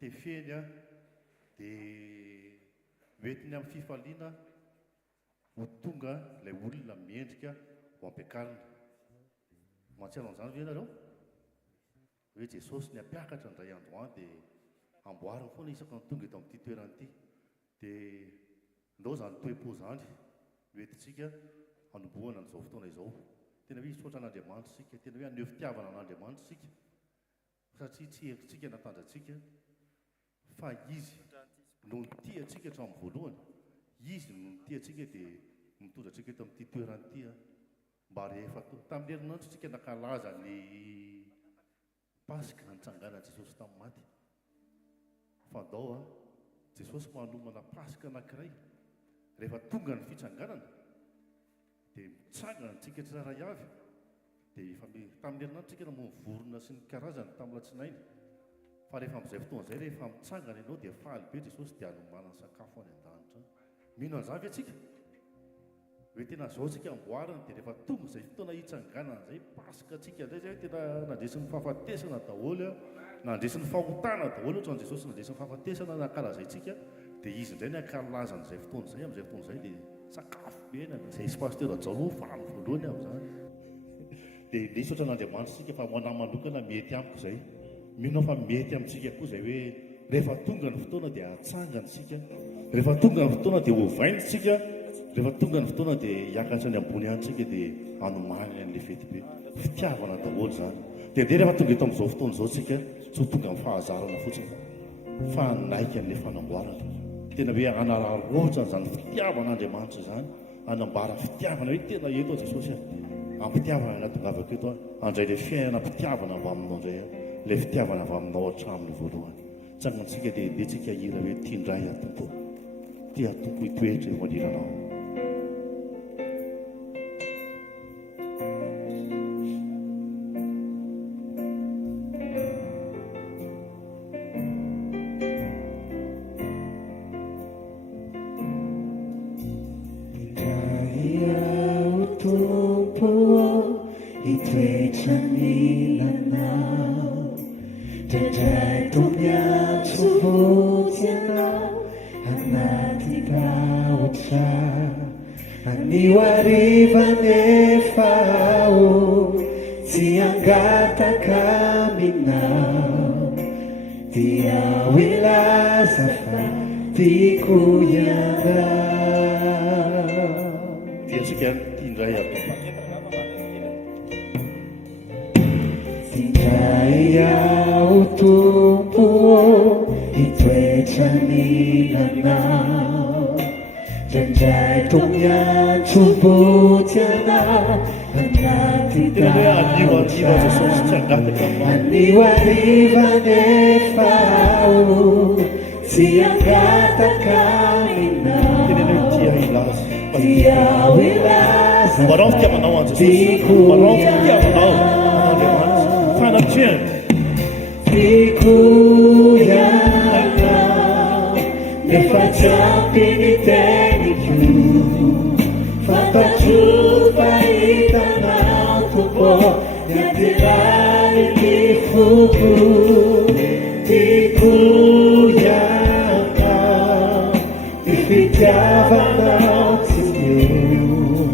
tefeny a dia metiny amin'ny fifaliana ho tonga ilay olona miendrika ho ampiakarina. Mahatsiaro an'izany ve ianareo? Hoe Jesosy ny ampiakatra indray andro any dia amboarina foana isaka ny tonga eto amin'ity toerana ity. Dia ndao izany toe-po izany hoentintsika hanombohana an'izao fotoana izao. Tena hoe hisaotra an'Andriamanitra isika, tena hoe haneho fitiavana an'Andriamanitra isika, satria tsy herintsika natanjatsika fa izy no nity antsika hatramin'ny voalohany. Izy no nity antsika dia mitondra antsika eto amin'ity toerana ity mba rehefa tamin'ny herinandro tsika nankalaza ny Pasika, nitsanganan'i Jesosy tamin'ny maty. Fa ndao Jesosy manomana Pasika anankiray. Rehefa tonga ny fitsanganana dia mitsangana antsika tsiraray avy. Dia tamin'ny herinandro tsika namono vorona sy ny karazany tamin'ny latsinainy. Fa rehefa amin'izay fotoana izay, rehefa mitsangana ianao dia faly be Jesosy dia hanomana sakafo any an-danitra. Mino an'izany ve tsika? Hoe tena izao tsika amboarina dia rehefa tonga izay fotoana hitsanganana izay Pasika tsika indray izay tena nandresy ny fahafatesana daholo, nandresy ny fahotana daholo ohatran'i Jesosy nandresy ny fahafatesana nankalazaintsika. Dia izy indray ny ankalazana izay fotoana izay, amin'izay fotoana izay dia sakafo be izay sy pasteur Jalo faly voalohany amin'izany. Dia misaotra an'Andriamanitra isika fa hoanahy manokana mety amiko izay. Mino fa mety amintsika koa izay hoe rehefa tonga ny fotoana dia hatsangana isika, rehefa tonga ny fotoana dia hovaina isika, rehefa tonga ny fotoana dia hiakatra ny ambony any isika dia hanomanana an'ilay fety be. Fitiavana daholo izany. Dia rehefa tonga eto amin'izao fotoana izao isika tsy ho tonga amin'ny fahazarana fotsiny fa naika an'ilay fanamboarana. Tena hoe hanararoatra izany fitiavan'Andriamanitra izany, hanambara fitiavana hoe tena eto Jesosy ampitiavana natongavako eto handray ilay fiainana mpitiavana avy aminao indray ilay fitiavana avy aminao hatramin'ny voalohany. Tsangantsika dia andehantsika hira hoe tia indray atompo, tia atompo hitoetra eo maniranao. Varão que ama não antes, varão que ama não, fala tchê. Fikuya, me faça penitênio, fata chuva e tanau tubo, ya tirare de fogo. Fikuya, me fitiava não Senhor.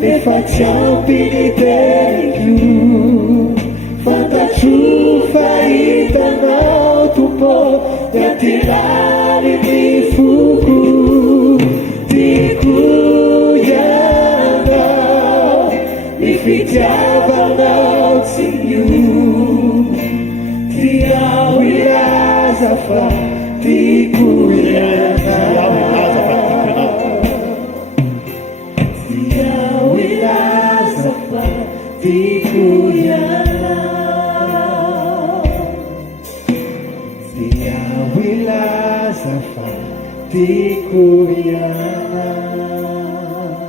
Me facciamo penitênio, fanta chuva e tanau tu po, e tirare di fogo, ti cuiada, mi fitiava não Senhor, ti auirás a fa, ti cuiada.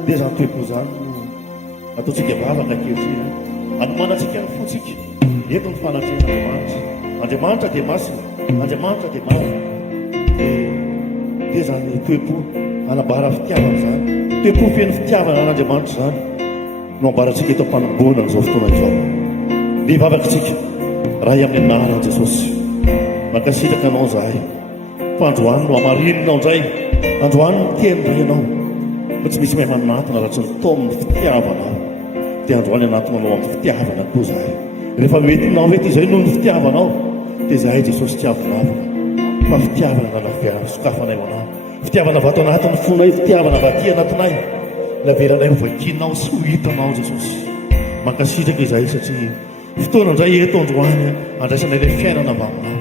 Deja toekozany ataontsika vavaka ankehitriny anomanantsika ny fontsika eto ny fanatrehan'Andriamanitra. Andriamanitra dia masina, Andriamanitra dia marina. dia zany toepo anambara fitiavana zany toepo feno fitiavana an'Andriamanitra zany no ambarantsika eto am-panomboana n'izao fotoana izao. Ny vavakantsika raha amin'ny anaran'i Jesosy mankasitraka anao zahay fa androany no amarinonao indray, androany no teny ianao fa tsy misy mahay manatona raha tsy nitao amin'ny fitiavana dia androany anatona anao amin'ny fitiavana koa zahay. Rehefa metinao vety izay noho ny fitiavanao dia zahay Jesosy tsy avinavana fa fitiavana nanafiana sokafanay ho anao, fitiavana vato anatin'ny fonay, fitiavana vaty anatinay navelanay ho vakinao sy ho hitanao Jesosy. Mankasitraka izahay satria fotoana indray eto androany andraisanay ilay fiainana vaminao,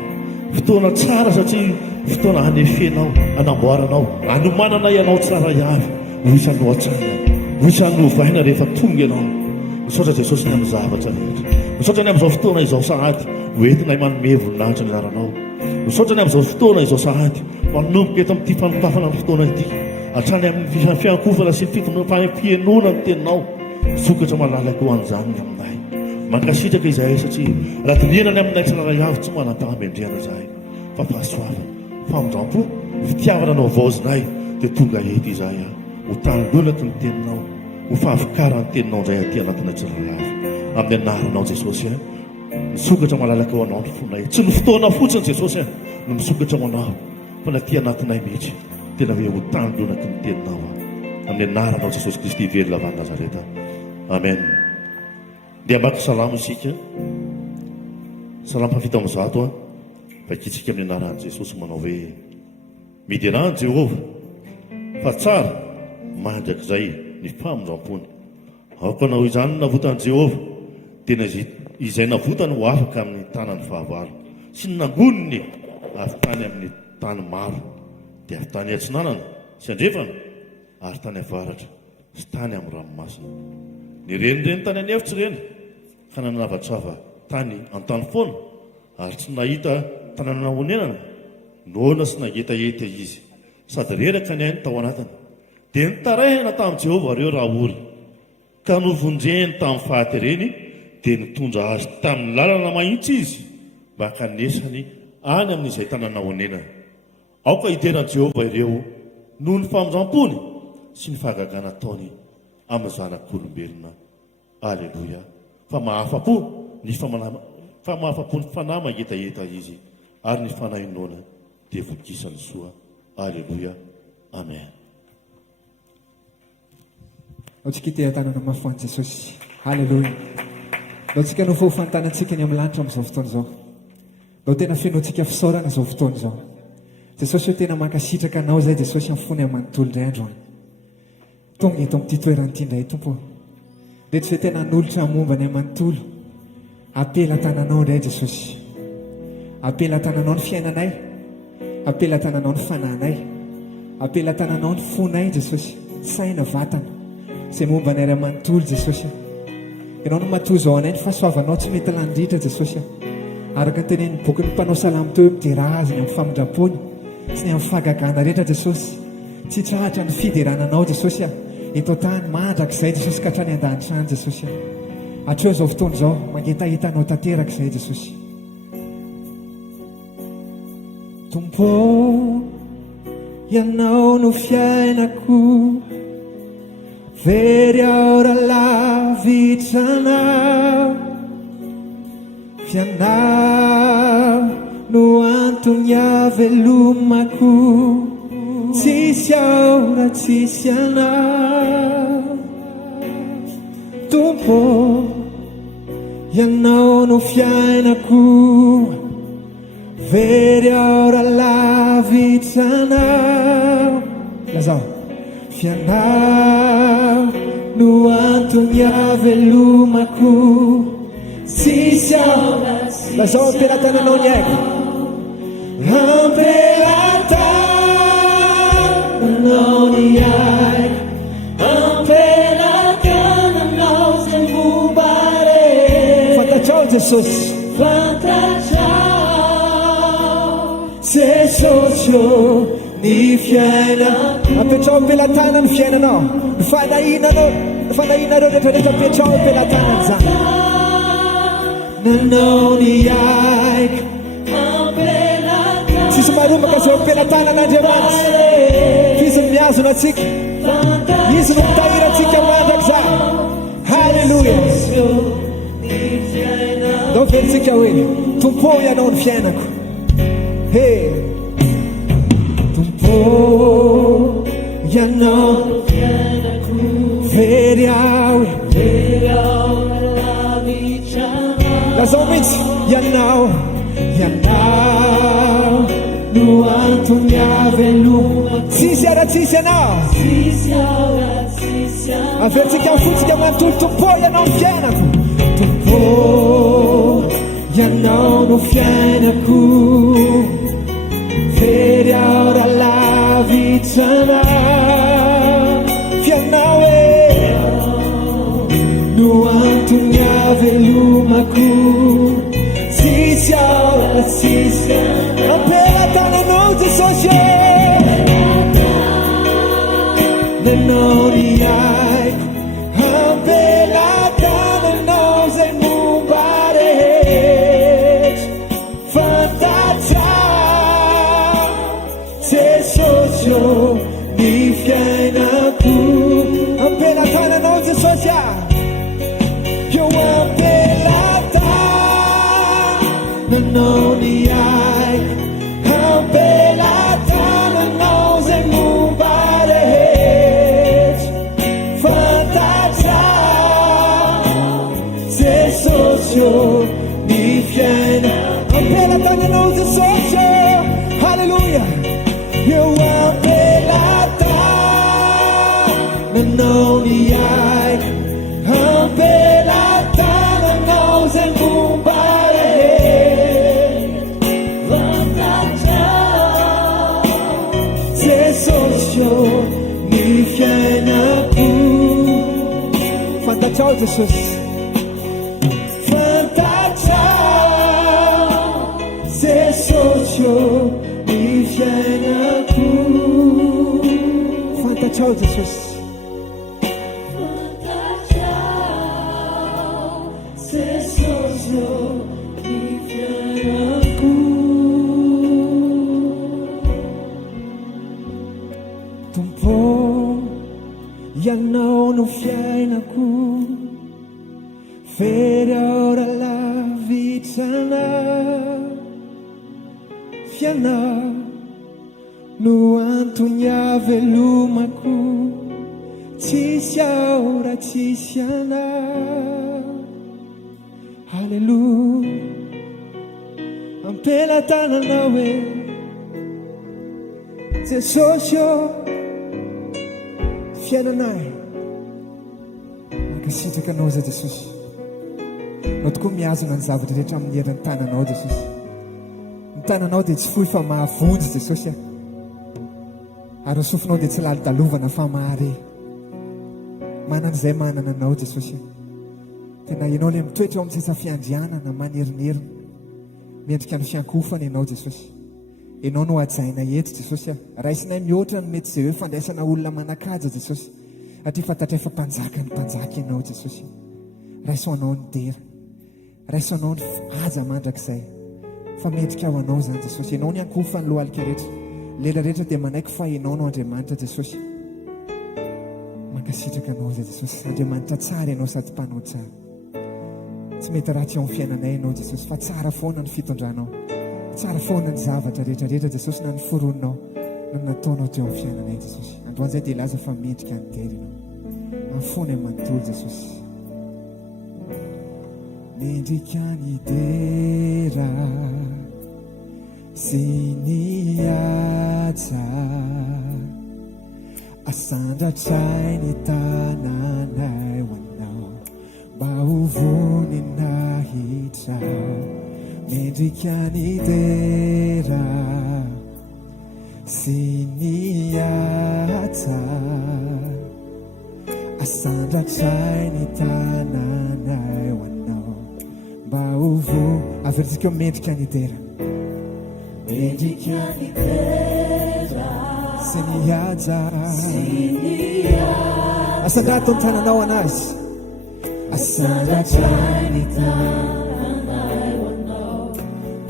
fotoana tsara satria fotoana hanefenao, hanamboaranao, hanomanana ianao tsara iavy ho isan'ny hatrana, ho isan'ny hovaina rehefa tonga ianao. Misaotra Jesosy ny amin'ny zavatra rehetra, misaotra ny amin'izao fotoana izao sahady hoentinay manome voninahitra ny anaranao, misaotra ny amin'izao fotoana izao sahady manomboka eto amin'ity fanokafana ny fotoana ity hatrany amin'ny fiankofana sy ny fienona ny teninao, sokatra malalaka ho an'izany ny aminay. Mankasitraka izahay satria raha dinihana ny aminay tsirara avy tsy manantamby andriana izahay fa fahasoavana, famondram-po, fitiavana no avaozinay dia tonga eto izahay ho tanylonaka ny teninao, ho fahavokara ny teninao indray aty anatina tsirara avy amin'ny anaranao Jesosy. Misokatra malalaka ho anao ny fonay, tsy ny fotoana fotsiny Jesosy no misokatra ho anao fa naty anatinay mihitsy tena hoe ho tanylonaka ny teninao amin'ny anaranao Jesosy Kristy velona avy Nazareta. Amen. Dia ambaka salamo isika, salamo fafito amin'ny zato vakitsika amin'ny anaran'i Jesosy manao hoe: midy anany Jehova fa tsara mandrakizay ny famondram-pony. Aoka anao izany navotany Jehova tena izay navotany ho afaka amin'ny tanany fahavalo sy ny nangoniny avy tany amin'ny tany maro dia avy tany atsinanana sy andrefana ary tany avaratra sy tany amin'ny ranomasina. Ny renireny tany any efitsy ireny ka nanavatrava tany an-tany foana ary tsy nahita tanàna honenana, noana sy nagetaeta izy sady reraka ny ainy tao anatiny. Dia nitarehana tamin'i Jehova ireo raha ory ka novondreny tamin'ny fahatereny dia nitondra azy tamin'ny lalana mahitsy izy mba kanesany any amin'izay tanàna honenana. Aoka hiteran Jehova ireo noho ny famondram-pony sy ny fahagagana ataony amin'ny zanak'olombelona. Aleluia. Fa mahafa-po ny fanahy magetaeta izy ary ny fanahy noana dia vokisany soa. Aleluia. Amen. Otsika ity tanana mafoany Jesosy. Haleluia. Lao tsika no fofantanantsika ny amin'ny lanitra amin'izao fotoana izao. Lao tena fenoantsika fisaorana izao fotoana izao. Jesosy ho tena mankasitraka anao zay Jesosy amin'ny fony amanontolo indray androany. Tonga eto amin'ity toerana indray Tompo. Dia tsy hoe tena nolotra momba ny amanontolo. Apela tananao indray Jesosy. Apela tananao ny fiainanay. Apela tananao ny fanahinay. Apela tananao ny fonay Jesosy. Saina vatana. Izay momba ny amanontolo Jesosy. Ianao no matozo ao anay ny fahasoavanao tsy mety landritra Jesosy. Araka ny tenen'ny boky ny mpanao salamo teo miteraziny amin'ny famondram-pony sy ny amin'ny fahagagana rehetra Jesosy. Tsy trahatra ny fiderananao Jesosy. Eto tany mandrakizay Jesosy ka hatrany an-danitra any Jesosy. Hatreo izao fotoana izao mangetahitanao tanteraka izay Jesosy. Tompo, ianao no fiainako, very ao raha lavitrana, fianao no antony avelomako, tsisy aora tsisy anao. Tompo, ianao no fiainako, very ao raha lavitrana, lazao, fianao no antony avelomako, tsisy aora tsisy anao. Lazao ampelantananao ny haiko, ampelantananao ny haiko, ampelantananao zay momba rehetra. Fantatrao Jesosy, fantatrao Jesosy ô ny fiainana. Apetrao ampelantanana ny fiainanao, ny fanahinanao, ny fanahinareo rehetrarehetra apetrao ampelantanana zany. Nanao ny haiko, tsisy maromaka zao ampelantanan'Andriamanitra. miazona atsika izy no mitahirantsika mandrak'izay halleloia dao verytsika hoe tompo ianao ny fiainako he tompo ianao very aho lazao mihitsy ianao no antony aveloma tsisy ara-tsisy anao averytsika fotsika manontolo tompo ianao no fiainako tompo ianao no fiainako very aho ralavitrana fianao e no antony avelomako tsisy aho ra-tsisy ampelantananao jesosy nanao ny aiko ampelantananao zay momba rehetra fantatra jesosy ny fiainako ampelantananao jesosy eo ampelantananao ny aiko ampelantananao zay momba rehetra fantatra jesosy ny fiainako ampelantananao jesosy halleluia eo ampelantananao ny aiko ampelantananao zay momba ny fiainako fantatrao jesosy fantatrao jesosy ny fiainako fantatrao jesosy fantatrao jesosy ny fiainako tompo ianao no fiainako very aho ralavitrana fianao no antony avelomako tsisy aho ra-tsisy anao halleluia ampelantananao e jesosy fiainanay mankasitraka anao za jesosy nao tokoa miazona ny zavatra rehetra amin'ny heriny tananao jesosy ny tananao dia tsy fohy fa mahavonjy jesosy ary ny sofinao dia tsy lalidalovana fa mahare manan'izay manana anao jesosy tena ianao le mitoetra eo amin'ny sesa fiandrianana manerinerina miendrika ny fiankofana ianao jesosy ianao no ajaina eto jesosy raisinay mihoatra no mety zay hoe fandraisana olona manakaja jesosy atria fantatrefa mpanjaka ny mpanjaka ianao jesosy raiso anao ny dera raiso anao ny aja mandrak'izay fa mendrika ao anao zany jesosy ianao ny ankofany lohalika rehetra lela rehetra dia manaiky fa ianao no andriamanitra jesosy mankasitraka anao za jesosy andriamanitra tsara ianao sady mpanao tsara tsy mety raha tsy ao amin'ny fiainanay ianao jesosy fa tsara foana ny fitondranao tsara foana ny zavatra rehetrarehetra jesosy na ny forononao na nataonao teo amin'ny fiainanay jesosy androan'izay dia laza fa mendrika ny dera ianao amfony amanontolo jesosy mendrika ny dera sy ny aja asandratray ny tananay ho anao mba hovony nahitrao mendrika ny dera sy ny aja asandratray ny tananay ho anao mba hovony averytsika eo mendrika ny dera mendrika ny dera sy ny aja asandrato ny tananao anazy asandratray ny tananay ho anao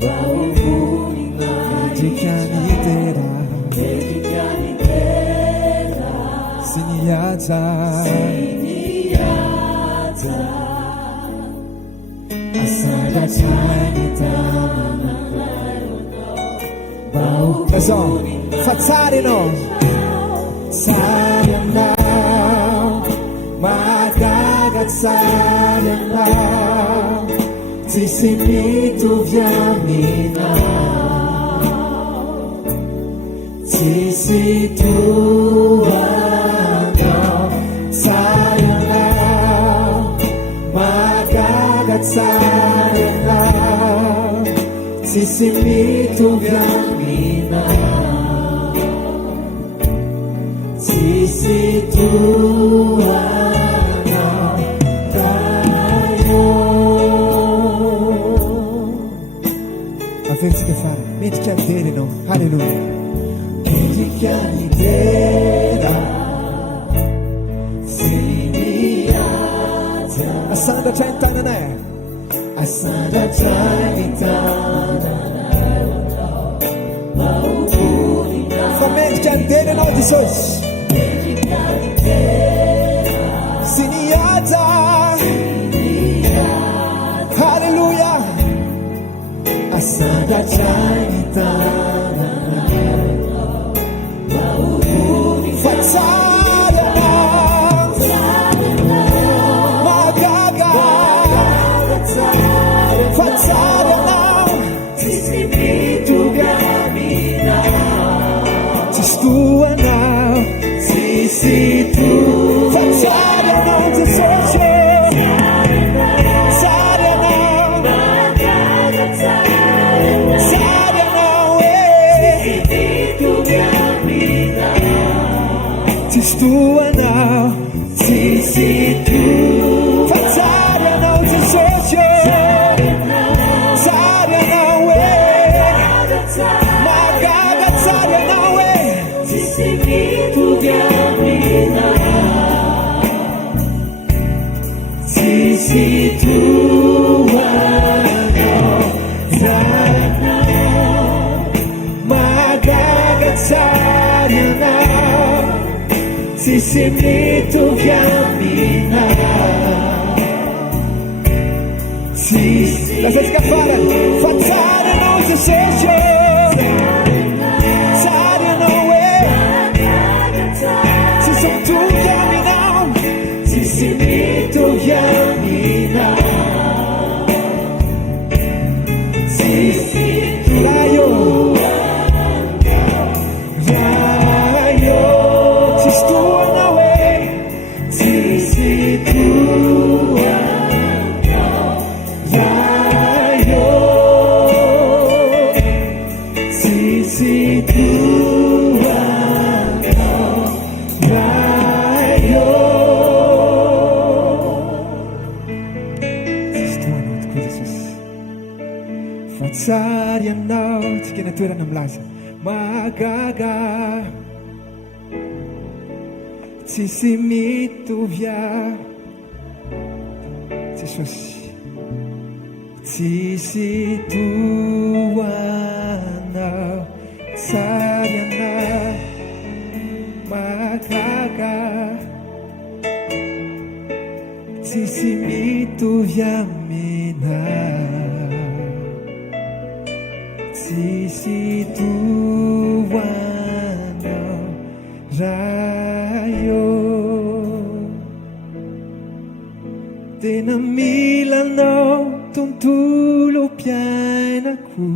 mba hovony mendrika ny dera mihaja asangatrany tananao azao fa tsara ianao tsara anao magaga tsara anao tsisy mitovy aminao tsisy toanao tsara anao magaga tsara anao tsisy mitovy aminao tsisy toanao tayo aventsika fara mendrika midera ianao halleluia mendrika midera sy mihaja asandatra ny tananay asandatra ny tananay fa mendrika midera ianao jesosy mendrika midera sy mihaja halleluia asandatra ny tananay fa tsara anao magaga fa tsara anao tsisy mitovy aminao tsisy toanao tsisy toa fa tsara anao jesosy tsara anao magaga tsara anao tsisy mitovy aminao tsisy toanao tsisy toa fa tsara anao jesosy tsara anao magaga tsara anao tsisy mitovy aminao tsisy toanao tsara anao magaga tsara anao tsisy mitovy aminao tsisy lazatsika farany fa tsara anao jesosy tsara anao tsisy mitovy aminao tsisy mitovy aminao tsisy rayo tsisy toanao tsisy toanao rayo tsisy toanao rayo tsisy toanao tokoa jesosy fa tsara ianao tsika natoerana milaza magaga tsisy mitovy jesosy tsisy toanao tsara anao magaga tsisy mitovy aminao tsisy toanao rayo tena milanao tontolo mpiainako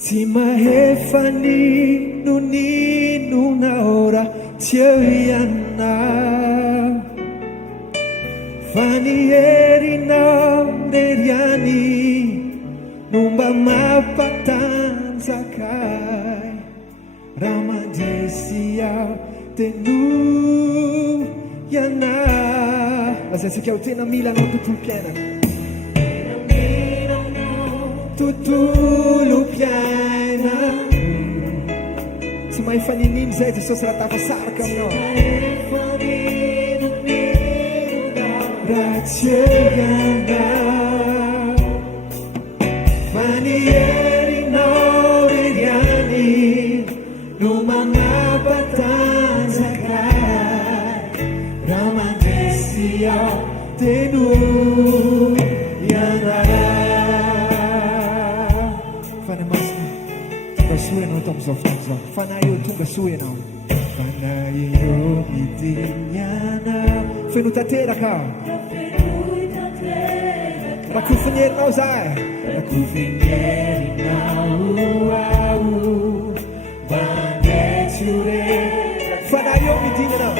tsy mahefa ninonao raha tsy eo ianao fa ny herinao nderiany no mba mampatanjakay raha mandresy aho teno iana lazatsika ho tena milanao tontolo mpiainana tontolo mpiaina tsy mahefa ninino zay jesosy raha tafasaraka aminao raha tsy iana fa ny herinao reriany no mama tonga soa ianao eto amin'izao fotoana izao fanahy eo tonga soa ianao fanahy eo midiniana feno tanteraka raha kofinyerinao zay raha kofinyerinao ao manetsure fanahy eo midiniana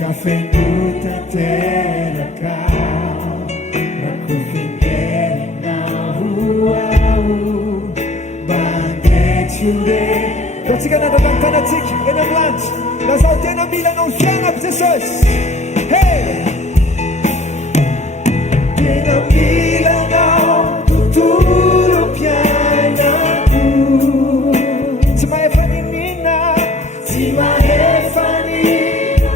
kafenu tanteraka Ratsika nadadang fanatik eny amin'ny lanitra lazao tena mila anao fiaina aby Jesosy hey tena mila anao tontolo mpiainako tsy mahefa ninina tsy mahefa ninina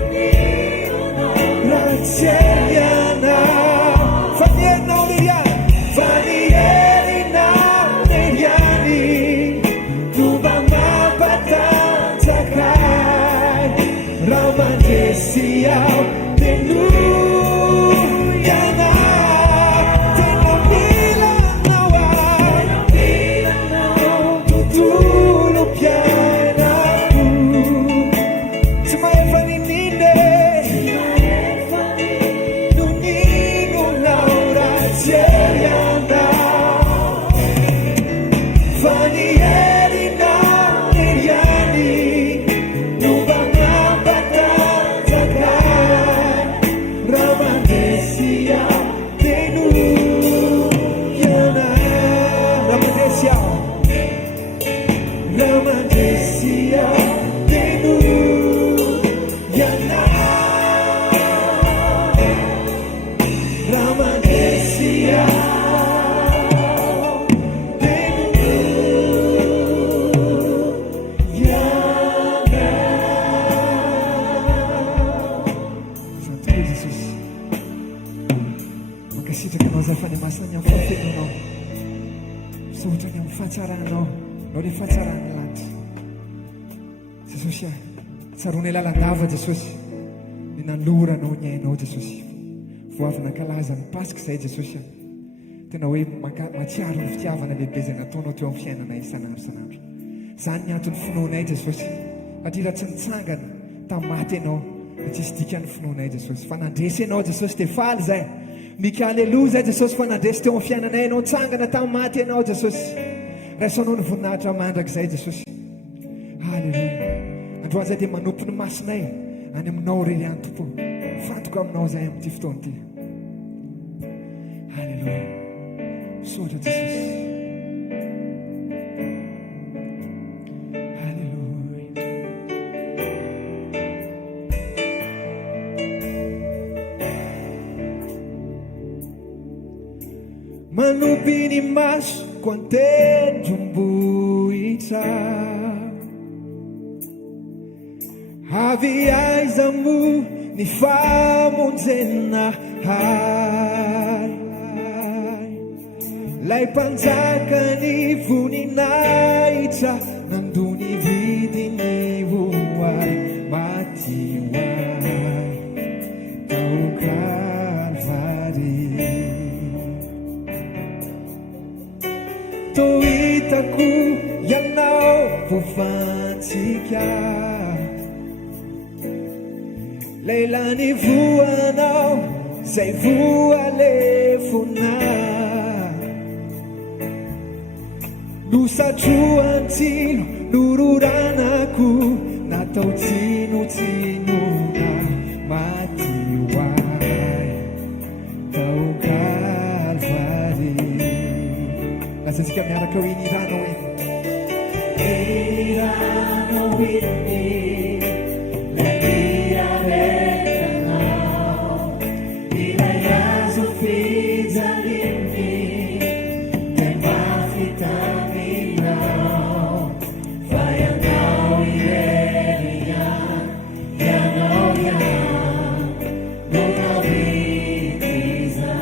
raha tsy herinao fa nierinao neriany fa nierinao neriany tuba mampatanjakay raha mandresy ao tenuyana tena mila anao tontolo mpiainako tsy mahefa ninine noninonao raha tsy herinao fa nierinao neriany tuba mampatanjakay raha mandresy ao tenuyana raha mandresy ao raha mandresy ao tenuyana raha mandresy ao fatsaranao no le fatsarany lanitra Jesosy a tsarony lalandava Jesosy ny naloranao ny ainao Jesosy voavy nankalaza ny pasika izay Jesosy a tena hoe matsiaro ny fitiavana lehibe izay nataonao teo amin'ny fiainanay isan'andro isan'andro izany ny antony finoanay Jesosy satria raha tsy nitsangana tamaty ianao dia tsisy dikany finoanay Jesosy fa nandresy ianao Jesosy dia faly zay mika aleloha zay Jesosy fa nandresy teo amin'ny fiainanay ianao nitsangana tamaty ianao Jesosy raisanao ny voninahitra mandrakizay Jesosy halleloja androany zay dia manompo ny masonay any aminao rery any tompo fantoko aminao zay amin'ity fotoana ity halleloja misaotra Jesosy halleloja manompi ny maso quantendrombohitra avy aiza mo ny famonjenahay lay mpanjaka ny voninahitra nandony vidiny hoay maty hoay tao Kalvary toitako ianao vofantsika leilany voanao zay voalefona nosatroantsino nororanako natao tsinotsinona maty hoay tao Kalvary Nasasika miaraka ho iniranao iny iniranao iny laniarekanao ilay azo fijaliny dia mafitaminao fa ianao irery ianao no navitiza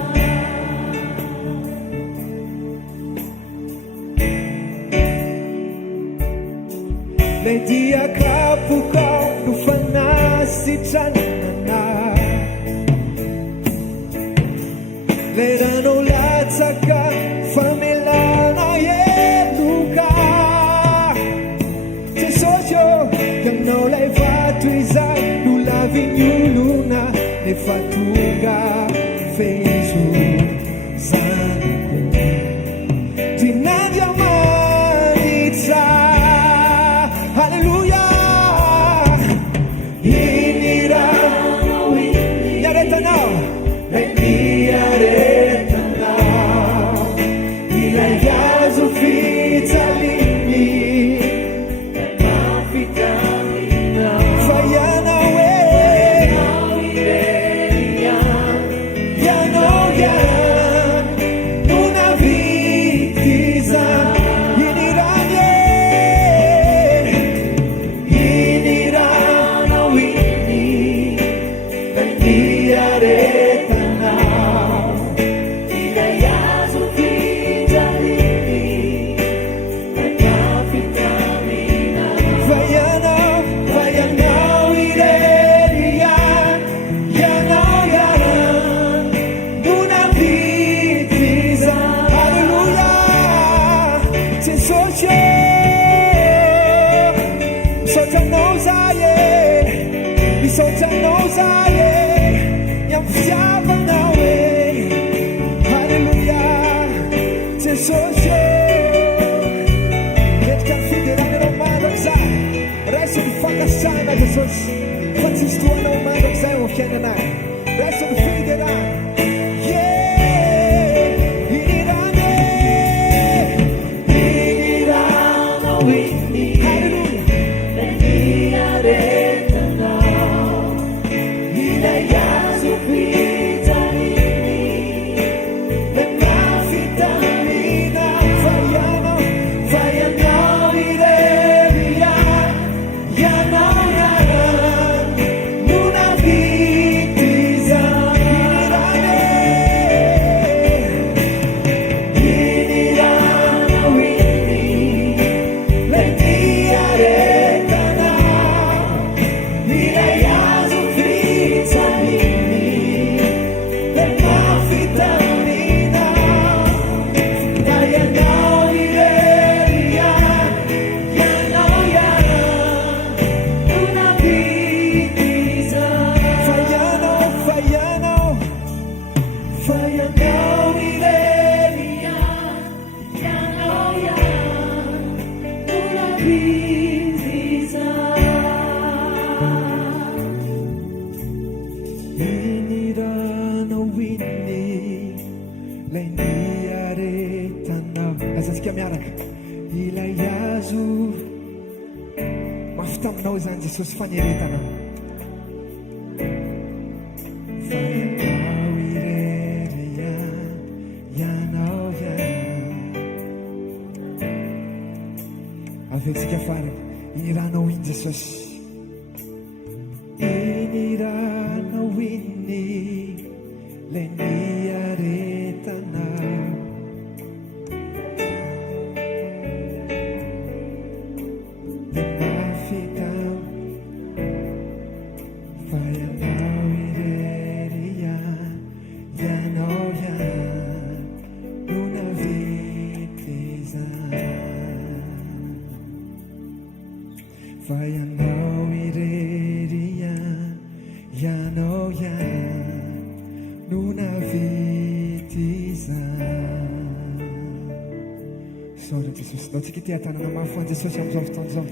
lay diakapokao no fanasitranana leranao latsaka tonga fezo zanako dinandia manitsa halleluja inirano yaretanao yaretanao ilay azo fijaliny mafitamina fayanao Quantos tu não mandam que saiam que ainda não? Resta do fim de lá. Jesus fanyeretana fayanao irery ianao avetsika farany iniranao iny Jesosy iniranao iny lay niaretanao Tsika tia tanana mafy an Jesosy amin'izao fotoana izao.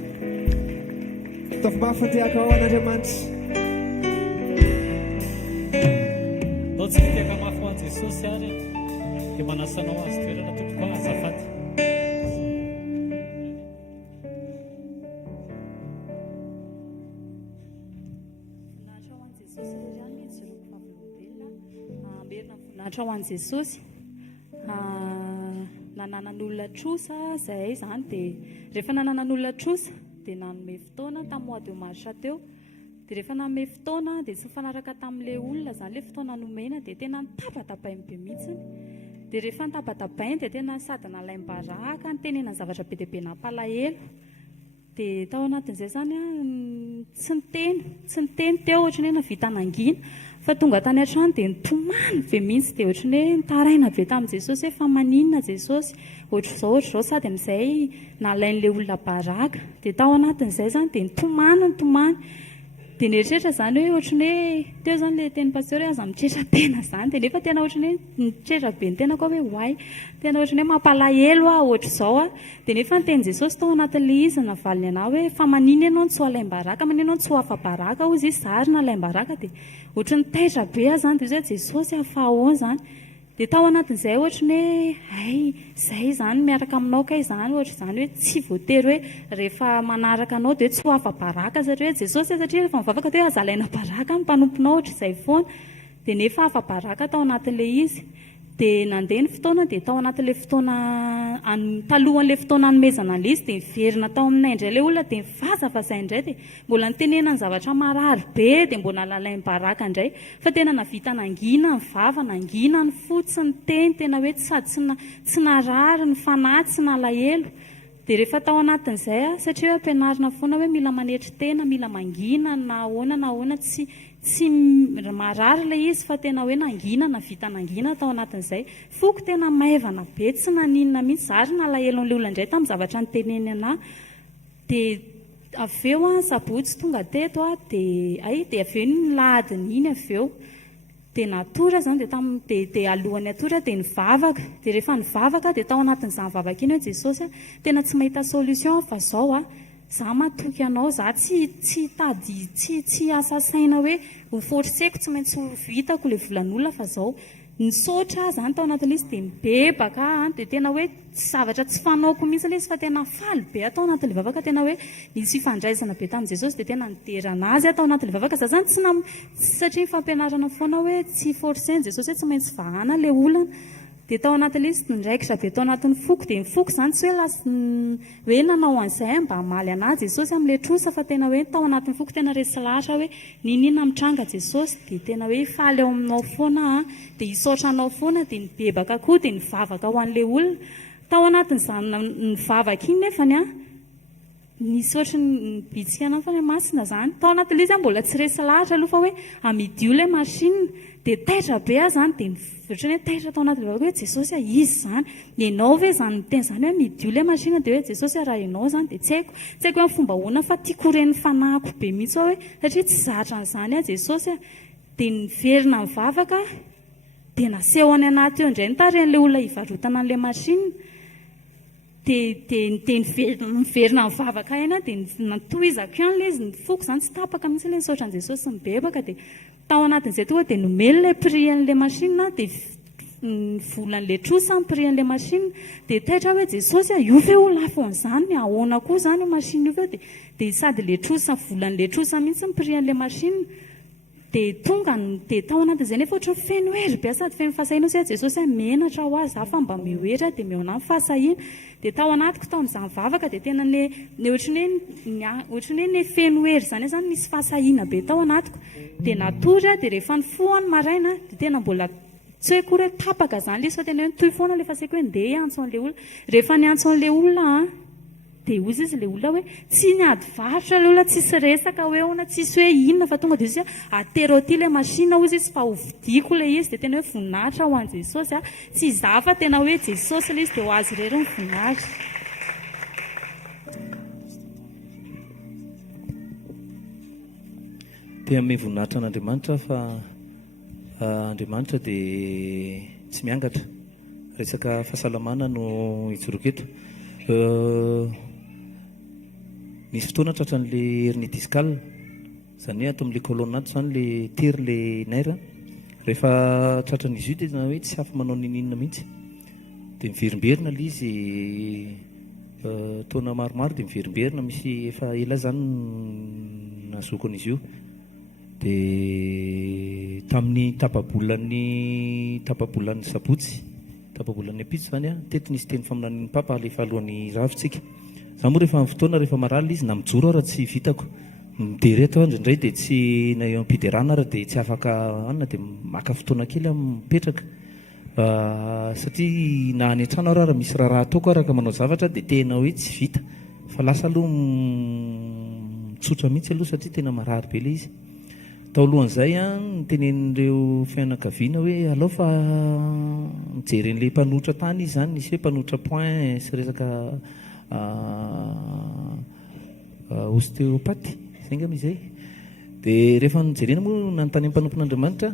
Ataovy mafy tiaka ao an'Andriamanitra. Atao tsika tiaka mafy ho an Jesosy ary dia manasanao azy toerana tompoko azafady. Voninahitra ho an Jesosy. Nananan'olona trosa izay izany dia rehefa nananan'olona trosa dia nanome fotoana tamin'ny mois de mars teo dia rehefa nanome fotoana dia tsy mifanaraka tamin'ilay olona izany ilay fotoana nomena dia tena nitabatapahiny be mihitsiny dia rehefa nitabatapahiny dia tena sady nalaim-baraka nitenena ny zavatra be dia be nampalahelo dia tao anatin'izay izany tsy niteny teo ohatra ny hoe navita nangina fa tonga tany an-trano dia nitomany be mihitsy dia ohatra ny hoe nitaraina be tamin'i Jesosy hoe fa maninona Jesosy ohatr'izao sady amin'izay nalain'ilay olona baraka dia tao anatin'izay izany dia nitomany dia nieritreritra izany hoe ohatrany hoe teo izany ilay teny paster hoe aza mitreritra tena izany dia nefa tena ohatrany hoe mitreritra be ny tena koa hoe hoay tena ohatrany hoe mampalahelo ohatra izao dia nefa ny teny Jesosy tao anatin'ilay izy navaliny anao hoe fa manino ianao ny tsoa laim-baraka manino ianao ny tsoa afa-baraka ozy izy zarina laim-baraka dia ohatrany taitra be zany dia hoe Jesosy afahoany izany dia tao anatin'izay ohatrany hoe ay izay izany miaraka aminao kay izany ohatra izany hoe tsy voatery hoe rehefa manaraka anao dia hoe tsy ho afa-baraka satria hoe Jesosy satria rehefa mivavaka dia hoe azalaina baraka ny mpanomponao ohatra izay foana dia nefa afa-baraka tao anatin'ilay izy dia nandeha ny fotoana dia tao anatin'ilay fotoana talohan'ilay fotoana anomezana an'ilay izy dia miverina tao aminay indray ilay olona dia mivazavaza indray dia mbola nitenena ny zavatra marary be dia mbola lalay baraka indray fa tena navita nangina ny vava nangina ny fotsy ny teny tena hoe sady tsy narary ny fanahy tsy nalahelo dia rehefa tao anatin'izay satria hoe ampianarina foana hoe mila manetry tena mila mangina na ahoana tsy marary ilay izy fa tena hoe nangina navita nangina tao anatin'izay foko tena maivana be tsy naninona mihitsy zary nalahelo n'ilay olona indray tamin'ny zavatra nyteneny anahy dia avy eo sabotsy tonga teto dia avy eo ny lahadiny iny avy eo dia natora izany dia alohany atory dia nivavaka dia rehefa nivavaka dia tao anatin'izany vavaka iny hoe Jesosy tena tsy mahita solution fa zao za matoky anao za tsy tady tsy asa saina hoe ho forseko tsy maintsy ho vitako ilay volan'olona fa zao nisaotra zany tao anatin'izy dia mibebaka dia tena hoe zavatra tsy fanaoko mihitsy ilay izy fa tena faly be atao anatin'ilay vavaka tena hoe nisy fifandraisana be tamin'i Jesosy dia tena niderana azy atao anatin'ilay vavaka za zany satria fampianarana foana hoe tsy forceny Jesosy hoe tsy maintsy vahana ilay olana dia tao anatin'ilay izy ndraikitra be tao anatin'ny foko dia ny foko izany tsy hoe nanao an'izay mba hamaly anazy Jesosy amin'ilay trosa fa tena hoe tao anatin'ny foko tena resy lahatra hoe ninona mitranga Jesosy dia tena hoe faly ao aminao foana dia hisaotra anao foana dia nibebaka koa dia nivavaka ho an'ilay olona tao anatin'izany nivavaka iny nefany nisy ohatra ny bitsika anao fa hoe masina izany tao anatin'ilay izy mbola tsy resy lahatra aloha fa hoe amidio ilay machine dia taitra be zany dia ohatrany hoe taitra tao anatin'ilay vavaka hoe Jesosy izy izany ianao ve izany teny izany hoe midio ilay machine dia hoe Jesosy raha ianao izany dia tsy haiko hoe fomba hoana fa tiako ren'ny fanahiko be mihitsy hoe satria tsy zatra an'izany Jesosy dia niverina mivavaka dia naseho any anaty eo indray nitaren'ilay olona hivarotana an'ilay machine dia niverina mivavaka eny dia natohizako ihany ilay izy nifoko izany tsy tapaka mihitsy ilay nisaotra an'i Jesosy mibebaka dia tao anatin'izay toa dia nomely ilay prix an'ilay machine dia volan'ilay trosa ny prix an'ilay machine dia taitra hoe Jesosy io ve ho lafo an'izany ahoana koa izany io machine io ve dia sady ilay trosa volan'ilay trosa mihitsy ny prix an'ilay machine dia tonga dia tao anatin'izay nefa ohatra feno hery be sady feno fahasahiana hoe Jesosy menatra ho azy za fa mba mihoery dia mihona amin'ny fahasahiana dia tao anatiko tamin'izany vavaka dia tena ohatrany hoe ny feno hery izany zany misy fahasahiana be tao anatiko dia natory dia rehefa nifohany maraina dia tena mbola tsy hoe kory hoe tapaka izany ilay izy fa tena hoe toy foana ilay fahasaiko hoe ndeha hiantso an'ilay olona rehefa niantso an'ilay olona dia ozy izy ilay olona hoe tsy niady varotra ilay olona tsisy resaka hoe ona tsisy hoe inona fa tonga dia izy atero ty ilay machine ozy izy fa hovidiako ilay izy dia tena hoe voninahitra ho an'i Jesosy tsy za fa tena hoe Jesosy ilay izy dia ho azy irery ny voninahitra dia ame voninahitra an'Andriamanitra fa Andriamanitra dia tsy miangatra resaka fahasalamana no hijoroka eto nisy fotoana tratran'ilay hernie discale izany hoe ato amin'ilay colonnato izany ilay tery ilay naira rehefa tratran'izy io dia hoe tsy afaka manao ninina mihitsy dia miverimberina ilay izy taona maromaro dia miverimberina misy efa ela zany nazokon' izy io dia tamin'ny tapabolan'ny sabotsy tapabolan'ny apitsy izany tety nisy teny faminan'ny papa rehefa alohan'ny ravintsika za moa rehefa amin'ny fotoana rehefa marary izy na mijoro raha tsy vitako midery ato indraindray dia tsy na eo ampiderana raha dia tsy afaka anina dia maka fotoana kely mipetraka satria na any an-trano raha misy raha ataoko araka manao zavatra dia tena hoe tsy vita fa lasa aloha mitsotra mihitsy aloha satria tena marary be ilay izy tao alohan'izay nitenen'ireo fianakaviana hoe alao fa mijeren'ilay mpanotra tany izy zany nisy hoe mpanotra point sy resaka ostéopathe zay ngam izay dia rehefa nijerena moa nanontany amin'ny mpanompon'Andriamanitra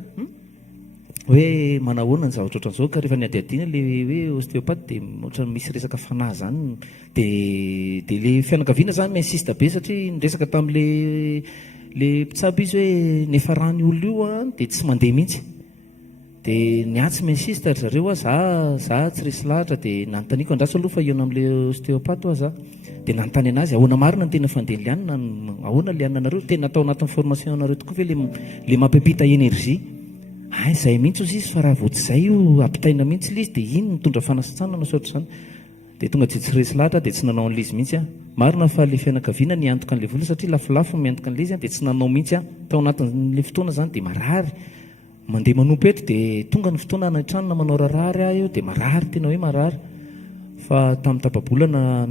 hoe manahoana ny zavatra ohatran'izao, ka rehefa niadiadiana le hoe ostéopathe dia ohatran'ny misy resaka fanahy zany, dia le fianakaviana zany miinsista be satria niresaka tamin'le mpitsabo izy hoe nefa raha ny olona io dia tsy mandeha mihitsy. Dia niatsy miinsista ry zareo za tsy resy lahatra, dia nanontaniako andraso aloha fa iona amin'le ostéopathe za, dia nanontany anazy ahoana marina ny tena fandehalianina, ahoana lianina anareo, tena atao anatin'ny formation anareo tokoa ve le mampipita énergie. Izay mihitsy ozy izy fa raha voatsy izay io ampitaina mihitsy le izy dia iny mitondra fanasitsanana nasotra izany. Dia tonga tsy resy lahatra dia tsy nanao an'ilay izy mihitsy. Marina fa le fianakaviana niantoka an'ilay vola satria lafilafo miantoka an'ilay izy, dia tsy nanao mihitsy tao anatin'ilay fotoana zany dia marary. Mandeha manompo eto dia tonga ny fotoana anatranona manao rarary aho eo dia marary, tena hoe marary. Fa tamin'ny tapabolana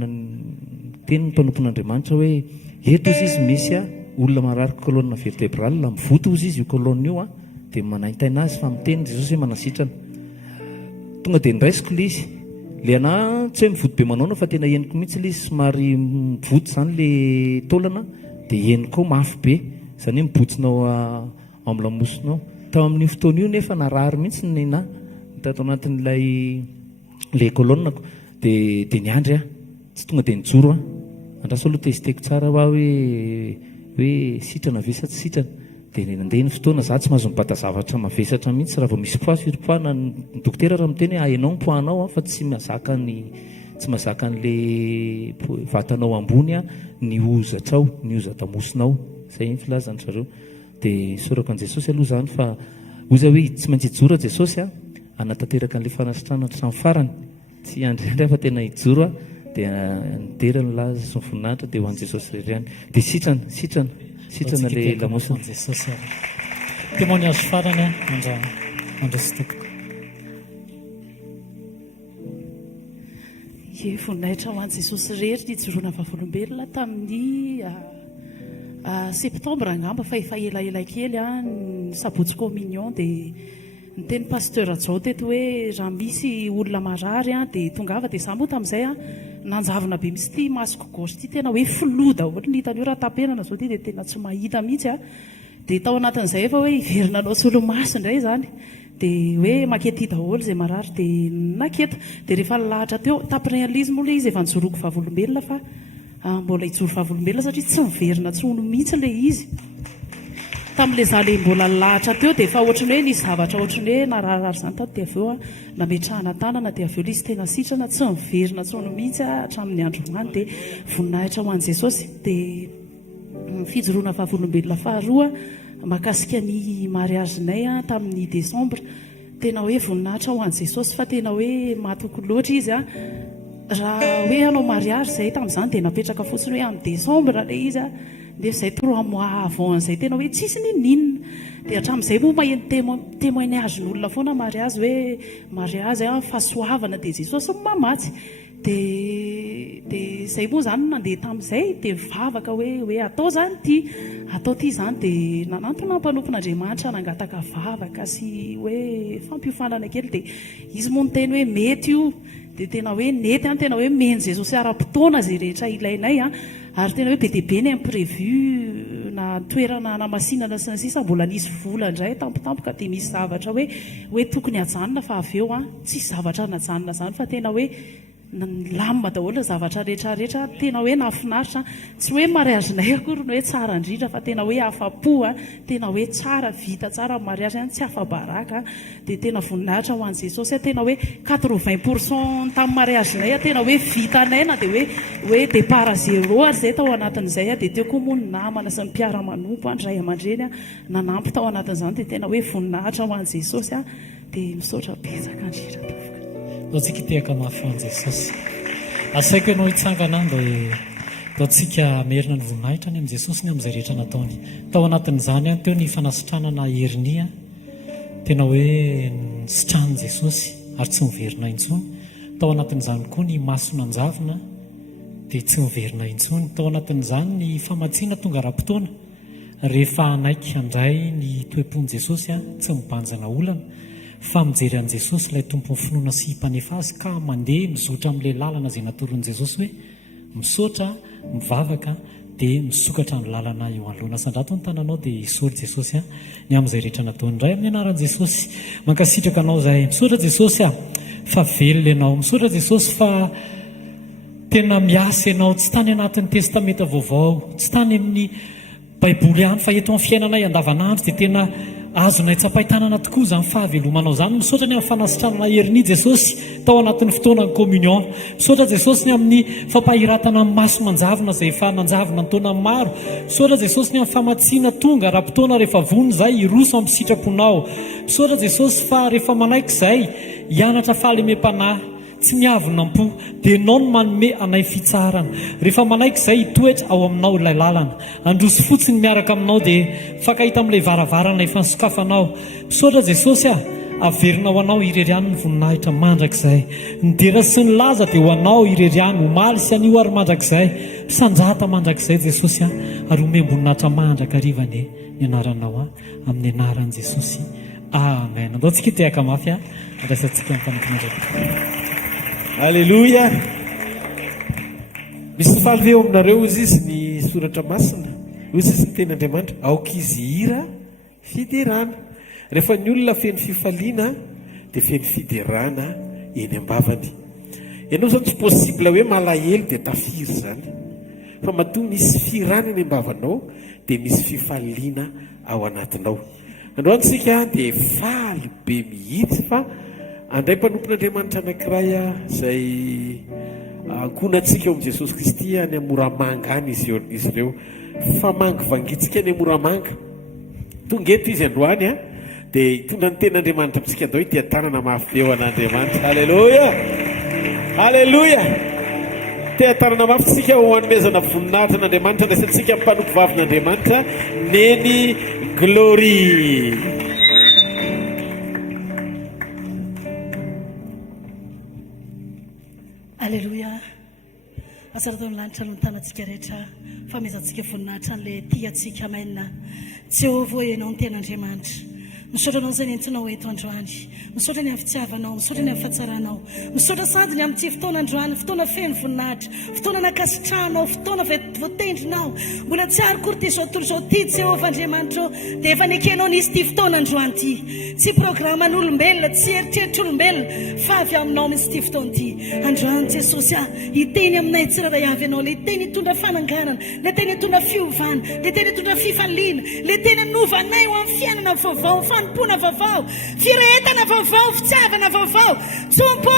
teny ny mpanompon'Andriamanitra hoe eto izy misy olona marary colonne vertébrale, mivoto ozy izy io colonne io dia manaintaina azy fa miteny Jesosy hoe manasitrana. Tonga dia niraisiko ilay izy, le anahy tsy hoe mivoto be manao fa tena henoko mihitsy ilay izy, somary mivoto zany le taolana dia henoko mafy be, izany hoe mibotsinao amin'ny lamosina ao. Tao amin'ny fotoana io nefa narary mihitsy ny nahy tato anatin'ilay le colonnako, dia niandry tsy tonga dia nijoro andraso aloha teziteko tsara hoe sitrana ve sa tsy sitrana. Dia nandeha ny fotoana za tsy mahazo mibata zavatra mavesatra mihitsy, raha vao misy poids surpoids ny dokotera raha miteny hoe hainao ny poids-nao fa tsy mahazaka n'le vatanao ambony ny ozatrao, ny oza-damosinao, izay ny filazany zareo. Dia sorako an' Jesosy aloha zany fa oza hoe tsy maintsy hijoro Jesosy anatanteraka an'ilay fanasitranana hatramin'ny farany, tsy andriandry fa tena hijoro dia nidera ny laza sy ny voninahitra dia ho an' Jesosy reriany, dia sitrana le lamosina. Jesosy témoignage farany andrasitoko. Voninahitra ho an' Jesosy rery ny hijoroana vavolombelona tamin'ny septembre angamba fa efa elaela kely ny sabotsy communion. Dia niteny pasteur Jao teto hoe raha misy olona marary dia tongava, dia za moa tamin'izay nanjavona be misy ty masoko gauche ty tena hoe flou daholo ny hitany io, raha tapenana zao ty dia tena tsy mahita mihitsy dia tao anatin'izay efa hoe iverina anao solomaso indray zany, dia hoe makety daholo izay marary dia naketa. Dia rehefa lahatra teo taprealisme le izy efa nijoroako vavolombelona fa mbola hijoro vavolombelona satria tsy miverina tsony mihitsy le izy. Tamin'ilay za le mbola lahatra teo dia efa ohatrany hoe nisy zavatra ohatrany hoe nararary zany tato, dia avy eo nametrahana tanana, dia avy eo le izy tena sitrana tsy miverina tsony mihitsy hatramin'ny androany. Dia voninahitra ho an' Jesosy. Dia fijoroana vavolombelona faharoa mahakasika ny mariagenay tamin'ny décembre, tena hoe voninahitra ho an' Jesosy fa tena hoe matoko loatra izy raha hoe anao mariage izay tamin'izany dia napetraka fotsiny hoe amin'ny décembre le izy dia izay 3 mois avant izay tena hoe tsisy ninina. Dia hatramin'izay moa maheno témoignage n'olona foana mariage hoe mariage fahasoavana dia Jesosy mamatsy. Dia izay moa zany nandeha tamin'izay dia mivavaka hoe atao zany atao ty zany, dia nanantona mpanompon'Andriamanitra nangataka vavaka sy hoe fampiofanana kely. Dia izy moa niteny hoe mety io, dia tena hoe nety tena hoe meny Jesosy ara-potoana zay rehetra ilainay ary tena hoe be dia be ny imprévu na toerana namasinana sy ny sisa mbola nisy vola indray tampotampoka dia misy zavatra hoe tokony hajanona fa avy eo tsisy zavatra najanona zany fa tena hoe lamina daholo ny zavatra rehetrarehetra, tena hoe nafinaritra. Tsy hoe mariagenay akory ny hoe tsara indrindra fa tena hoe afa-po tena hoe tsara, vita tsara mariage tsy afa-baraka. Dia tena voninahitra ho an' Jesosy tena hoe 80% tamin'ny mariagenay tena hoe vitanay na dia hoe départ zéro ary izay tao anatin'izay. Dia teo koa moa ny namana sy ny mpiara-manompo ny ray aman-dreny nanampy tao anatin'izany. Dia tena hoe voninahitra ho an' Jesosy dia misaotra betsaka andrindra tafika. Tsika tehaka mafy an' Jesosy. Asaiko ianao hitsangana dia ataontsika merina ny voninahitra ny amin'i Jesosy ny amin'izay rehetra nataony. Tao anatin'izany teo ny fanasitranana hernia, tena hoe nisitrahany Jesosy ary tsy miverina intsony. Tao anatin'izany koa ny masonanjavona dia tsy miverina intsony. Tao anatin'izany ny famatsiana tonga ra-potoana rehefa anaiky handray ny toe-pon'i Jesosy tsy mibanjana olana fa mijery an' Jesosy ilay tompon'ny finoana sy himpanefa azy ka mandeha mizotra amin'ilay lalana izay natoron'i Jesosy hoe misaotra, mivavaka dia misokatra ny lalana eo alohana sandrato ny tananao dia isory Jesosy ny amin'izay rehetra nataony indray amin'ny anaran'i Jesosy. Mankasitraka anao izay misaotra Jesosy fa velona ianao, misaotra Jesosy fa tena miasa ianao, tsy tany anatin'ny testamenta vaovao, tsy tany amin'ny baiboly ihany fa eto amin'ny fiainanay andavanandro dia tena azonay tsapaitanana tokoa izany fahavelomanao izany. Misaotra ny amin'ny fanasitranana herin'ny Jesosy tao anatin'ny fotoanany communion. Misaotra Jesosy ny amin'ny fampahiratana ny maso manjavona izay efa nanjavona ny taona maro. Misaotra Jesosy ny amin'ny famatsiana tonga raha-potoana rehefa vony izay iroso amin'ny sitraponao. Misaotra Jesosy fa rehefa manaiky izay hianatra fahalemem-panahy tsy miavona am-po dia ianao no manome anay fitsarana. Rehefa manaiky izay hitoetra ao aminao ilay lalana, androso fotsiny miaraka aminao dia fakahita amin'ilay varavarana efa nisokafanao. Misaotra Jesosy averina ho anao ireriany ny voninahitra mandrakizay. Ny dera sy ny laza dia ho anao ireriany, omaly sy anio ary mandrakizay, mpisanjata mandrakizay Jesosy ary omem-boninahitra mandraka arivany ny anaranao amin'ny anaran'i Jesosy. Amen. Andao tsika tehaka mafy adraisantsika mifanakinadraka. Alleloia. Misy faly eo aminareo izy ny soratra masina, izy ny ten'Andriamanitra, aoka izy hira fiderana. Rehefa ny olona feno fifaliana dia feno fiderana eny ambavany. Ianao zany tsy possible hoe malahelo dia tafiry zany, fa matoa misy firana eny ambavanao dia misy fifaliana ao anatinao. Androany sika dia faly be mihitsy fa andray mpanompon'Andriamanitra anankiray izay ankonantsika eo amin'i Jesosy Kristy any Moramanga any izy ireo, fa mangivangitsika any Moramanga. Tonga eto izy androany dia hitondra ny ten'Andriamanitra amintsika dao ity tanana mafy eo an'Andriamanitra. Halleluja, halleluja. Tea tanana mafy tsika ho anomezana voninahitra an'Andriamanitra, ndraisantsika amin'ny mpanompo vavin'Andriamanitra neny glory. Alleluia. Asara tao ny lanitra no tanantsika rehetra famezantsika voninahitra n'ilay tiatsika maina. Jehovah ianao ny ten'Andriamanitra. Misaotra anao izay nentinao eto androany. Misaotra ny amin'ny fitiavanao, misaotra ny amin'ny fahatsarana. Misaotra sady ny amin'ity fotoana androany, fotoana feno voninahitra, fotoana nakasitranao, fotoana voatendrinao. Mbola tsy ary kory ty zao tontolo zao ty Jehovah Andriamanitra dia efa nekenao nisy ty fotoana androany ty. Tsy programan'olombelona, tsy eritreritr'olombelona, fa avy aminao misy ty fotoana ty. Androany Jesosy hiteny aminay tsiraray avy ianao, le teny hitondra fananganana, le teny hitondra fiovana, le teny hitondra fifaliana, le teny hanovanay ho amin'ny fiainana vaovao, fanompoana vaovao, firehetana vaovao, fitiavana vaovao. Tsompo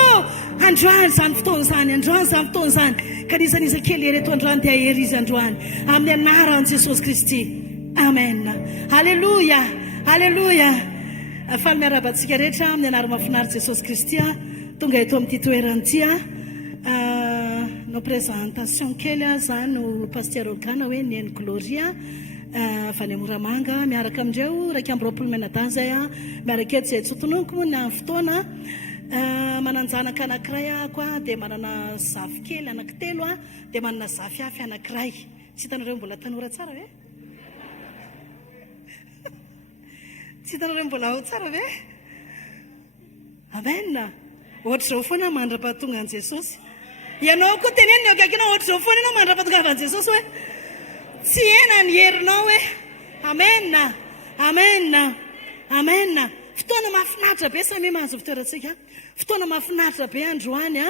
androany izany fotoana izany, androany izany fotoana izany, ka nisanisa kely ereto androany dia ahery izy androany amin'ny anaran'i Jesosy Kristy. Amen. Halleluja, halleluja. Faly miarabantsika rehetra amin'ny anarana mahafinaritra Jesosy Kristy tonga eto amin'ity toerana ity no présentation kely izany no paster Organa hoe neny Gloria fa ny Moramanga miaraka amindreo raika amby roapolo menadany zay miaraka eto izay tsotononiko moa ny amin'ny fotoana mananjanaka anankiray koa dia manana zafy kely anankitelo dia manana zafy hafy anankiray. Tsy hitanareo mbola tanora tsara ve? Tsy hitanareo mbola ao tsara ve? Amen. Ohatr'izao foana mandra-pahatonga an'i Jesosy. Ianao koa teneniny akaikinao ohatr'izao foana ianao mandra-pahatonga an'i Jesosy hoe tsy ena ny herinao hoe amen, amen, amen. Fotoana mahafinaritra be samy mahazo fitoerantsika, fotoana mahafinaritra be androany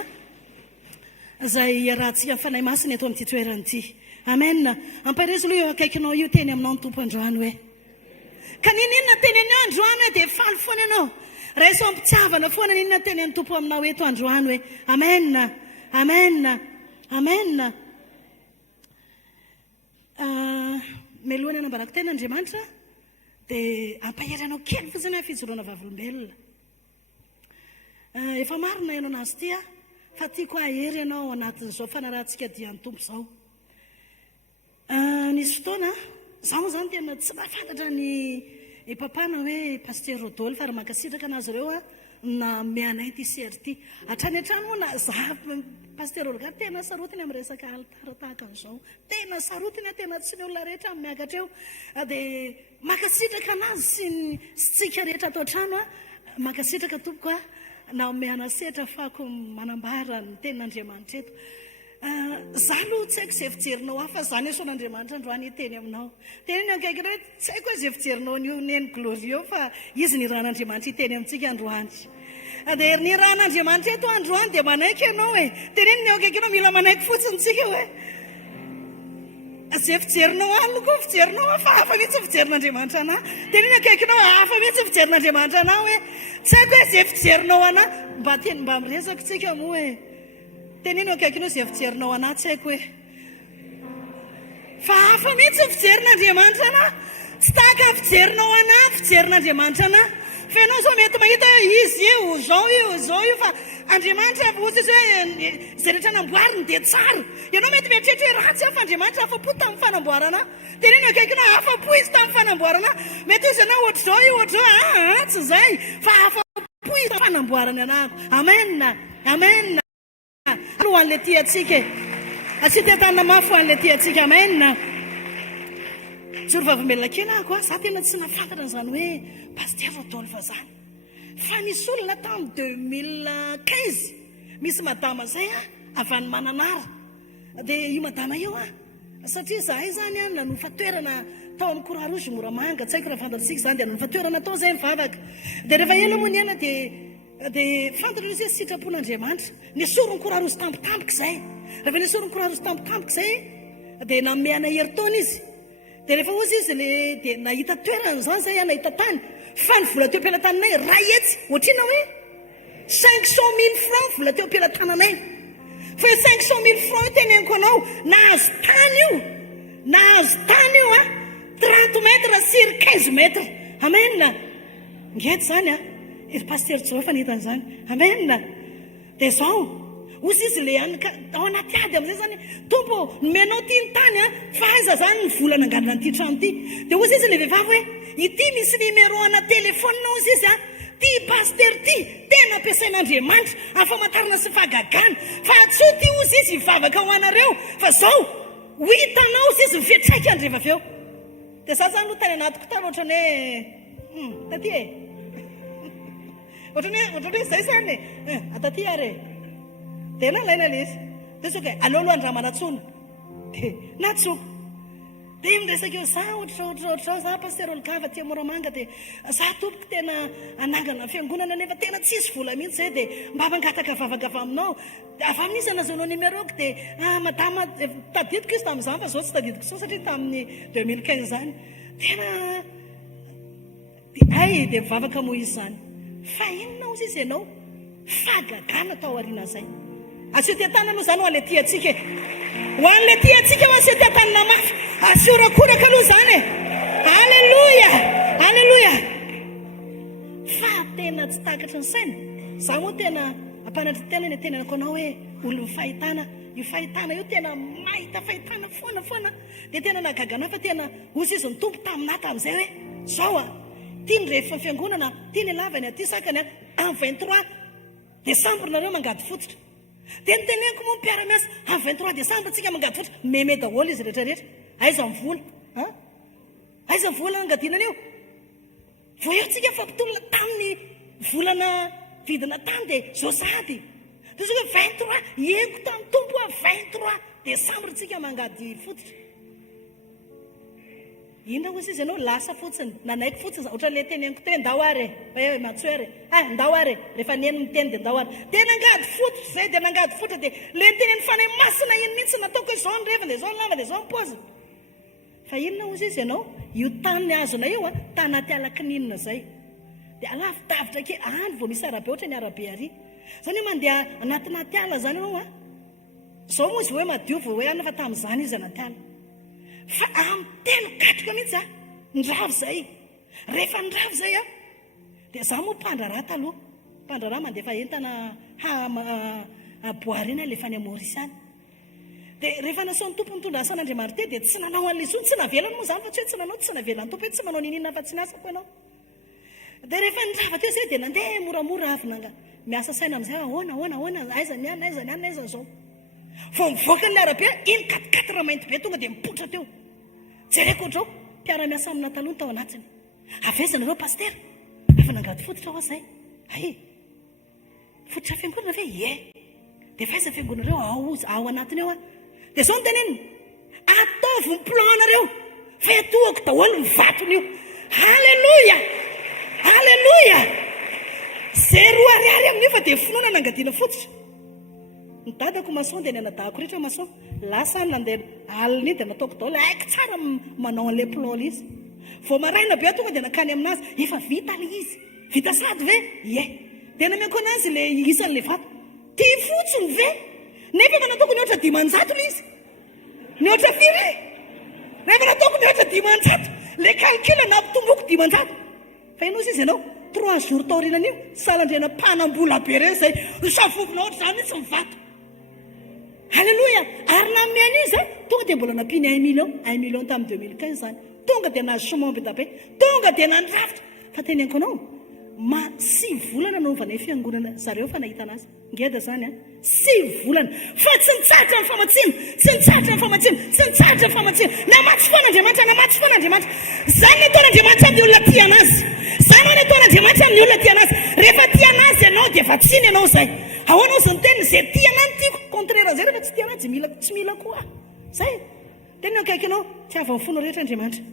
izay rahantsika fanahy masina eto amin'ity toerana ity. Amen. Ampahirezy aloha eo akaikinao io teny aminao ny tompo androany hoe ka ninona teneny androany hoe dia faly foana ianao, raha iso ampitiavana foana ninona teneny tompo aminao eto androany hoe amen, amen, amen. Melohany hanambarako ten'Andriamanitra dia ampaheranao kely fotsiny fijoroana vavolombelona. Efa marina ianao anazy ity fa tiako ahery ianao anatin'izao fanarahantsika dian'ny tompo izao. Nisy fotoana zaho zany tena tsy mahafantatra ny papana hoe paster Rodolphe ary mankasitraka anazy ireo na meanay ty sery ity hatrany hatrany moa na za paster Olga tena sarotiny amin'ny resaka alitara tahaka an'izao, tena sarotiny tena tsy ny olona rehetra miakatra eo dia mankasitraka anazy sy tsika rehetra atao trano mankasitraka tompoko na meana setra fako manambara ny ten'Andriamanitra eto. Za aloha tsy haiko izay fijerinao hafa zany esoan'Andriamanitra androany teny aminao. Teny akaiky hoe tsy haiko hoe izay fijerinao nio neny glorio fa izy ny ran'Andriamanitra iteny amintsika androany. Dia ny ran'Andriamanitra eto androany dia manaiky ianao e. Teneny ny akaiky ianao mila manaiky fotsiny tsika hoe izay fijerinao any koa fijerinao fa hafa mihitsy fijerin'Andriamanitra anahy. Teneny akaikinao hafa mihitsy fijerin'Andriamanitra anahy hoe tsy haiko hoe izay fijerinao anahy mba miresaka tsika moa e. Teneny akaikinao izay fijerinao anahy tsy haiko hoe fa hafa mihitsy fijerin'Andriamanitra anahy. Tsy tahaka fijerinao anahy fijerin'Andriamanitra anahy. Fa ianao zao mety mahita hoe izy io zao io fa Andriamanitra ozy izy hoe izay rehetra namboariny dia tsara. Ianao mety mieritreritra hoe ratsy afa Andriamanitra afa-po tamin'ny fanamboarana. Teneny akaikinao afa-po izy tamin'ny fanamboarana. Mety izy ianao ohatr'izao io ohatr'izao tsy izay fa afa-po izy tamin'ny fanamboarany anahako. Amen. Amen. Ho an'ilay tia atsika e. Asio tia tanana mafy ho an'ilay tia atsika. Amen. Jorovavimbelona kely ahako za tena tsy nafantatra n'izany hoe paster Rodolphe zany. Fa nisy olona tamin'ny 2015 misy madama zay avy any Mananara. Dia io madama io satria zahay zany nanofa toerana tao amin'ny Croix-Rouge Moramanga, tsy haiko raha fantatsika zany dia nanofa toerana tao zay mivavaka. Dia rehefa ela moa ny ela dia fantatra izy hoe sitrapon'Andriamanitra. Nisorony Croix-Rouge tampotampoka izay. Rehefa nisorony Croix-Rouge tampotampoka izay dia nameana herin-taona izy. Dia rehefa ozy izy dia nahita toerana izany zay nahita tany. Fa ny vola teo am-pelantananay ray hetsy ohatrina hoe 500 000 francs vola teo am-pelantananay. Fa 500 000 francs io teneniko anao nahazo tany io 30 metres sur 15 metres. Amen. Ngety zany paster Jehova fanhitan'izany. Amen. Dia zao ozy izy le ao anaty ady amin'izay zany tompo nomenao ty ny tany fa aiza zany ny vola nangalina an'ity trano ity. Dia ozy izy le vehivavy hoe ity misy numéro ana telefonina ozy izy ty paster ty tena ampiasain'Andriamanitra afamantarana sy fahagagana fa tso ty ozy izy hivavaka ho anareo fa zao ho hitanao ozy izy mifetraikany rehefa avy eo. Dia za zany aloha tany anatiko tany ohatrany hoe taty e ohatrany hoe zay zany ataty ary dia nalaina le izy dia soka aleo aloha ny raha manatsona natsoko. Dia miresaka eo za ohatrao za paster Olgava tia Moramanga dia za tompoko tena anangana fiangonana nefa tena tsisy vola mihitsy zay dia mba mangataka vavaka avy aminao avy amin'izy anazonao numéroako dia madama tadidiko izy tamin'izany fa zao tsy tadidiko so satria tamin'ny 2015 zany tena ay dia vavaka moa izy zany. Fa inona ozy izy ianao fahagagana tao aoriana zay. Asio tia tanana aloha zany ho an'ilay tia atsika e. Ho an'ilay tia atsika ho asio tia tanana mafy. Asio rakoraka aloha zany e. Alleluia. Alleluia. Fa tena tsy takatra ny saina. Za moa tena ampanatry tena ny tenenako anao hoe olona fahitana. Io fahitana io tena mahita fahitana foana. Dia tena nagagana fa tena ozy izy nitompo taminah tamin'izay hoe zao tia ny rehefa fiangonana tia ny lavany aty sakany en 23 décembre nareo mangady fototra. Dia niteneniko moa mpiara-miasa en 23 décembre tsika mangady fototra meme daholo izy rehetrarehetra. Aiza ny vola aiza ny vola angadinana io vo eo tsika fampitolona tamin'ny volana vidina tany dia zosady dia soka 23 ieniko tamin'ny tompo 23 décembre tsika mangady fototra. Inona ozy izy ianao lasa fotsiny nanaiko fotsiny ohatran'ilay teneniko teo ndao ary e matsoery ndao ary rehefa neny miteny dia ndao ary dia nangady fototra zay dia nangady fototra dia le niteneny fanay masina iny mihitsy nataoko hoe zao ny revana dia zao ny lava dia zao ny paoziny. Fa inona ozy izy ianao io tany azona io tanaty alakininina zay dia alavidavitra ke any vao misy arabe ohatra ny arabe ary zany hoe mandeha anatinaty ala zany ianao zao moa izy hoe madio vao hoe ana fa tamin'izany izy anaty ala. Fa amin'ny telo katroka mihitsy nyravo zay. Rehefa nyravo zay dia za moa mpandrarà taloha mpandrarà mandefa entana boarina lefa any Maorisy any. Dia rehefa nasaon'ny tompo mitondra asan'Andriamanitra dia tsy nanao an'ilay zony tsy navelany moa zany fa tsy hoe tsy nanao tsy navelan'ny tompo hoe tsy manao ninina fa tsy miasako ianao. Dia rehefa nyrava teo zay dia nandeha moramora avy nanga miasa saina amin'izay ahoana aiza ny any aiza zao. Vao mivoaka ny arabe iny 4 mainty be tonga dia mipotra teo. Jereko ohatrao mpiara-miasa amina taloha tao anatiny. Avezana ireo paster efa nangady fototra ao zay. Ay fototra fiangonana ve dia faiza fiangonareo ao anatiny eo a dia zao ny teneny ataovy ny planareo fa atoako daholo ny vatony io. Halleloia, halleloia. Zay 2 ariary amin'io fa dia finoana nangadiana fotsiny. Ny dadako mason dia ny anadahako rehetra mason lasa ny nandeha alina iny dia nataoko daholo haiko tsara manao an'ilay plan izy. Vao maraina be tonga dia nakany aminazy efa vita le izy, vita sady ve ie dia nameko anazy le isan'le vato ty fotsiny ve nefa efa nataoko ny ohatra 500 le izy, ny ohatra firy nefa nataoko ny ohatra 500 le calcule nampitomboako 500 fa ino izy izy ianao 3 jours taorinan'io salandrena mpanambola be reny zay savovona ohatra zany mitsy mivato. Halleloia. Ary nameny izy tonga dia mbola nampiny 1 million tamin'ny 2015 zany. Tonga dia nahazo chômage be tonga dia nandrafitra fa teneniko anao 6 volana naovanay fiangonana zareo fa nahita anazy ngeda zany 6 volana fa tsy nitsahatra ny famatsina, tsy nitsahatra ny famatsina, tsy nitsahatra ny famatsina. Namatsy foana Andriamanitra, namatsy foana Andriamanitra. Zany ny ataon'Andriamanitra amin'ny olona tia anazy, zany ny ataon'Andriamanitra amin'ny olona tia anazy. Rehefa tia anazy ianao dia efa tsiny ianao zay. Ahoana ozy ny teniny zay tia anany tiako contraire zay rehefa tsy tia anazy tsy mila koa zay. Tena akaiky ianao tsy avy amin'ny fona rehetra Andriamanitra.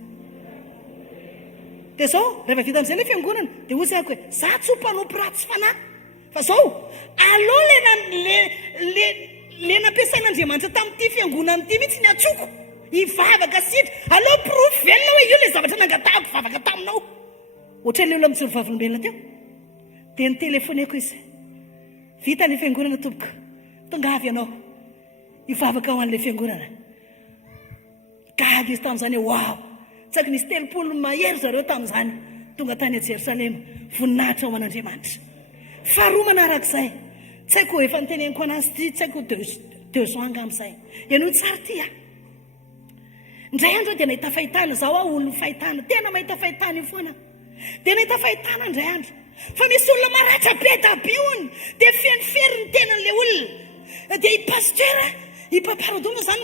Dia zao rehefa vita amin'izay le fiangonana dia hoy zako hoe za tsy ho mpanompo ratsy fanahy fa zao aloha le nampiasain'Andriamanitra tamin'ity fiangonana ity mihitsy ny atsoko hivavaka sitra. Aloha proof velona hoe io le zavatra nangatahako vavaka taminao. Ohatra le olona mijoro vavolombelona teo dia ny telefoneko izy vita ny fiangonana tompoko tonga avy ianao hivavaka ao an'ilay fiangonana. Gaga izy tamin'izany hoe wow, tsaky nisy 3 mahery zareo tamin'izany tonga tany a Jerosalema voninahitra ao an'Andriamanitra. Faharoa manarak'izay tsy haiko efa niteneniko anazy ty, tsy haiko 2 ans amin'izay ianao tsara ty a. Indray andro dia nahita fahitana zaho a olona fahitana tena mahita fahitana io foana dia nahita fahitana indray andro fa misy olona maratra be dabe ony dia fenifery ny tenan'ilay olona dia i pasteur i paparodona zany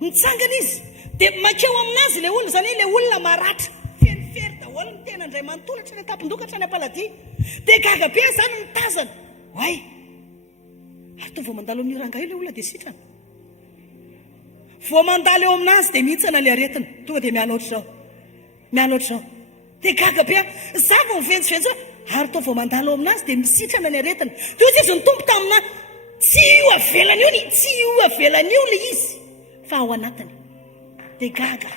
mitsangana izy dia makeo aminazy ilay olona zany ilay olona maratra fenifery daholo ny tena indray manontolatra ny tapindokatra ny apaladia dia gaga be zany mitazana hoay ary to vao mandalo amin'ny ranga io ilay olona dia sitrana vao mandalo eo aminazy dia mihitsana ilay aretina tonga dia miala oatra zao dia gaga be za vao miventsiventsy ary to vao mandalo eo aminazy dia misitrana ny aretina dia ozy izy ny tompo tamina tsy io avelany io tsy io avelany io le izy fa ao anatiny dia gaga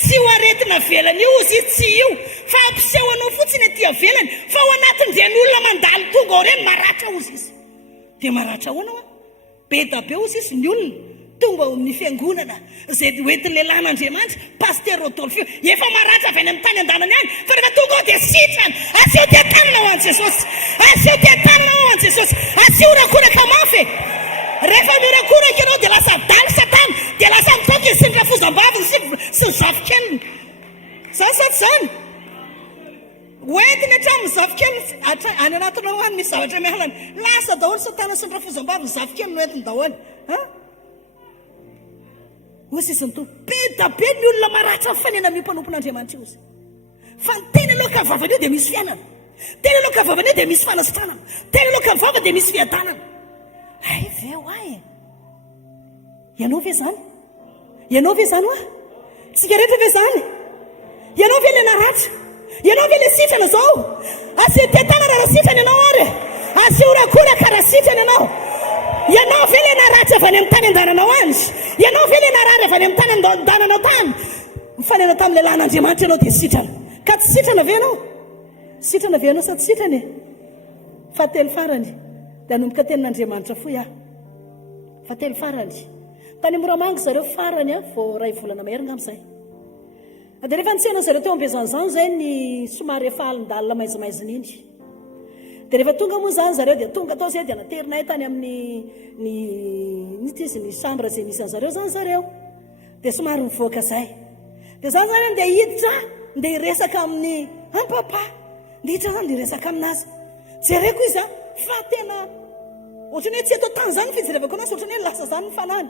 tsy ho aretina avelany io ozy izy tsy io fa ampisehoanao fotsiny aty avelany fa ao anatiny dia ny olona mandalo tonga ao reny maratra ozy izy dia maratra hoanao a be dabe ozy izy ny olona tonga amin'ny fiangonana zay hoentin'ilay lan'Andriamanitra pasteur Rodolfo efa maratra avy any amin'ny tany andanany any fa rehefa tonga ao dia sitrana aseho tia tanana ho an'i Jesosy, aseho tia tanana ho an'i Jesosy, aseho rakoraka mafy. Rehefa mirakoraka ianao dia lasa daly Satana dia lasa mitoka izy sy ny rafozam-baviny sy ny zafikeliny zany sa tsy zany hoentiny hatramin'ny zafikeliny any anatinao any misy zavatra mialana lasa daholo Satana sy ny rafozam-baviny zafikeliny hoentiny daholo ozy izy ny to be dabe ny olona maratra fanena mimpanompon'Andriamanitra io izy fa ny tena aloha ka vavany io dia misy fianana, tena aloha ka vavany io dia misy fanasitranana, tena aloha ka vava dia misy fiadanana. Ay ve hoay ianao ve zany, ianao ve zany hoa tsika rehetra ve zany, ianao ve le naratra, ianao ve le sitrana zao aseho tia tanana raha sitrana ianao ary aseho rakoraka raha sitrana ianao ve le naratra avy any amin'ny tany andananao any, ianao ve le narary avy any amin'ny tany andananao tany mifanena tamin'ilay lan'Andriamanitra ianao dia sitrana ka tsy sitrana ve ianao, sitrana ve ianao sa tsy sitrana e. Fahatelo farany dia hanomboka tenin'Andriamanitra foy aho fahatelo farany tany Moramanga zareo farany vao 2 volana maheringa amin'izay dia rehefa nitsena zareo teo ambezan'izany zay ny somary efa alindalina maizimaizina iny dia rehefa tonga moa zany zareo dia tonga tao zay dia naterinay tany amin'ny ny chambre zay misy an'zareo zany zareo dia somary mivoaka zay dia zany zany dia hiditra dia hiresaka amin'ny ampapa dia hiditra zany dia hiresaka aminazy jereko izy fa tena ohatrany hoe tsy atao tany zany fijerevako anazy ohatrany hoe lasa zany ny fanany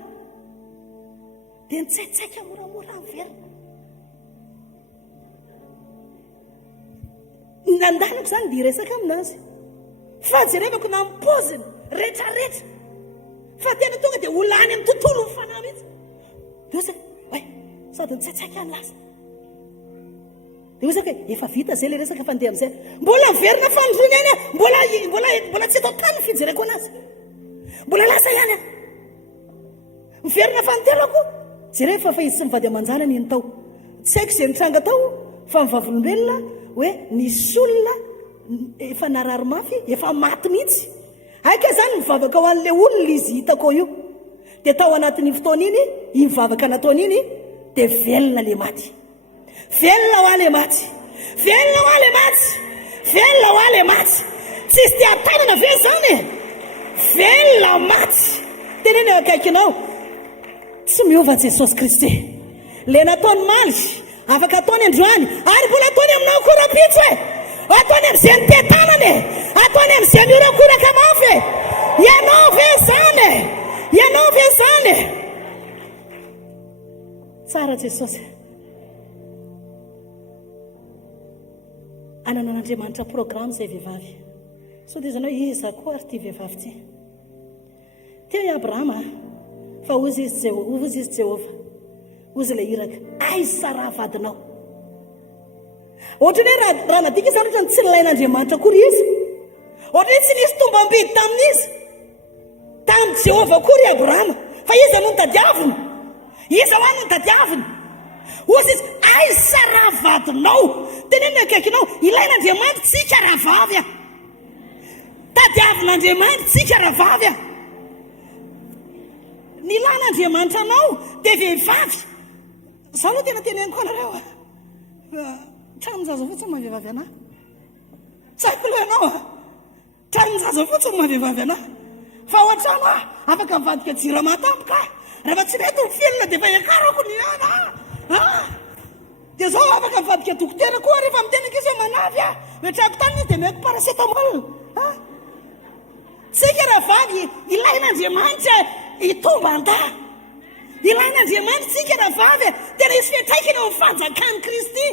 dia nitsaitsaika moramora verina nandanako zany dia hiresaka aminazy fa jerevako na mipozina rehetrarehetra fa tena tonga dia olany amin'ny tontolo ny fanahy mihitsy dia osa hoe sady nitsaitsiaka any lasa dia osaka efa vita zay le resaka fandeha amin'izay mbola miverina fanodrony any mbola tsy atao tany fijereko anazy mbola lasa ihany miverina fanotelako jereo fa izy sy mivady amanjana ny tao tsy haiko izay nitranga tao fa mivavolombelona hoe nisy olona efa narary mafy efa maty mihitsy aika zany mivavaka ho an'le olona izy hitako io dia tao anatin'ny fotoana iny i mivavaka nataony iny dia velona le maty velona ho ale maty velona ho ale maty velona ho ale maty tsisy tia tanana ve zany velona maty teneny akaikinao tsy miova Jesosy Kristy le nataony maly afaka ataony androany ary mbola ataony aminao korapitso ataony amin'izay nitetanany ataony amin'izay miorakoraka mafy ianao ve zany tsara Jesosy ananan'Andriamanitra programme zay vehivavy so dia zanao iza koa ary ty vehivavy ty teo i Abrahama fa ozy izy Jehova ozy le iraka aizy sara vadinao ohatra hoe raha nadika izany ohatra ny tsy nilain'Andriamanitra kory izy ohatra hoe tsy nisy tombam-bidy tamin'izy tamin'ny Jehova kory Abrahama fa iza no nitadiavina iza ho any nitadiavina ozy izy aizy sara vadinao teneny akaikinao ilain'Andriamanitra tsika rahavavy tadiavin'Andriamanitra tsika rahavavy ny ilan'Andriamanitra anao dia vehivavy za aloha tena teneniko anareo tranon-jaza fotsiny mahavehivavy anahy tsaiko loha ianao tranon-jaza fotsiny mahavehivavy anahy fa ao an-trano afaka mivadika jirama tampoka rehefa tsy mety mifilina dia efa iakarako ny ana dia zao afaka mivadika dokotera koa rehefa mitenaka izy hoe manavy metrako tany izy dia meko paracetamol tsika rahavavy ilain'Andriamanitra itomba-nda ilain'Andriamanitra tsika rahavavy tena izy fetraikany eo amin'ny fanjakany Kristy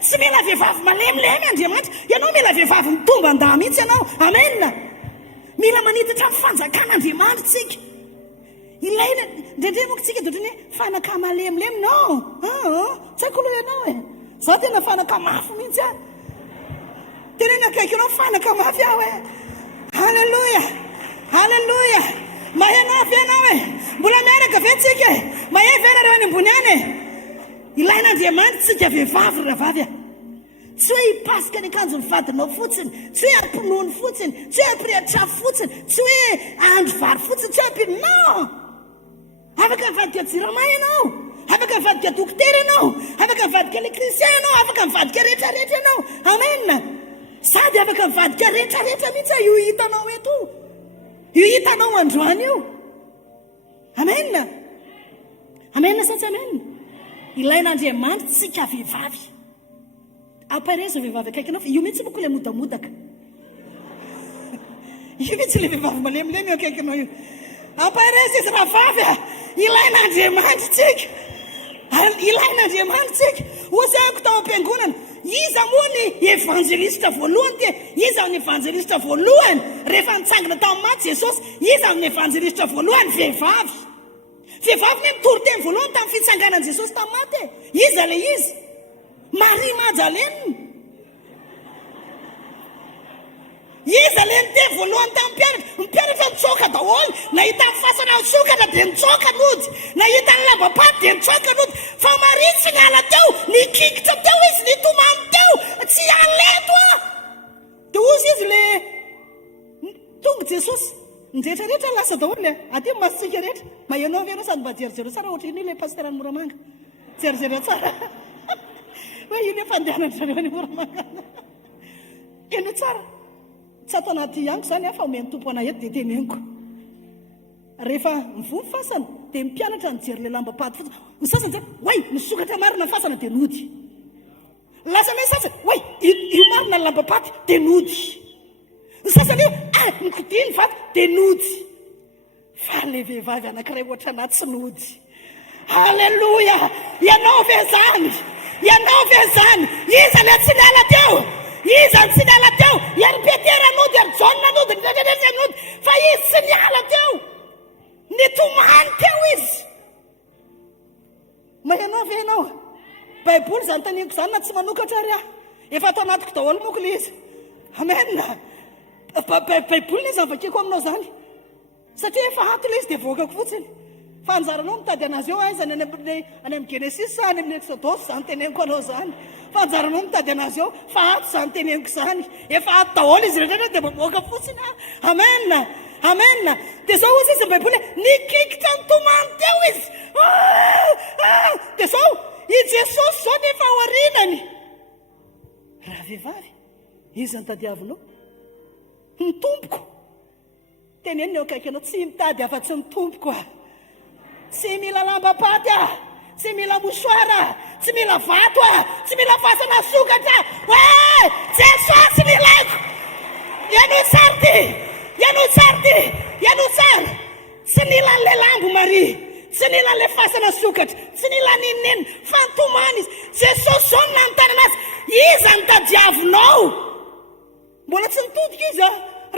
tsy mila vehivavy malemilemy Andriamanitra ianao mila vehivavy mitomba-nda mihitsy ianao amen mila maniditra amin'ny fanjakan'Andriamanitra tsika ilaina ndrendray moko tsika dia ohatrany hoe fanaka malemilemy no tsy haiko loha ianao za tena fanaka mafy mihitsy teneny akaiky ianao fanaka mafy aho halleluja mahenao ve ianao mbola miaraka ve tsika mahe ve nareo any ambony any ilain'Andriamanitra tsika vehivavy rahavavy tsy hoe hipasika ny akanjo ny vadinao fotsiny tsy hoe ampinoany fotsiny tsy hoe ampirehatra fotsiny tsy hoe andro vary fotsiny tsy hoe ampino no afaka mivadika jirama ianao afaka mivadika dokotera ianao afaka mivadika elektricien ianao afaka mivadika rehetrarehetra ianao amen sady afaka mivadika rehetrarehetra mihitsy io hitanao eto io hitanao androany io amen satsy amen ilain'Andriamanitra tsika vehivavy apareza vehivavy akaiky anao fa io mihitsy moko le modamodaka io mihitsy le vehivavy malemilemy io akaiky anao io apareza izy rahavavy ilain'Andriamanitra tsika ozy ako tao am-piangonana iza moa ny evangelista voalohany dia iza ny evangelista voalohany rehefa nitsangana tao amin'ny maty Jesosy iza ny evangelista voalohany vehivavy ny mitory-teny voalohany tamin'ny fitsanganan Jesosy tamin'ny maty iza le izy Maria Madeleine iza le niteny voalohany tamin'ny mpianatra nitsoaka daholo nahita ny fasana sokatra dia nitsoaka nody nahita ny lambapaty dia nitsoaka nody fa Maria tsy niala teo nikikitra teo izy nitomany teo tsy aleto dia ozy izy le tonga Jesosy nidrehetrarehetra lasa daholo aty masitsika rehetra mahenao ve anao sady mba jerijero tsara ohatra iny le pasterany Moramanga jerijero tsara hoe iny hoe fandehanandrareo any Moramanga eny tsara tsy atao anaty ianiko zany fa omeny tompo ana eto dia teneniko rehefa mivony fasana dia mpianatra nijery le lambapaty fotsiny ny sasany zany way misokatra marina fasana dia nody lasa le sasany way io marina ny lambapaty dia nody ny sasany io nikodiny vaty dia nody fa le vehivavy anankiray ohatra anaty tsy nody halleluja ianao ve zany iza le tsy niala teo iza ny tsy niala teo ery Petera anody ery Jaona anody ny rehetrarehetra anody fa izy tsy niala teo nitomany teo izy mahanao ve ianao baiboly zany taniko zany na tsy manokatra ary aho efa atao anatiko daholo moko le izy amen baiboly izy avakeko aminao zany satria efa ato le izy dia voakako fotsiny fa anjaranao mitady anazy eo aizany any amin'ny Genesis any amin'ny Exodus zany teneniko anao zany fa anjaranao mitady anazy eo fa ato zany teneniko zany efa ato daholo izy rehetra dia voaka fotsiny amen amen dia zao izy izy baiboly nikikitra nitomany teo izy dia zao i Jesosy zao nefa aorinany raha vehivavy izy nitadiavinao ny tompoko teneniny eo akaiky anao tsy mitady afa-tsy ny tompoko tsy mila lamba-paty tsy mila mosoara tsy mila vato tsy mila fasana sokatra Jesosy ny ilaiko ianao tsara ianao tsara tsy nila le lambo Maria tsy nila le fasana sokatra tsy nila ninina fa nitomany izy Jesosy zao no nanontany anazy iza ny tadiavinao mbola tsy nitodika izy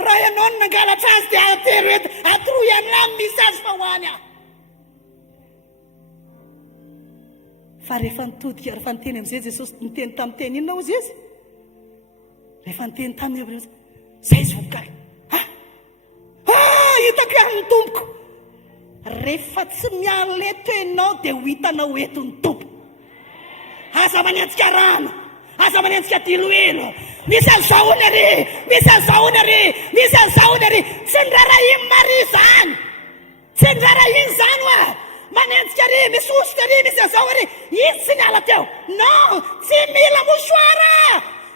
raha ianao no nangalatra azy dia atero eto atroy an'amy misy azy fa hoany fa rehefa nitodika rehefa niteny am'izay Jesosy niteny tamin'ny teny inona ozy izy rehefa niteny taminy zay izy vokaly hitako ihany ny tompoko rehefa tsy mialeto ianao dia ho hitanao eto ny tompo aza manentsika rano aza manentsika tiloelo misy an'izahony ary misy an'izahony ary tsy ny rarahiny Maria zany tsy ny rarahiny zany manentsika ary misy osika ary misy an'izao ary izy tsy niala teo non tsy mila mosoara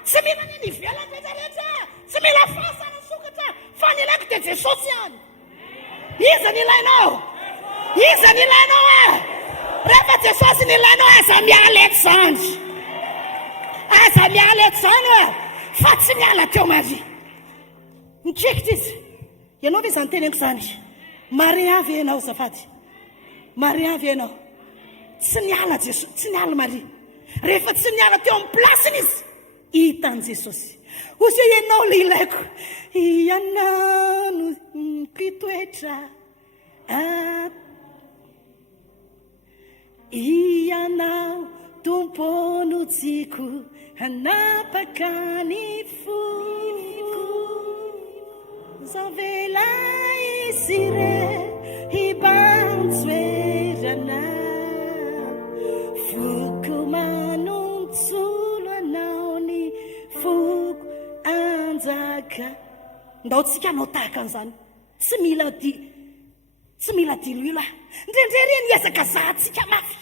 tsy mila niny ivela rehetrarehetra tsy mila fasana sokatra fa ny ilaiko dia Jesosy ihany iza ny ilainao rehefa Jesosy ny ilainao aza miala eto zany fa tsy miala teo Maria nikikitra izy ianao ve zany teneniko zany Maria avy ianao zafady Maria avy ianao tsy niala Jesosy tsy niala Maria rehefa tsy niala teo amin'ny plasiny izy hitan Jesosy ozy ianao le ilaiko ianao no mpitoetra ianao tompono tsiko hanapaka ny foko zao vela isire hibanjoerana foko manontsolo anao ny foko anjaka ndao tsika anao tahaka an'izany tsy mila diloilo ndrendrery eny iezaka zahantsika mafy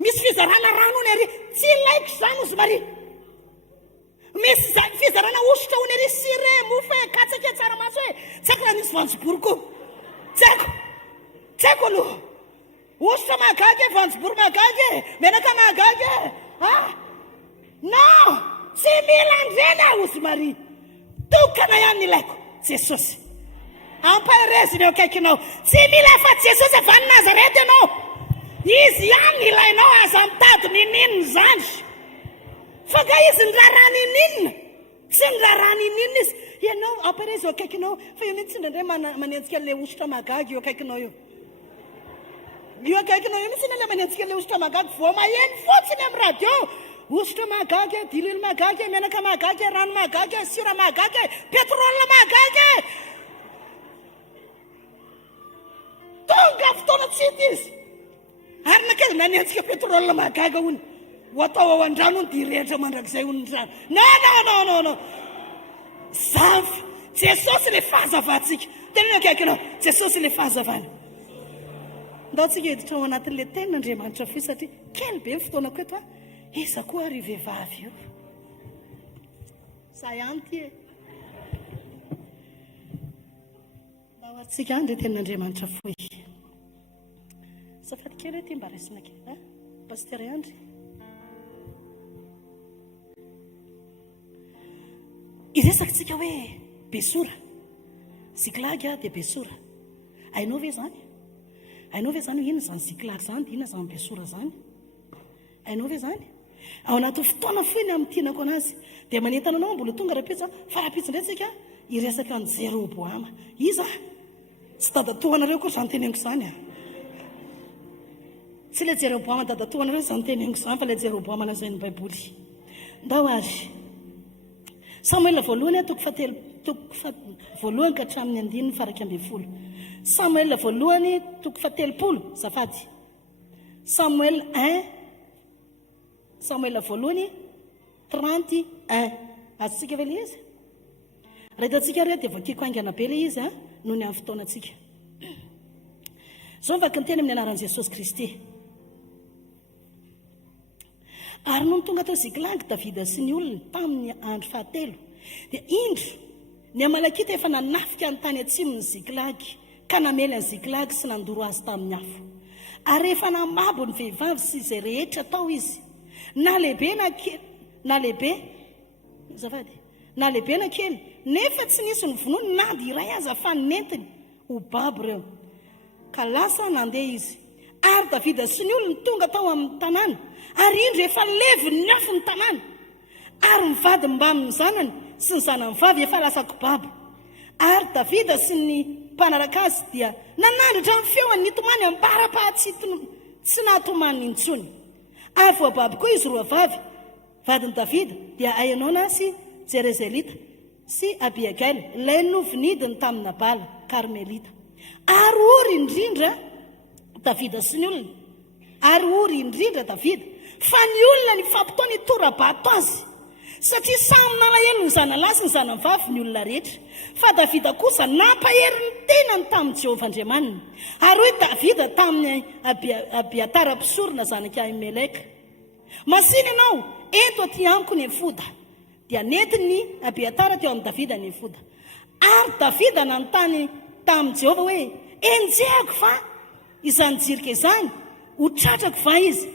misy fizarana rano ony ary tsy ilaiko zany ozy Maria misy fizarana ositra ony ary sire mofo katsaka tsaramaso tsy haiko raha misy vanjobory koa tsy haiko aloha ositra mahagagy vanjobory mahagagy menaka mahagagy non tsy mila andreny ozy Maria tokana ihany ilaiko Jesosy ampahereziny eo akaikinao tsy mila fa Jesosy avy any Nazareta ianao izy ihany ilainao aza mitady nininina zany fa ka izy ny raha nininina tsy ny raha nininina izy ianao ampahereza eo akaikinao fa io mihitsy indraindray manentsika le ositra mahagagy eo akaikinao io akaikinao io mihitsy le manentsika le ositra mahagagy vao maheno fotsiny amin'ny radio ositra mahagagy dililo mahagagy menaka mahagagy rano mahagagy sira mahagagy petrôle mahagagy tonga fotoana tsy hita izy ary nakaiza nanentsika petrôle mahagaga ony ho atao ao an-drano ony direhitra mandrakizay ony ny rano non zafy Jesosy le fahazavantsika tenena akaikinao Jesosy le fahazavana ndao tsika editra ao anatin'le tenin'Andriamanitra fo satria kely be ny fotoanako eto iza koa ary vehivavy io za ihany ty mba hoaritsika any re tenin'Andriamanitra foy safady kely ty mba raisina kely paster Andry iresakitsika hoe Besora Ziklaga dia Besora ainao ve zany hoe ino zany Ziklaga zany dia ina zany Besora zany ainao ve zany ao anaty fotoana foiny amin'ny tianako anazy dia manentana anao mbola tonga rapitsa fa rapitsa indray tsika iresaka ny Jeroboama iza tsy dadatohanareo koa izany teneniko izany a tsy ilay Jeroboama dadatohanareo izany teneniko izany fa ilay Jeroboama lazain'ny baiboly ndao ary Samuel voalohany voalohany ka hatramin'ny 9:1 Samuel voalohany 7 zafady Samuel 1 Samuel voalohany 31 atsika ve ilay izy raha hitantsika reo dia vakiko aingana be ilay izy noho ny amin'ny fotoanantsika zao vaky ny teny amin'ny anaran'i Jesosy Kristy ary noho ny tonga tao Ziklaga Davida sy ny olona tamin'ny andro fahatelo dia indro ny Amalekita efa nanafika ny tany atsimon'ny Ziklaga ka namely ny Ziklaga sy nandoro azy tamin'ny afo ary rehefa namabo ny vehivavy sy izay rehetra tao izy na lehibe na kely nefa tsy nisy ny vonoany nady iray aza fa nentiny ho babo ireo ka lasa nandeha izy ary Davida sy ny olona tonga tao amin'ny tanàna ary indro efa levy ny afo ny tanàna ary mivady mba amin'ny zanany sy ny zanany vavy efa lasa kibabo ary Davida sy ny mpanaraka azy dia nanandratra amin'ny feony nitomany ambara-pahatsitony tsy nahatomany intsony ary voababo koa izy roa vavy vadiny Davida dia Ainona sy Jerezelita sy Abiagail ilay novinidiny tamin'ny Nabala Karmelita ary ory indrindra Davida sy ny olona fa ny olona ny fampitao ny tora-bato azy satria samy nalahelo ny zanalahy sy ny zanavavy ny olona rehetra fa Davida kosa nampahery ny tenany tamin'ny Jehovah Andriamanina ary hoe Davida tamin'ny Abiatara mpisorona zanaka Ahimeleka masiny ianao eto aty amiko ny efoda dia netiny Abiatara teo amin'ny Davida ny efoda ary Davida nanontany tamin'ny Jehovah hoe enjehako fa izany jirika izany ho tratrako va izy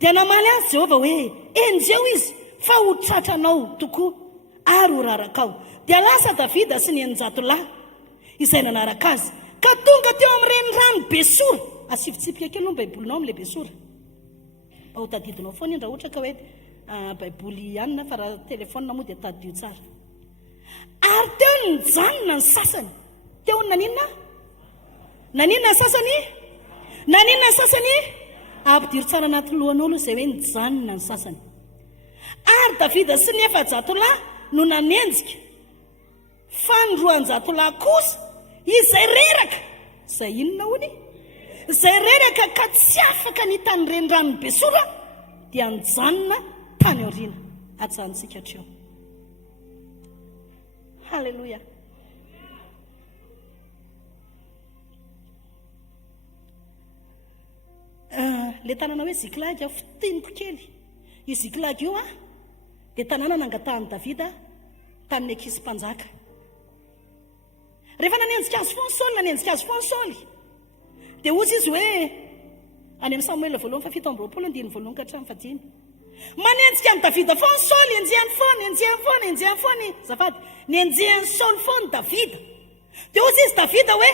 dia namaly azy Jehovah hoe enjeo izy fa ho tratranao tokoa ary ho rarakao dia lasa Davida sy ny 900 lahy izay nanaraka azy ka tonga teo amin'ny renirano Besora asivitsipika kely no baibolinao amin'ilay Besora mba ho tadidinao foana indra ohatra ka hoe baiboly ihanina fa raha telefona moa dia tadidio tsara ary teo nijanona ny sasany teo naninona ny sasany ampidiro tsara anaty lohanao aloha izay hoe nijanona ny sasany ary Davida sy ny 700 lahy no nanenjika fa ny 200 lahy kosa izay reraka izay inona hony izay reraka ka tsy afaka nitany renirano Besora dia nijanona tany aoriana ajanontsika hatreo halleluja le tanàna hoe Ziklaga fitiniko kely io Ziklaga io dia tanàna nangatahan'i Davida tamin'ny ankisy mpanjaka rehefa nanenjika azy foany Saoly dia ozy izy hoe any amin'ny Samuel voalohany fa 7 andiny voalohany ka hatramin'ny 5 manenjika amin'ny Davida foany Saoly enjehany foany zafady nenjehany Saoly foany Davida dia ozy izy Davida hoe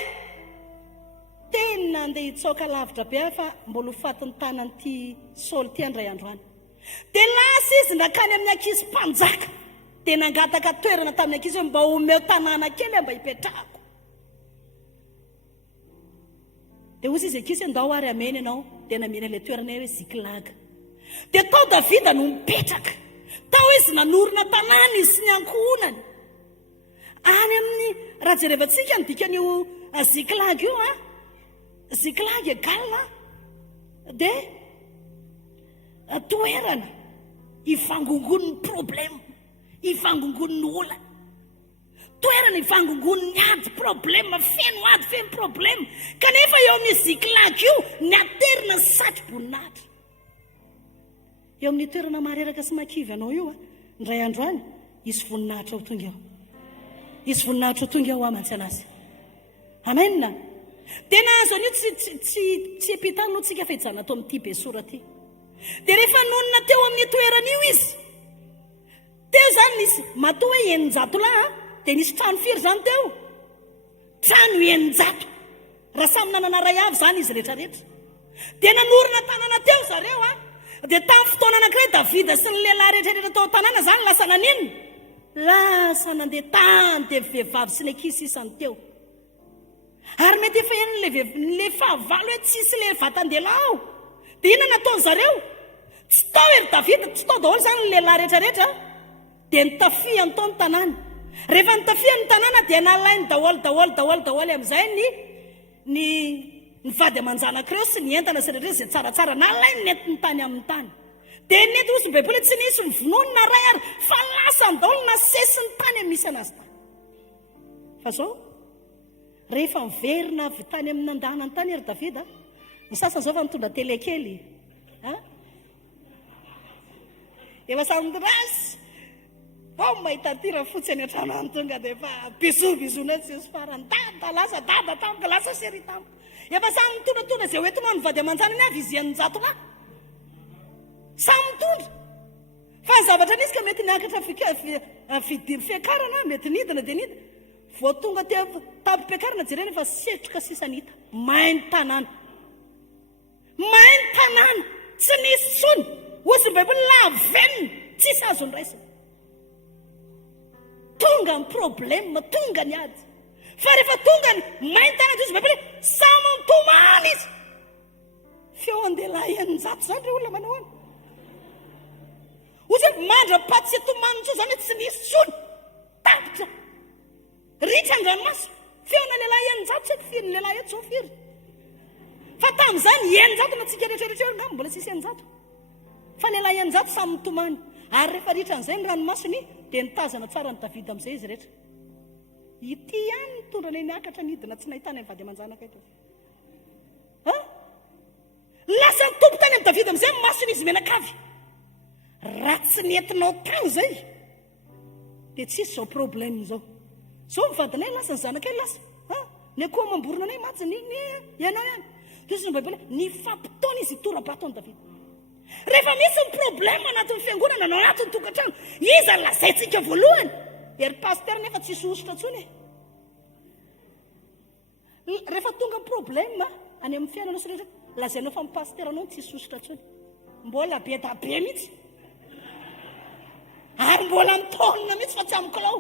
tena andeha hitsoaka lavitra be fa mbola ho fatiny tanan'ity Saoly ty andray androany dia lasa izy nakany amin'ny ankisy mpanjaka dia nangataka toerana tamin'ny ankizy hoe mba homeo tanàna kely mba hipetrahako dia ozy izy ankisy ndao ary ameny ianao dia namena ilay toerana hoe Ziklaga dia tao Davida no mipetraka tao izy nanorona tanàna izy sy ny ankohonany any amin'ny raha jerevantsika ny dikan'io Ziklaga io Ziklaga galina dia toerana ivangongon'ny problema ivangongon'ny olana toerana ivangongon'ny ady problema feno problema kanefa eo amin'ny Ziklaga io ny aterina satry-boninahitra eo amin'ny toerana mareraka sy makivy anao io ndray andro any isy voninahitra ho tonga eo amantsy anazy amenna dia nahazo an'io tsy epitano tsika fa hijanona atao amin'ity Besora ty dia rehefa nonona teo amin'ny toeran'io izy teo zany nisy matoa hoe 900 lahy dia nisy trano firy zany teo trano 900 raha samy nanana ray avy zany izy rehetrarehetra dia nanorona tanàna teo zareo dia tamin'ny fotoana anankiray davida sy ny lehilahy rehetrarehetra tao an-tanàna zany lasa nanenina lasa nandeha tany dia vehivavy sy le ankizy isany teo ary mety efa le fahavalo hoe tsisy le vatan-dehilahy ao dia inona nataony zareo tsy tao ery davida tsy tao daholo zany ny lehilahy rehetrarehetra dia nitafihany tao ny tanàna rehefa nitafihany tanàna dia nalainy daholy amin'izay ny vady aman-janak'ireo sy ny entana sy rehetra izay tsaratsara nalainy netiny tany amin'ny tany dia nety osy ny baiboly tsy nisy mivononina ray ary fa lasany daholo na sesiny tany amin'ny misy anazy tany fa zao rehefa miverina avy tany amin'ny nandahanany tany ery davida ny sasany zao fa mitondra telekely efa samyrasy ao mahita tyra fotsy any an-trano any tonga dia efa bizobizona tsisy farany lasa dada tamika lasa sery tamika efa samy mitondratondra izay hoentinao ny vady aman-janany avy izy ian'ny-jato lahy samy mitondra fa ny zavatra nisy ka mety niakatra fidiry fiakarana mety nidina dia nidina vao tonga tampipiakarana jerena efa setroka sisany hita mainy tanàna tsy nisy tsony osy ny baiboly lavenina tsisy azo ny raisina tonga ny problema tonga ny ady fa rehefa tonga ny mainy tanàna osy ny baiboly samy mitomany izy feo an-dehilahy ian'ny-jato zany re olona manao any osy hoe mandra-paty sy atomaniny tso zany hoe tsy nisy tsony tapitra ritra ny ranomaso feona lehilahy ian'ny-jato tsy haiko firy ny lehilahy eto zao firy fa tamin'izany ian'ny-jato na tsika rehetrarehetra eo ngamba mbola tsisy ian'ny-jato fa lehilahy ian'ny-jato samy mitomany ary rehefa ritra n'izay ny ranomasony dia nitazana tsara ny davida amin'izay izy rehetra ity ihany mitondra ny niakatra nidina tsy nahitany amin'ny vady aman-janaka eto lasa nitompo tany amin'ny davida amin'izay masony izy menakavy raha tsy nentinao tany zay dia tsisy zao problème zao zao mivadinay lasa ny zanakay lasa ny akoha mamborona anay matsy ianao ihany tosy ny baiboly ny fampitaona izy tora-bato ny davida rehefa misy ny problème anatin'ny fiangonana anao anatin'ny tokantrano iza ny lazaintsika voalohany ery paster nefa tsisy ositra tsony rehefa tonga ny problème any amin'ny fiainanao sy rehetra lazainao fa mipaster anao tsisy ositra tsony mbola be da be mihitsy ary mbola mitaonina mihitsy fa tsy amikilao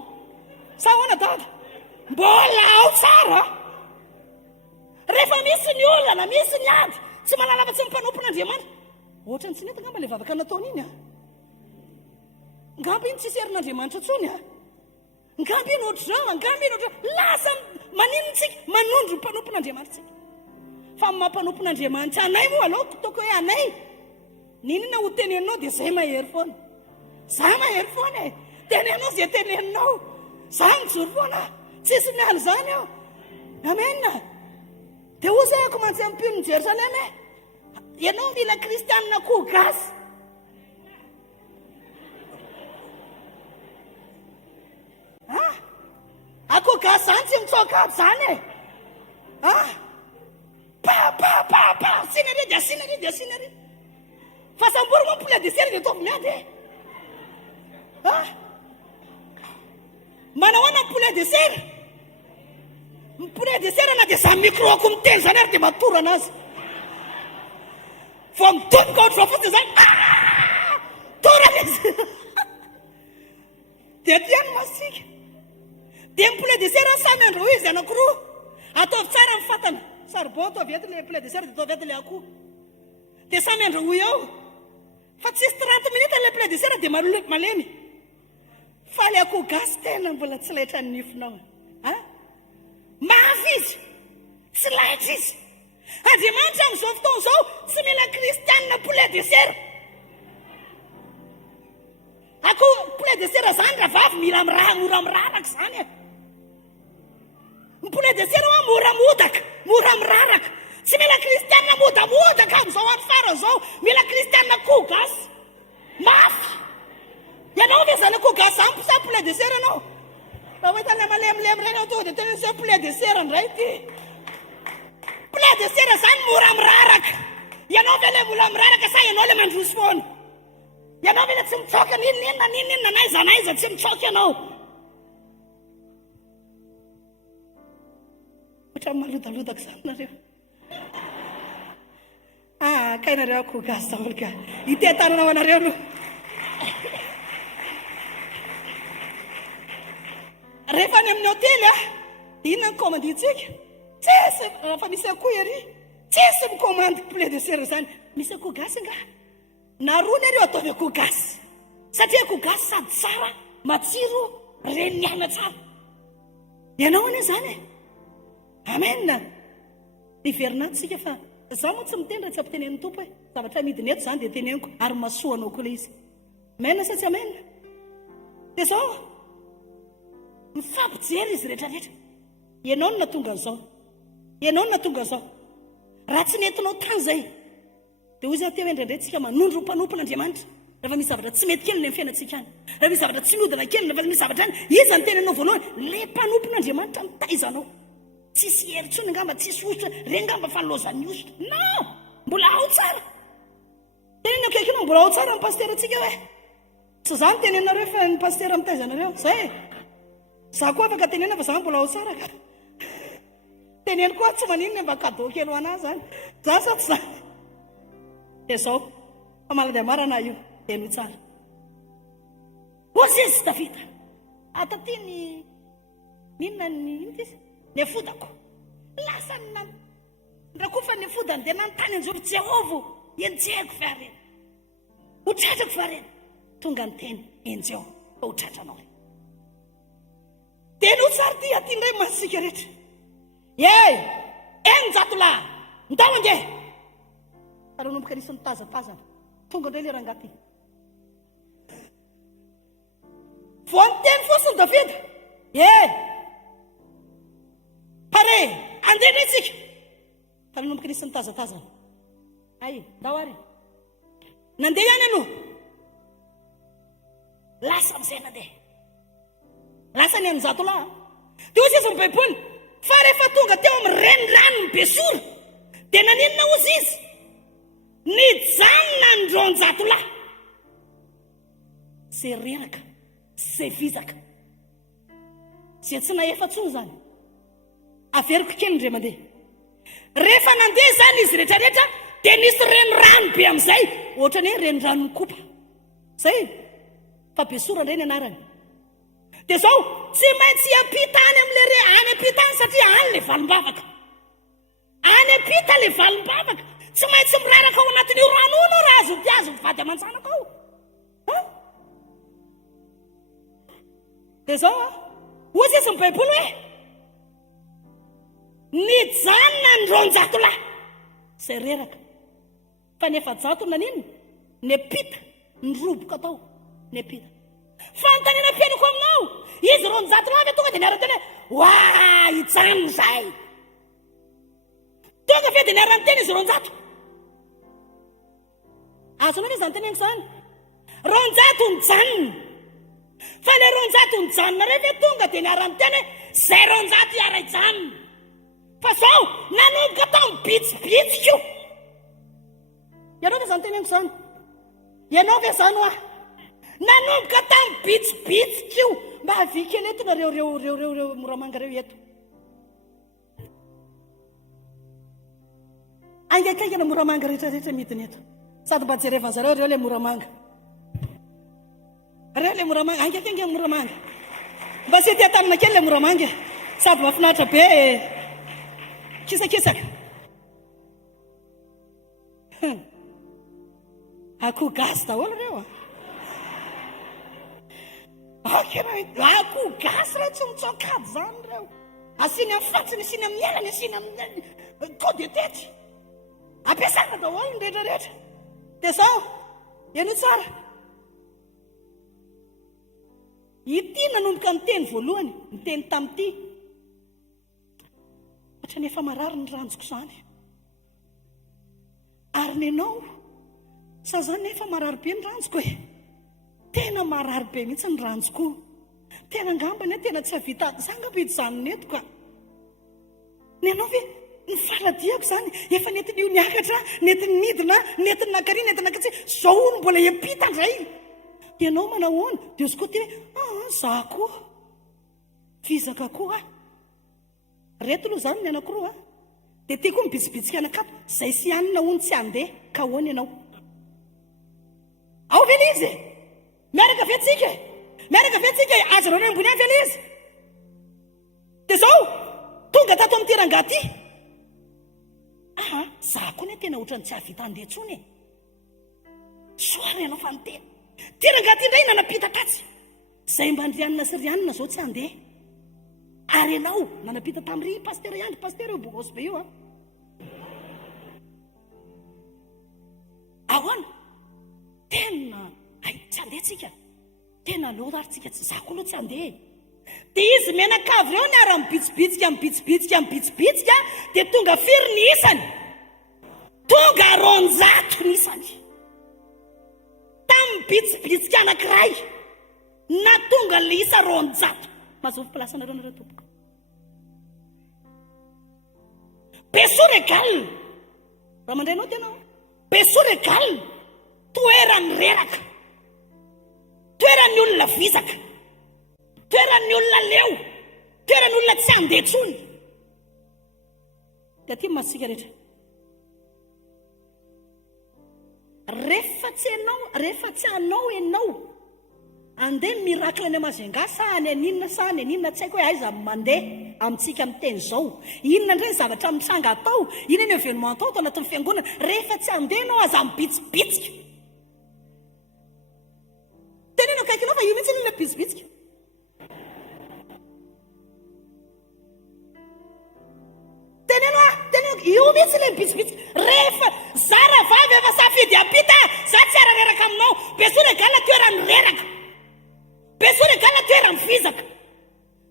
sa hoana dada mbola ao tsara rehefa misy ny olana misy ny ady tsy malala fa tsy mimpanompon'andriamanitra ohatra ny tsy nety ngamba le vavaka nataony iny ngamba iny tsisy herin'andriamanitra tsony ngamba iny ohatr'izao ngamba iny ohatr'izao lasa maninontsika manondro ny mpanompon'andriamanitra tsika fa mampanompon'andriamanitra anay moa aloha toko hoe anay ninona ho tenenao dia zay mahery foana za mahery foana tenenao zay teneninao za mijoro foana tsisy mialy zany ao amena dia osako mantsy ampino ny jerosalema ianao mila kristianina koa gasy akoho gasy zany tsy mitsoka aby zany asina re dia asina re dia asina re fa sambory moa poulet de chair dia ataovy miady manao ana poulet de chair poulet de chair na dia za microako miteny zany ary dia matory anazy vao mitomboka ohatr'izao fotsiny zany torana izy dia tiany masika dia ny poulet de chair samy andro izy anakiroa ataovy tsara ny fatana sarbon ataovy eto le poulet de chair dia ataovy eto le akoho dia samy andro eo fa tsisy 30 minutes le poulet de chair dia malemy fa le akoho gasy tena mbola tsy laitra ny nifinao mafy izy tsy laitra izy andriamanitra amin'izao fotoana izao tsy mila kristianina poulet de chair akoho poulet de chair zany raha vavy mila mora miraraka zany ny poulet de chair mora miraraka tsy mila kristianina modamodaka amin'izao any farany zao mila kristianina akoho gasy mafy ianao ve zany akoho gasy zany sa poulet de chair anao raha hoe tana malemilemy reny ao tonga dia tena se poulet de chair ndray ty poulet de chair zany mora miraraka ianao ve le mbola miraraka sa ianao le mandroso foana ianao ve le tsy mitsoka ninina naiza tsy mitsoka ianao ohatra malodalodaka zany nareo akainareo akoho gasy daholo ka itetanana ho anareo aloha rehefa any amin'ny hotely inona ny komandintsika tsisy rafa misy akoho ery tsisy mikomandy poulet de chair zany misy akoho gasy nga narony areo ataovy akoho gasy satria akoho gasy sady tsara matsiro reniana tsara ianao anie zany amena iverinantsika fa zaho moa tsy mitendra tsy ampitenen'ny tompo hoe zavatra midiny eto zany dia teneniko ary masoanao koa ilay izy amena sa tsy amena dia zao mifampijery izy rehetrarehetra ianao no natonga an'izao ianao no natonga an'izao raha tsy nentinao tany zay dia hoy zaho teo endrandrayntsika manondro mpanompon'Andriamanitra rehefa misy zavatra tsy mety kely ny amin'ny fiainantsika any rehefa misy zavatra tsy miodina kely rehefa misy zavatra any iza ny tenenao voalohany le mpanompon'Andriamanitra mitaizanao tsisy heritsony ngamba tsisy ositra re ngamba falozan'ny ositra no mbola ao tsara tenena akekino mbola ao tsara ny pastera atsika hoe tsy zany tenenareo fa ny pastera mitaizanareo zay za koa afaka tenena fa za mbola ao tsara ka teneny koa tsy maninona mba kadô kely ho anazy zany za sa tsy zany dia zao fa maladia marana io dia no tsara ozy izy Davida ataty ny minona ny izy ny fodako lasa rakofa ny fodany dia nanontany an'izao Jehova enjehako farena hotratrako farena tonga ny teny enjeo fa hotratranao dia no tsara ty aty indray masika rehetra eninjatolahy ndao ange ary nomboka nisy nitazatazana tonga indray le rangaty voa ny teny fosiny Davida pare andeha indray tsika ary nomboka nisy nitazatazana ay ndao ary nandeha ihany aloha lasa amizay nandeha lasa ny eninjatolahy dia ozy izy ny baiboly fa rehefa tonga teo amin'ny renirano ny Besora dia naninona ozy izy nijanona ny ron-jatolahy zay reraka zay vizaka zay tsy nahefa-tsony zany averiko kely ndre mandeha rehefa nandeha zany izy rehetrarehetra dia nisy renirano be amin'izay ohatrany hoe renirano ny kopa zay fa Besora indray ny anarany dia zao tsy maintsy ampita any amin'le any ampita any satria any le valim-bavaka any ampita le valim-bavaka tsy maintsy miraraka ao anatin'io rano io anao raha azo ty azo mivady aman-janaka ao dia zao ozy izy ny baiboly hoe nijanona ny ron-jatolahy zay reraka fa ny efa-jato naninona ny apita ny roboka tao ny apita fantanena mpianako aminao izy ron-jatolahy ve tonga dia niaranteny hoe oa hijanona zay tonga ve dia niaranteny izy ron-jato azonao ve zany teneniko zany ron-jato nijanona fa le ron-jato nijanona re ve tonga dia niaranteny hoe zay ron-jato iara hijanona fa zao nanomboka tao mibitsibitsiko ianao ve zany teneniko zany ianao ve zany oa nanomboka tao mibitsibitsiko mba havkely eto nareo moramanga reo eto angakaikana moramanga rehetrarehetra midiny eto sady mba jerevan zareo reo le moramanga reo le moramanga angakainga moramanga mba sy tia tamina kely le moramanga sady mahafinaritra be kisakisaka akoho gasy daholo reo akoho gasy reo tsy mitsokady zany reo asiny amin'ny fatsiny asiny amin'ny elany asiny amin'ny kodetety ampiasana daholo ny rehetrarehetra dia zao ianio tsara ity nanomboka ny teny voalohany ny teny tamity ohatra ny efa marary ny ranjoko zany ary ny anao sa zany nefa marary be ny ranjoko e tena marary be mihitsy ny ranjoko tena ngambany tena tsy havita zangamba hijanona eto ka ny anao ve ny faladiako zany efa netiny io niakatra netiny midina netiny nakary netiny nakatsy zao no mbola hiampita ndray dia anao manahoana dia izy koa ty hoe za koa vizaka koa reto aloha zany ny anankiroa dia tia koa mibitsibitsika anakato izay sy anina hony tsy andeha ka hoany ianao ao vela izy miaraka vetsika azy reo ambony any vela izy dia zao tonga tato amin'ny terangaty za koa ny tena ohatrany tsy havita andeha tsony soary ianao fa notena terangaty indray nanapita-katsy izay mba ndrianina sy rianina zao tsy andeha ary ianao nanapita tamin'ry pastera ihany pastera io bogosy be io ahoana tena tsy andeha tsika tena aleo arytsika tsy za koa aloha tsy andeha dia izy menakavy reo ny ara mibitsibitsika dia tonga firy ny isany tonga ronjato ny isany tamin'ny bitsibitsika anankiray na tonga le isa ronjato mazovy plasanareo nareo tompoko Besora raha mandrainao tenao Besora toerany reraka toerany olona vizaka toerany olona leo toerany olona tsy andeha tsony dia ty masika rehetra rehefa tsy anao ianao andeha mirakla any Majunga sa any aninona tsy haiko hoe aiza mandeha amintsika amin'ny teny zao inona indray zavatra mitranga atao inona ny événement atao anatin'ny fiangonana rehefa tsy andeha anao aza mibitsibitsika tenenao kaikinao fa io mihitsy ilay bitsibitsika tenenao io mihitsy ilay bitsibitsika rehefa zara vavy efa safidy apita za tsy arareraka aminao Besora toerany reraka Besora toerany vizaka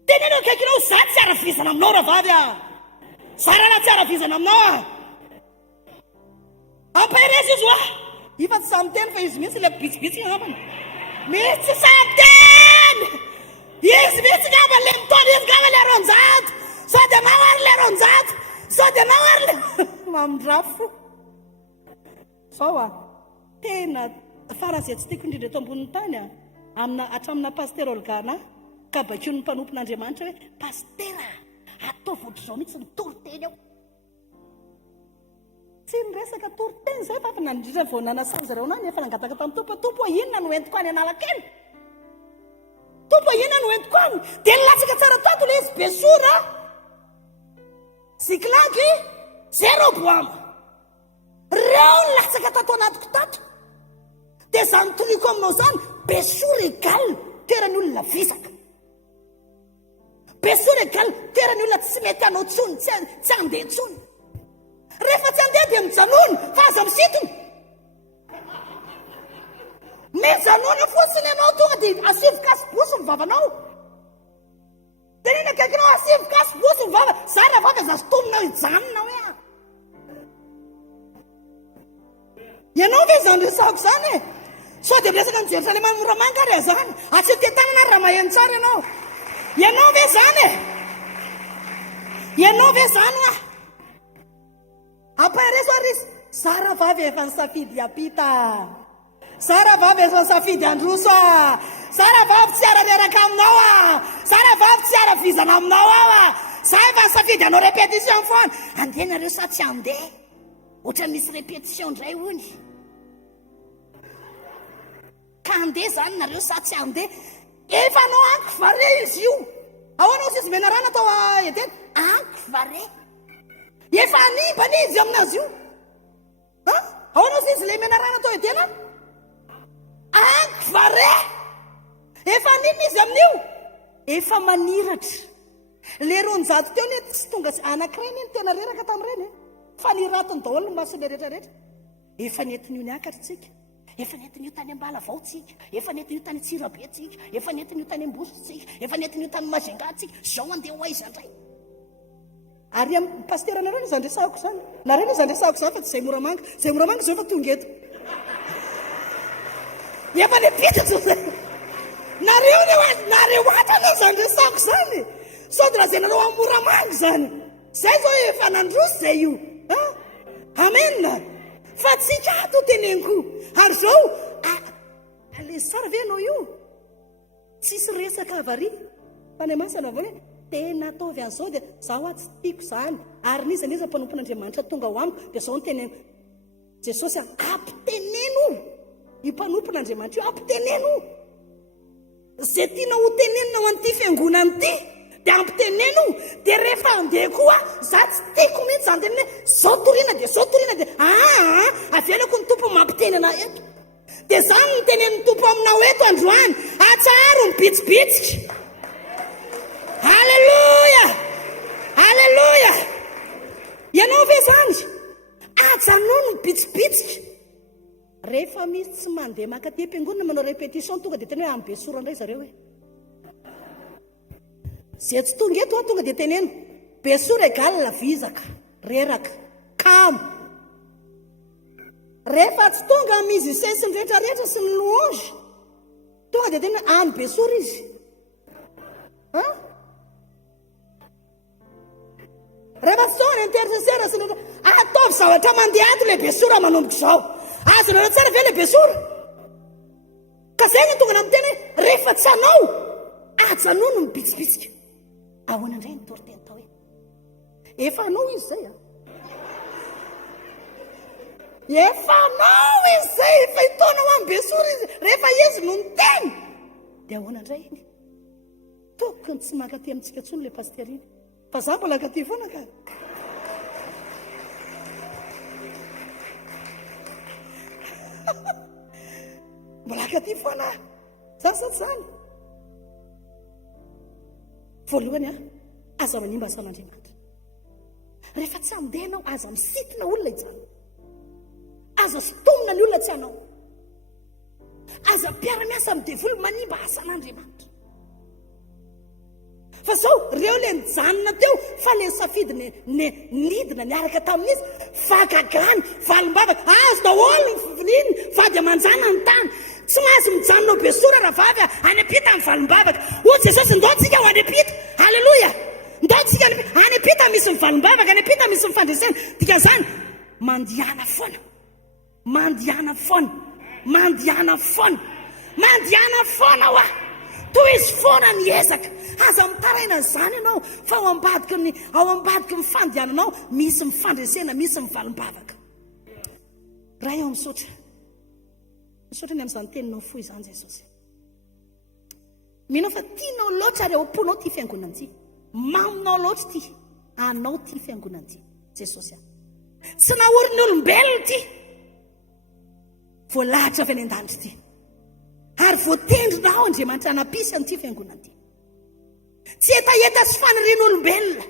tenenao kaikinao za tsy aravizana aminao raha vavy zarana tsy aravizana aminao ampairesa izy ifa tsy samyteny fa izy mihitsy ilay bitsibitsika angambany mihitsy samyteny izy mihitsy ngamba le mitona izy ngamba le ronjato sady anao ary le ronjato sady anao ary le mamindrafo zao tena farany zay tsy tiako indrindra eto ambonin'ny tany hatramina pastera olgana ka bakeo ny mpanompon'Andriamanitra hoe pastera atao voatr'izao mihitsy nitoroteny ao tsy niresaka toroteny zay fa nandrindra vao nanasany zareo nany efa nangataka tamin'ny tompo inona no entiko any analakely tompo inona no entiko any dia nilatsaka tsara tato le izy Besora Ziklaga Jeroboama reo nilatsaka tato anatiko tato dia za nitoriko aminao zany Besora toerany olona vizaka Besora toerany olona tsy mety anao tsony tsy andeha tsony rehefa tsy andeha dia mijanona fa aza misitony mijanona fotsiny ianao tonga dia asivokasibosy ny vavanao dia nina kaikinao asivokasibosy ny vava za raha vava za sotominao hijanona hoe ianao ve zany resako zany so dia miresaka ny Jerosalema moramanga ary zany atsy tetanana raha maheno tsara ianao ve zany ampareso ary izy zara vavy efa nisafidy apita zara vavy efa nisafidy androso zara vavy tsy arareraka aminao zara vavy tsy aravizana aminao za efa nisafidy anao répétition foana andeha nareo sa tsy andeha ohatra misy répétition indray hony ka andeha zany nareo sa tsy andeha efa anao anky vare izy io ahoanao sy izy menarana atao etety anky vare efa animbany izy aminazy io ahoanao sy izy le menarana atao etena anky vare efa animba izy amin'io efa maniratra le ronjato teo ny tsy tonga anankiray ny tena reraka tamin'ireny fa niratony daholo ny masony rehetrarehetra efa nentin'io ny akatritsika efa nentin'io tany ambala vaotsika efa nentin'io tany Tsirabe tsika efa nentin'io tany Ambositsika efa nentin'io tany Majunga tsika zao andeha ho aiza indray ary amin'ny pastera nareo izy andresahako zany nareo izy andresahako zany fa tsy zay moramanga zao efa tonga eto efa le pita zay nareo atana izy andresahako zany sao dia raha zay nareo amin'ny moramanga zany zay zao efa nandroso zay io amena fa tsika ato teneniko ary zao le sara ve anao io tsisy resaka avary fa ny masana vao hoe tena ataovy an'izao dia zaho a tsy tiako izany ary nizaniza mpanompon'andriamanitra tonga ho amiko dia zao nyteny Jesosy ampiteneno i mpanompon'andriamanitra io ampiteneno zay tiana ho tenenina ho an'ity fiangonana ity dia ampiteneno dia rehefa andeha koa za tsy tiako mihitsy zany tenene zao toriana dia avelako ny tompo mampitenena eto dia zany ny tenen'ny tompo aminao eto androany atsaro mibitsibitsika. Halleluja halleluja ianao ve zany ajanao no mibitsibitsika rehefa misy tsy mandeha makaty am-piangonana manao répétition tonga dia tena hoe amin'ny Besora indray zareo hoe zay tsy tonga eto tonga dia teneno Besora égale vizaka reraka kamo rehefa tsy tonga musicien sy ny rehetrarehetra sy ny louange tonga dia tena amin'ny Besora izy rehefa tsy tonga ny intercesseur sy ataovy zavatra mandeha ato le Besora manomboka izao azonareo tsara ve le Besora ka zay ny tonga amin'ny tena rehefa tsy anao ajanao no mibitsibitsika ahoana indray ny toroteny tao hoe efa anao izy zay efa anao izy zay efa hitaonao amin'ny Besora izy rehefa izy no niteny dia ahoana indray iny tokony tsy mankaty amintsika tsony le paster iny fa za mbola katy foana ka mbola katy foana zasady zany voalohany aza manimba asan'Andriamanitra rehefa tsy andehanao aza misitina olona ijano aza sitomina ny olona tsy anao aza mpiara-miasa amin'ny devoly manimba asan'Andriamanitra fa zao reo le nijanona teo fa le safidy nidina niaraka tamin'izy vakagany valim-bavaka azo daholo niny vady amanjana ny tany tsy mahazo mijanona Besora raha vavy any ampita amin'ny valim-bavaka o Jesosy ndoantsika ho any ampita halleluja ndoantsika any ampita misy mivalim-bavaka any ampita misy mifandresena dika zany mandihana foana mandihana foana mandihana foana mandihana foana hoa toy izy foana ny ezaka aza mitaraina zany ianao fa ao ambadiky ny fandiananao misy mifandresena misy mivalim-bavaka raha eo misaotra ny amin'izany teninao foy izany Jesosy minao fa tianao loatra ary aomponao ty fiangonan'ity maminao loatra ty anao ty fiangonan'ity Jesosy tsy nahorin'ny olombelona ty voalahatra avy any an-danitra ty ary voatendrina ao Andriamanitra anapisy an'ity fiangonana ity tsy etaeta sy fanirian'olombelona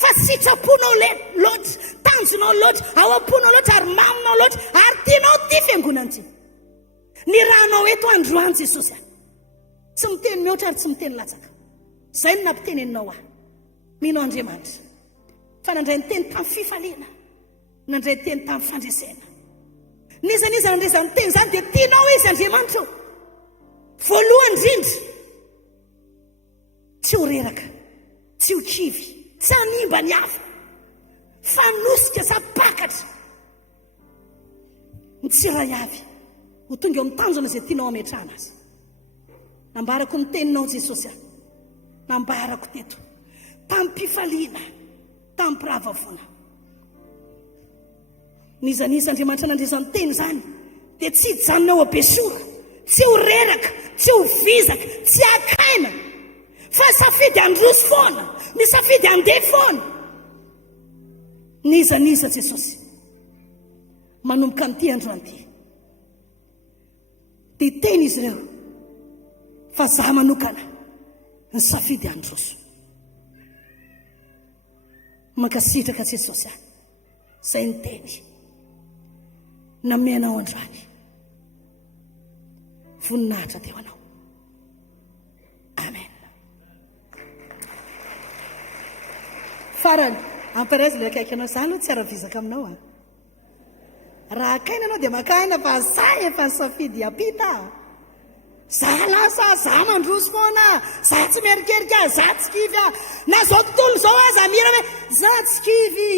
fa sitraponao loatra tanjonao loatra ao am-ponao loatra ary maminao loatra ary tianao ty fiangonana ity ny rahanao eto androany Jesosy tsy miteny mihoatra ary tsy miteny latsaka zay no nampiteneninao minao Andriamanitra fa nandray ny teny tamin'ny fifaliana nandray ny teny tamin'ny fandresena nizaniza nandresany teny zany dia tianao izy Andriamanitra voalohany indrindra tsy ho reraka tsy ho kivy tsy hanimba ny hafa fanosika sapakatra ny tsiray avy ho tonga eo amin'ny tanjona izay tianao ametrahana azy nambarako ny teninao Jesosy nambarako teto tamin'ny mpifaliana tamin'ny mpiravavoana nizaniza Andriamanitra nandresany teny zany dia tsy hijanona eo Besora tsy ho reraka tsy ho vizaka tsy akaina fa safidy androso foana ny safidy andeha foana nizaniza Jesosy manomboka amin'ity androany ity dia teny izy ireo fa za manokana ny safidy androso mankasitraka Jesosy zay ny teny namenao androany voninahitra teo anao amen farany ampirazy le akaiky anao zany aloha tsy ara-vizaka aminao raha akaina anao dia makaina fa za efa ny safidy apita za lasa za mandroso foana za tsy mierikerika za tsy kivy na zao tontolo zao aza mira hoe za tsy kivy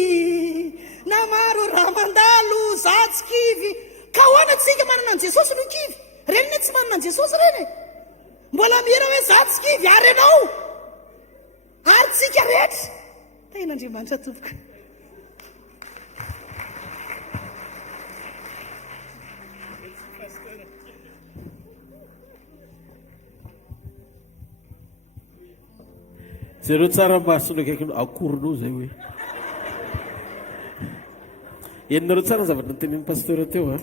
na maro raha mandalo za tsy kivy ka hoana tsika manana an Jesosy no kivy reny ne tsy manana an Jesosy reny mbola mira hoe za tsy kivy ary anao ary tsika rehetra ten'andriamanitra tompoko. zareo tsara masona akaiky akoronao zay hoe eninareo tsara ny zavatra nytenen'ny pasteur teo a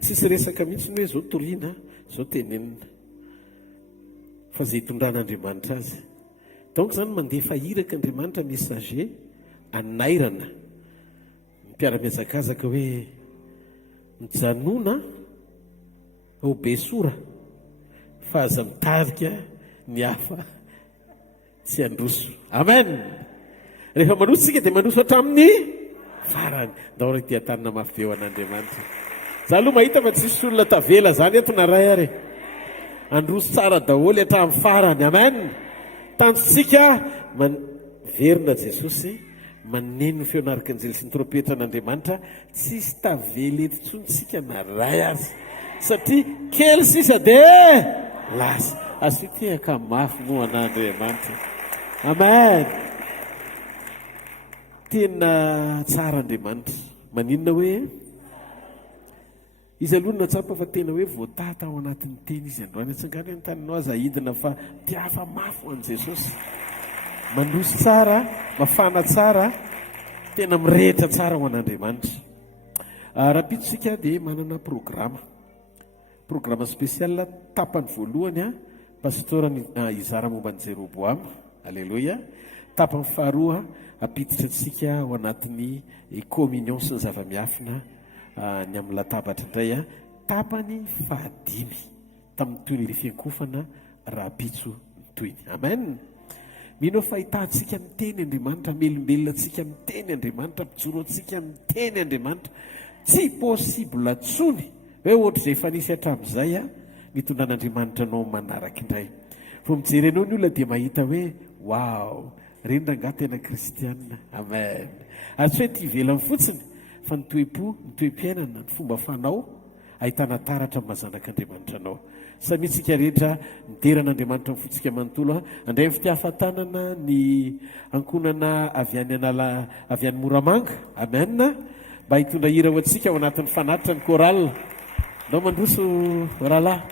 tsisy resaka mihitsy ny hoe zao toriana zao tenenina fa zay hitondran'andriamanitra azy donc zany mandefa iraka andriamanitra messager anairana mpiara-miazakazaka hoe mijanona ho Besora fa aza mitarika ny hafa tsy androso. Amen. Rehefa mandroso tsika dia mandroso hatramin'ny farany. Ndao ry tia tanina mafy be ho an'Andriamanitra. Za aloha mahita fa tsisy olona tavela zany eto na ray ary. Androso tsara daholo hatramin'ny farany. Amen. Tanjotsika verina Jesosy maneno ny feonarika anjely sy ny trompetra an'Andriamanitra tsisy tavela eto intsony tsika na ray azy. Satria kely sisa dia lasa. Asitehaka mafy moa an'Andriamanitra. Amen. Tena tsara Andriamanitra. Maninona hoe izy aloha natsapa fa tena hoe voatata ao anatin'ny teny izy androany atsangany ny taninao aza hidina fa tiafa mafy ho an' Jesosy. Mandroso tsara, mafana tsara, tena mirehitra tsara ho an'Andriamanitra. Rapitsika dia manana programma spesial tapany voalohany a pastora izara momba ny Jeroboam. Alleluia. Tapany faharoa apititra antsika ao anatin'ny communion sy ny zava-miafina ny amin'ny latabatra indray a. Tapany fahadimy tamin'ny toy ny fiankofana rapitso toyny. Amen. Mino fahitantsika miteny Andriamanitra, melombelona antsika miteny Andriamanitra, mpijoro antsika miteny Andriamanitra. Tsy possible tsony hoe ohatra izay efa nisy hatramin'izay a mitondran'Andriamanitra anao manaraka indray. Vo mijery anao ny olona dia mahita hoe wow, reny ranga tena kristianina. Amen. Ary tsy hoe ty ivelany fotsiny fa ny toe-po, ny toe-piainana, ny fomba fanao ahitana taratra amin'ny mazanak'Andriamanitra anao. Samy tsika rehetra mideran'Andriamanitra ny fotsika manontolo andray fitiafatanana ny ankonana avy any Moramanga. Amen. Mba hitondra hira ho antsika ao anatin'ny fanatitra ny koral. Ndao mandroso rahalahy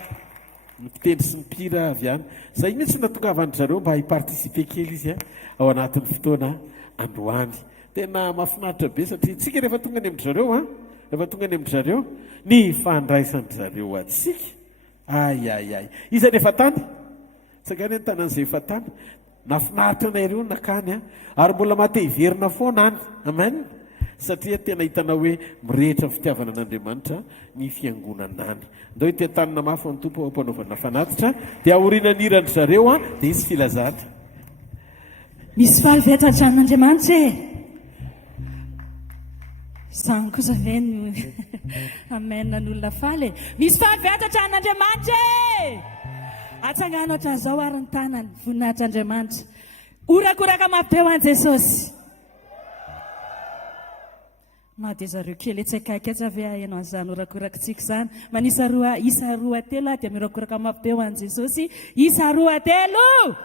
mitendry sy mipira avy any. Zay mihitsy natongavandry zareo mba hipartisipe kely izy ao anatin'ny fotoana androany. Tena mahafinaritra be satria tsika rehefa tonga any amin'ny zareo rehefa tonga any amin'ny zareo ny fandraisandry zareo atsika. Ay. Iza ny efa tany? Tsangany ny tanan'izay efa tany. Nafinaritra anay ireo nakany ary mbola mate hiverina foana any. Amen. Satria tena hitanao hoe mirehitra fitiavana an'Andriamanitra ny fiangonana any. Ndao ity tanina mafy ny tompo ampanaovana fanatitra dia aoriana nirandry zareo dia isy filazana. Misy fahaventatra an'Andriamanitra e. Zany kosa ve no amen n'olona faly. Misy fahaventatra an'Andriamanitra e. Atsangano hatrazao ary ny tanany voninahitra Andriamanitra. Orakoraka mafy ho an' Jesosy. Na dia zareo kely tsy akaikatsa ve hainao an'izany orakorakintsika izany. Manisa isa roa telo dia miorakoraka mafy be ho an' Jesosy. Isa roa telo.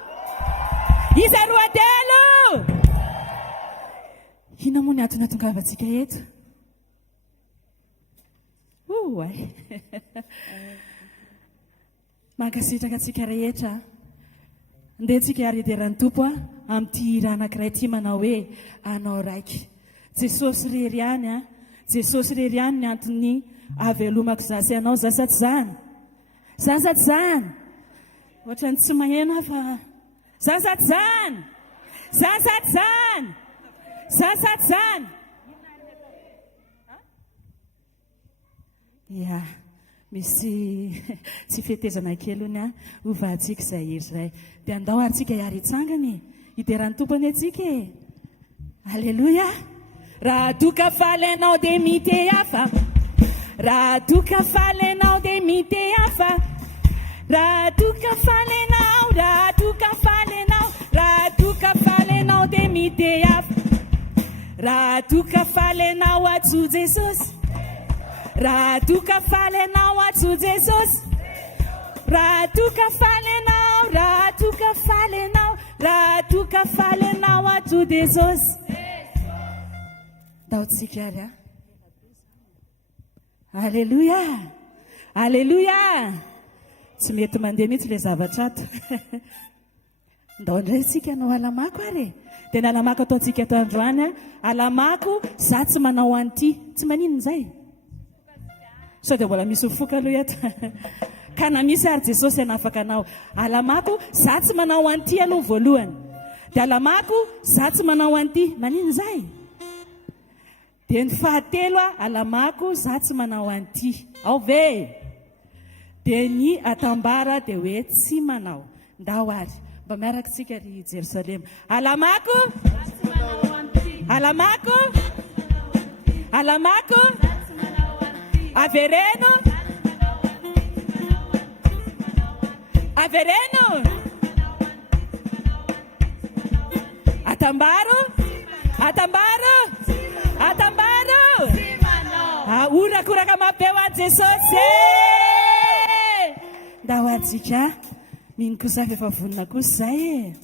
Isa roa telo. Ina moa ny antony hahatongavantsika eto? Mankasitraka antsika rehetra ndeha tsika arideran'ny tompo amin'ity hira anankiray ity manao hoe anao raiky. Jesosy rery any Jesosy rery any ny antony avelomako zasy anao zasaty zany. Zasaty zany. Ohatrany tsy maheno fa zasaty zany. Zasaty zany. Zasaty zany. Ya, misy tsy fetezana kely ony ovatsika izay iray. Dia andao ary tsika hiary hitsangany hideran'ny tompony atsika e. Alleluia. Raha toka falenao dia mite hafa. Raha toka falenao dia mite hafa. Raha toka falenao, raha toka falenao, raha toka falenao dia mite hafa. Raha toka falenao atso Jesosy. Raha toka falenao atso Jesosy. Raha toka falenao, raha toka falenao, raha toka faly anao ato jesosy daotsika ary a alleloia alleloia tsy mety mandeha mihitsy le zavatra ato ndao indray tsika anao alamako ary dia ny alamako ataontsika ato androany a alamako za tsy manao an'ity tsy maninona zay sao dia mbola misy foka aloha eto ka na misy ary jesosy ana afaka anao alamako za tsy manao an'ity aloha voalohany dia alamako za tsy manao an'ity maninona zay dia ny fahatelo a alamako za tsy manao an'ity ao ve dia ny atambara dia hoe tsy manao ndao ary mba miaraka tsika ry jerosalema alamako alamako alamako avereno avereno atambaro atambaro atambaro orakoraka mapeo a jesosy ndao atsika mino kosa fa efa vonina kosa zay e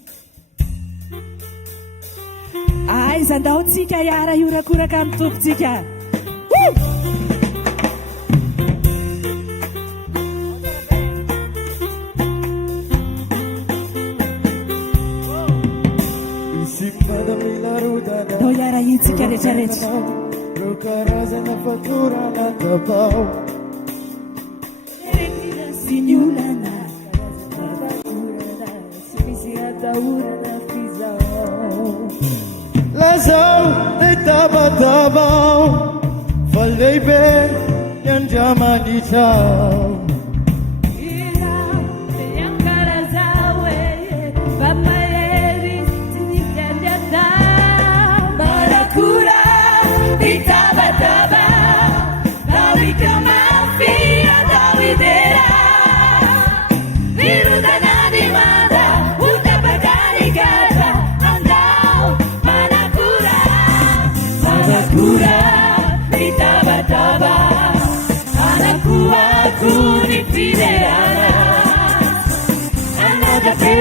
aiza ndao tsika iara iorakoraka amin'ny tompontsika ndao iara itsika rehetrarehetra karazana fatorana kabao sinyolana sy misy atahorana fizao lazao day tabatabao fa lehibe ny andramanitrao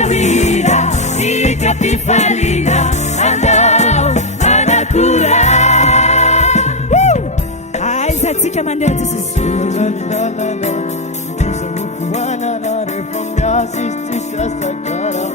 Vida, y capifalina, andao, manacura. Ai, zatsika mandeha jesosy lalala izamufuana na refamyazi tisasakara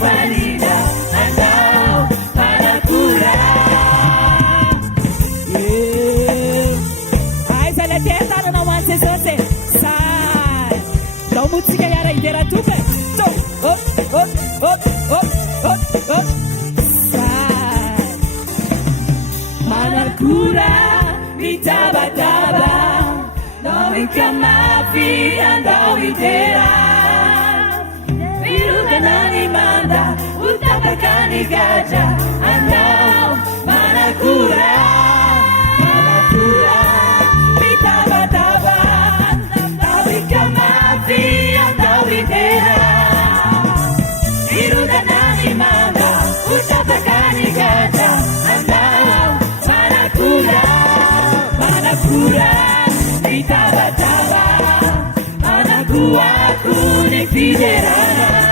Valida, andao, manacura. Ai, zaleteta não há jesosy sai ndao motsika iara idera toka hop hop hop hop hop hop sai Manacura, mitabataba, não ikamafi, andao idera. Manda utapakani gaja andao manacura manacura mitabataba andao ikamafi andao idera irudanani manda utapakani gaja andao manacura manacura mitabataba manacua kunifiderana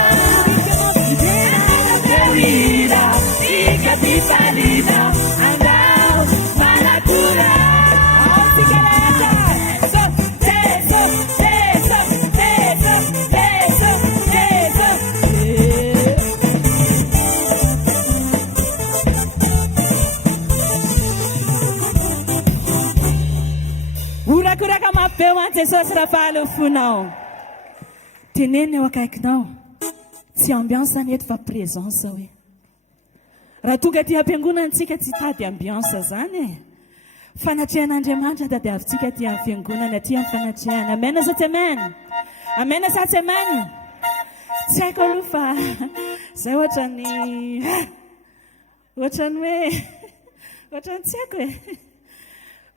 vida y capifalina andao manacura urakuraka mapeo jesosy raha fahaleofonao teneny eo akaikinao tsy ambiance any eto fa présence hoe raha tonga ty ampiangonantsika tsy tady ambiance zany e fanatrehan'andriamanitra tady avintsika ty amin'ny fiangonana ty amin'ny fanatrehana amena sa tsy amena amena sa tsy amena tsy haiko aloha fa zay ohatrany hoe ohatrany tsy haiko e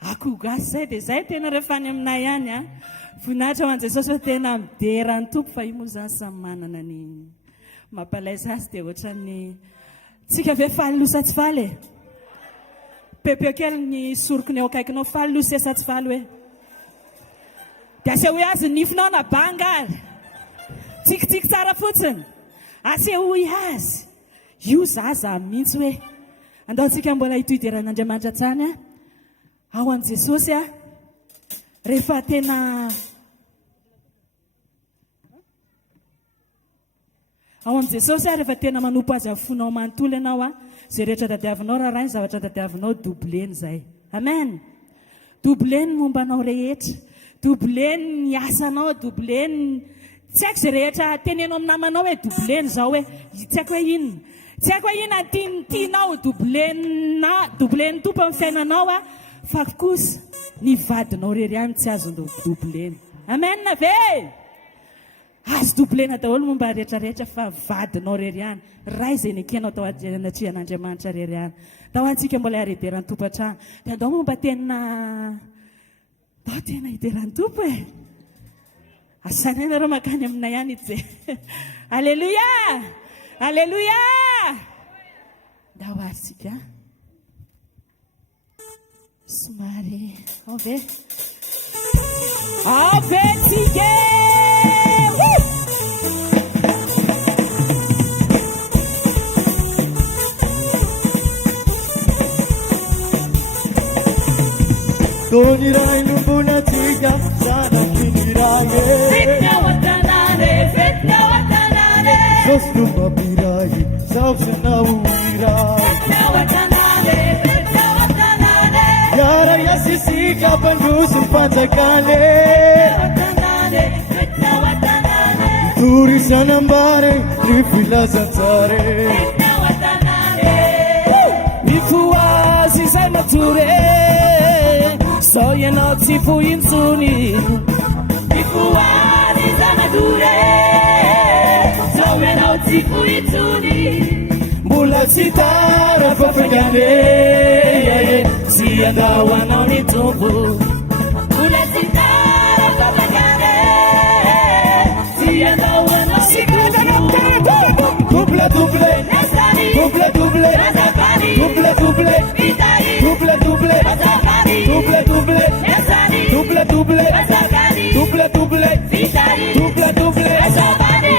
akoho gasy zay dia zay tena rehefa any aminay ihany a voninahitra ho an' jesosy fa tena miderany tompo fa io moa zany samy manana ny mampalaiza azy dia ohatrany tsika ve faly losa tsy faly e pepeo kely ny sorokony eo akaikinao faly losa sa tsy faly hoe dia aseho hoe azy nifinao na banga ary tsikitsiky tsara fotsiny aseho hoy azy io zaza mihitsy hoe andaontsika mbola hitoideran'andriamanitra tsany a ao an' jesosy a rehefa tena ao an' jesosy a rehefa tena manompo azy afonao manontolo ianao a zay rehetra tadiavinao raha ny zavatra tadiavinao dobleny zay amen dobleny momba anao rehetra dobleny ny asanao dobleny tsy haiko zay rehetra tenenao amin'ny namanao hoe dobleny zao hoe tsy haiko hoe inona tsy haiko hoe inona tianao dobleny tompo amin'ny fiainanao a fa kosa ny vadinao rery ihany tsy azo dobleny amen na ve azo doblena daholo momba rehetrarehetra fa vadinao rery ihany ray zay nekenao tao anatrihan'andriamanitra rery ihany tao antsika mbola hiarederan'ny tompo hatrany dia andao momba tena hideran'ny tompo e asany ianareo makany aminay ihany ity zay alleluia alleluia ndao arysika somary ave tsika Doni rai lumbuna tika sana kinirage Fitna watanane Soslu mabirai sausena uirai Fitna watanane Yara yasisi kapandusin panjakale Fitna watanane Turi sanambare rifila zanzare Fitna watanane Mikuasi sana ture Soyena tifu insuni Mikuasi sana ture Soyena tifu insuni Mbula chitara fafegane Sianda wana nitumbu Mbula chitara fafegane Sianda wana nitumbu Double double Nasani Double double Nasakani Double double Vitai Double double Nasakani Double double Nasani Double double Nasakani Double double Vitai Double double Nasakani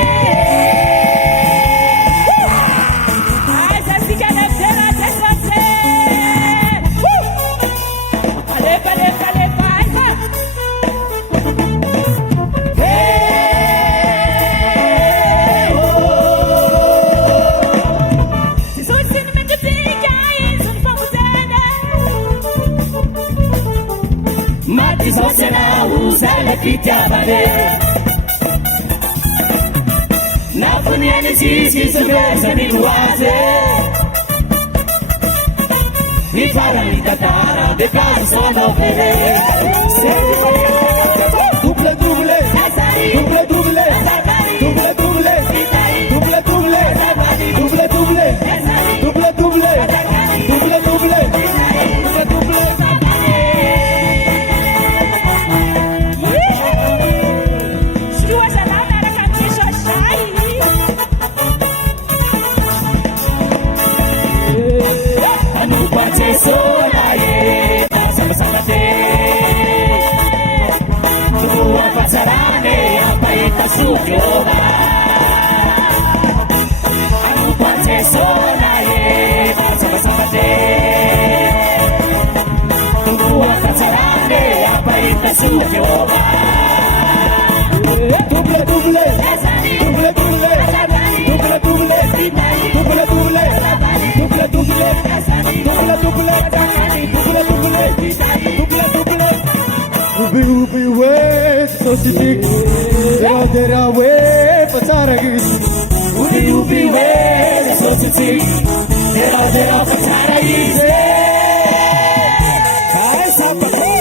Usale kitabale Nafuniani sisi subeza niluaze Nifara nikatara Dekari sono vele Double double Double double Double double Double double Double double Double double Double double Besora ye sama-sama te Tua pacarane apa ita sugioba Anu Besora ye sama-sama te Tua pacarane apa ita sugioba Double double Double double Double double Double double Double double Double double Ubi ubi we sochitik dera we pacharagi ubi ubi we sochitik dera pacharagi ai sapako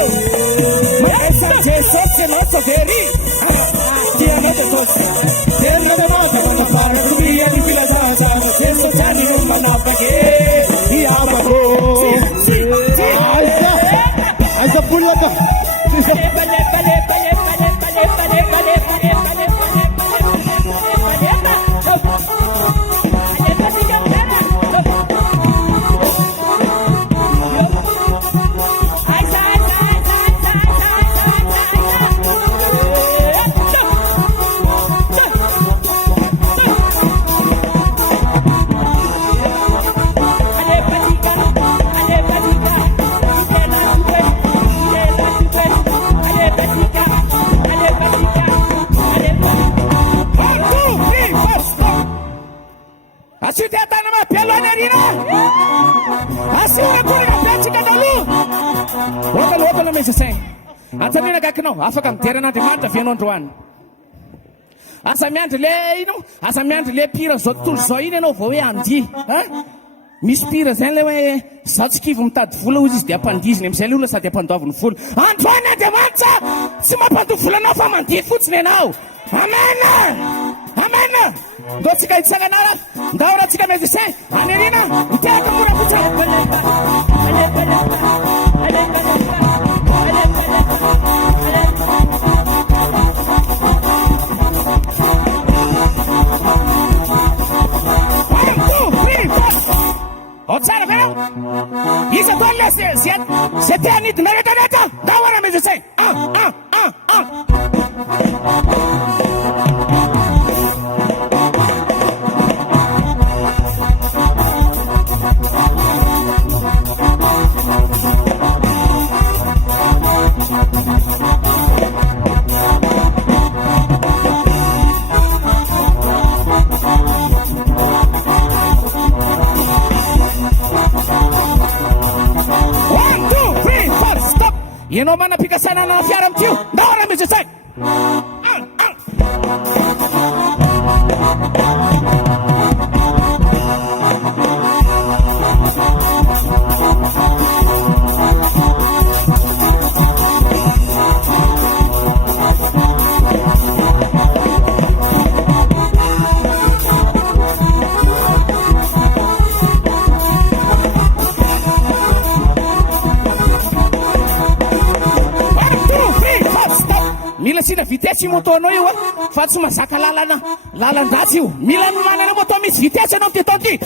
mai sache soche no sokeri kia no te soche dera de mata na para rubi el pilaza sa se sochani no manapake ia bako aisa pulaka Atanina gaknao afaka mideran'Andriamanitra vianao androany asa miandry le ino asa miandry le pira zao tontolo zao iny ianao vao hoe andy misy pira zay le hoe zao tsy kivy mitady vola ozy izy dia ampandiziny am'izay le olona sady ampandoaviny vola androany Andriamanitra tsy mampandoa volanao fa mandihy fotsiny ianao amena amena ndo tsika hitsangana raha ndao raha tsika médecin any arina miteraka morapotra tsara vero izy atao le zay te hanidina rehetrarehetra ndao ara médecin ianao manam-pikasana na fiara am'tio ndao ara médecin mila sina vitesse motonao io fa tsy mazaka lalan-dratsy io mila manana moto misy vitesse anao ty taoty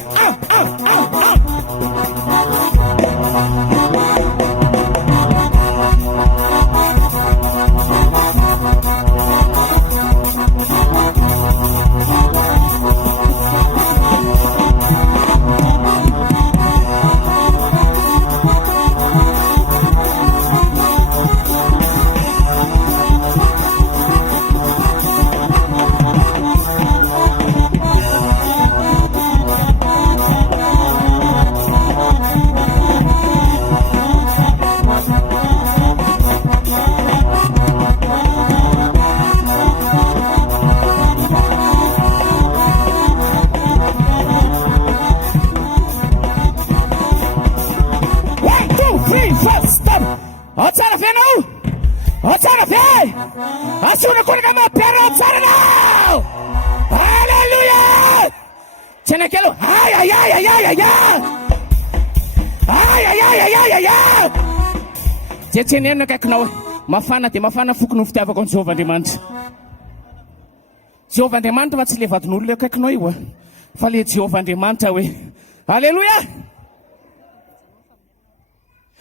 asuna kunika mapera otsarana haleluya tsenakelo zay tsenenina akaikinao mafana dia mafana fokony fitiavako any Jehovah-Andriamanitra Jehovah-Andriamanitra fa tsy le vadin'olona akaikinao io fa le Jehovah-Andriamanitra hoe haleluya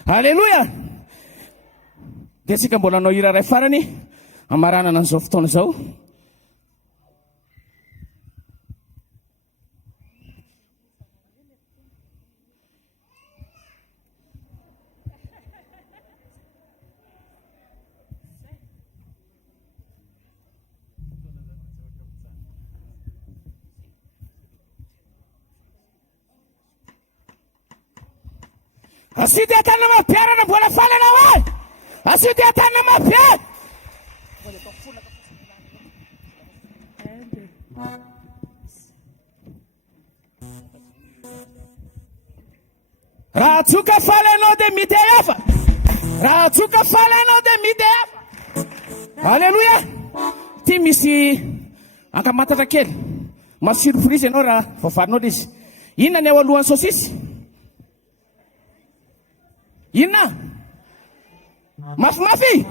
haleluya dia tsika mbola anao hira ray farany amaranana an'izao fotoana izao asity atana mapiarana mbola falana hoe asity atana mapiara raha tsoka faly anao dia mity hafa, raha tsoka faly anao dia mity hafa. Aleloia. Ty misy ankamantatra kely masurprise ianao raha vaovarinao izy. Inona ny ao alohan'ny sosisy? Inona? Mafimafy?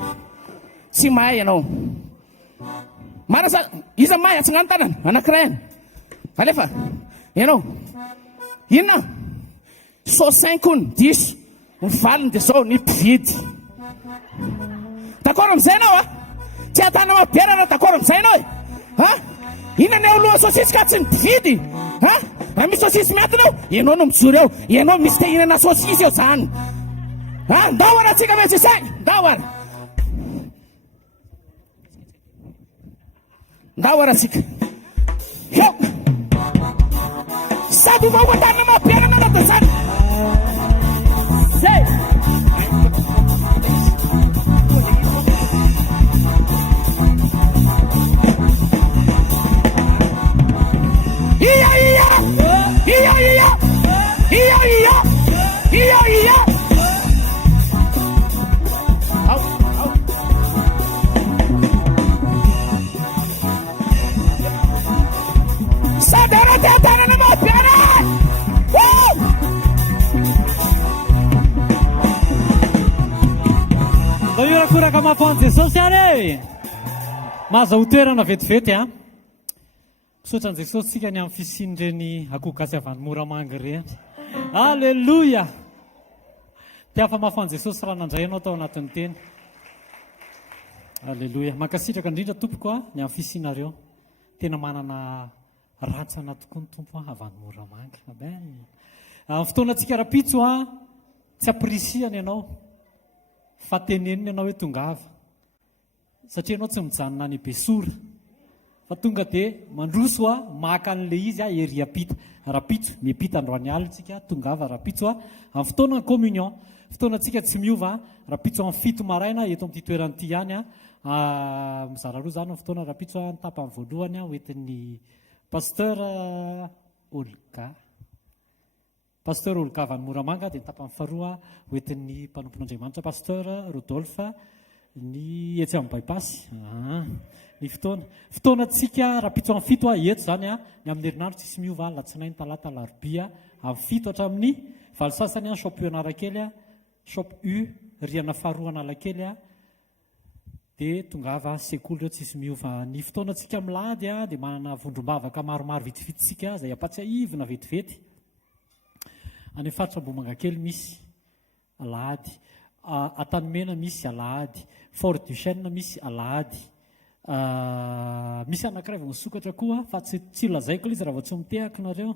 Tsy mahay ianao. Marasa iza mahay atsingano tanana anankiray any. Alefa ianao. Inona? Sauce kony diso ny valiny dia zao ny mpividy. D'accord amin'izay ianao a? Tsy atana maberana d'accord amin'izay ianao e? Ha? Inona ny ao alohan'ny sosisy ka tsy nividy? Ha? Raha misy sosisy miantona eo, ianao no mijoro eo. Ianao misy te hihinana sosisy eo zany. Ha? Ndahora atsika metsy izay. Ndahora. Ndahora atsika. Eo. Sady vahoatana maberana anaty zany. Zay. Ia ia. Ia ia. Ia ia. Ia ia. Au au. Sadara tetana na mapiana. Iorakoraka mampahany Jesosy any e. Maza ho toerana vetivety a. Misaotra an'i Jesosy tsika ny amin'ny fisian'ireny akoho gasy avy any Moramanga ireny. Aleloia. Ty hafa mafany Jesosy raha nandray ianao tao anatin'ny teny. Aleloia. Mankasitraka indrindra tompoko a ny amin'ny fisianareo. Tena manana ratsana tokoa ny tompo avy any Moramanga. Amen. Amin'ny fotoanantsika rapitso a tsy apirisiany ianao. Fa teneniny ianao hoe tongava. Satria ianao tsy mijanona ny Besora. Fa tonga dia mandroso a maka an'ilay izy a ery apita. Rapitso, miapita androany alitsika, tongava rapitso a. Amin'ny fotoana ny communion, fotoanantsika tsy miova, rapitso amin'ny fito maraina eto amin'ity toerany ity ihany a. Mizara roa zany amin'ny fotoana rapitso a, ny tapany voalohany a hoentin'ny pasteur Olga. Pasteur Olga avy any Moramanga dia ny tapany faharoa hoentin'ny mpanompon'Andriamanitra pasteur Rodolphe ny etsy amin'ny bypass. Ny fotoanantsika rapitso amin'ny fito a eto zany a, ny amin'ny herinandro tsisy miova latsinainy talata larobia amin'ny fito hatramin'ny valo sasany a, shop U Analakely a, shop U riana faharoa Analakely a, dia tongava sekoly ireo tsisy miova. Ny fotoanantsika milady a dia manana vondrombavaka maromaro vitivititsika izay apatsiaivina vetivety. Any faritra Ambomangakely misy alahady, Antanimena misy alahady, Fort du Chêne misy alahady, misy anankiray vao misokatra koa fa tsy lazaiko izy raha vao tsy mitehaka nareo.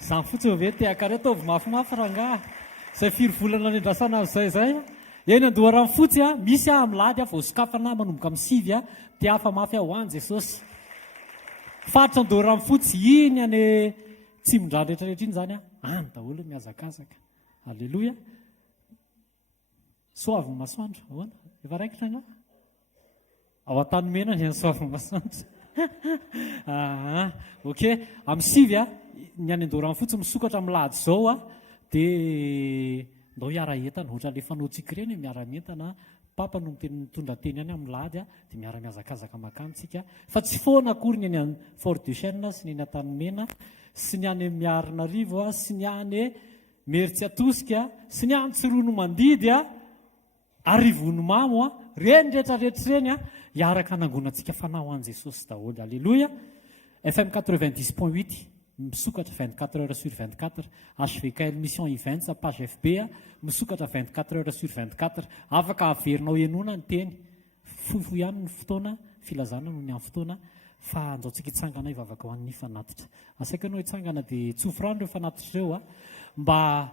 Izany fotsiny ve tehaka reo taovy mafimafy rangahy izay firy volana ny andrasana amin'izay eny Andoharano fotsy a misy a milady a vao sokafana manomboka amin'ny sivy a te hafa mafy ho any Jesosy. Faritra Andoharano fotsy iny any tsy mindrany rehetrarehetra iny zany a any daholo miazakazaka. Aleloia. Soavy masoandro ahoana efa raikitra nga ao Antanimena ny soavy masoandro. Ok, amin'ny sivy a ny any Andoharano fotsy misokatra milady zao a dia ndao hiara entana ohatra le fanaontsika ireny miara-mentana papa no mitondra teny any amin'ny lady a dia miara-miazakazaka makantsika fa tsy foana akory ny any Fort du Chêne sy ny any Antanimena sy ny any Miarinarivo a sy ny any Meritsiatosika sy ny any Tsirono Mandidy a Arivono Mamo a reny rehetrarehetra reny a hiaraka nangonantsika fanao an Jesosy daholo. Alléluia. FM 90.8 misokatra 24 heures sur 24, hvkl-mission events page FB a misokatra 24 heures sur 24, afaka averinao enona ny teny fohifohy ihany ny fotoana filazana noho ny amin'ny fotoana fa anjaontsika hitsangana ivavaka ho an'ny fanatitra. Asaika anao hitsangana dia tsofrano ireo fanatitra ireo a mba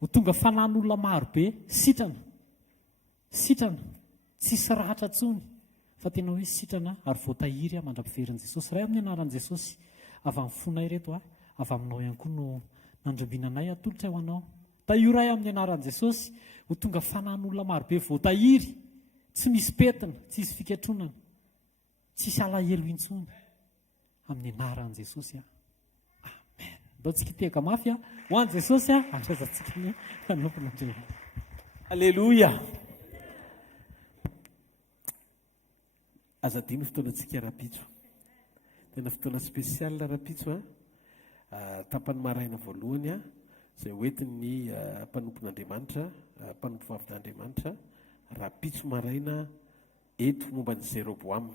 ho tonga fanan'olona maro be sitrana tsisy rahatra tsony fa tena hoe sitrana ary voatahiry a mandra-piferin'i Jesosy. Ray amin'ny anaran'i Jesosy avy amin'ny fonay reto a avy aminao ihany koa no nandrombinanay atolotra ho anao. Tahiry amin'ny anaran'i Jesosy ho tonga fanan'olona maro be voatahiry, tsy misy petina, tsy misy fiketronana, tsisy alahelo intsony amin'ny anaran' Jesosy a. Amen. Ndao tsika teka mafy a ho an' Jesosy a andrasantsika ny manompon'Andriamanitra. Alleluia. Azadiny fotoanantsika rapitso. Tena fotoana spesial rapitso a. Tapany maraina voalohany a izay hoentin'ny mpanompon'Andriamanitra, mpanompo vavin'Andriamanitra, rapitso maraina eto momba ny Jéroboam.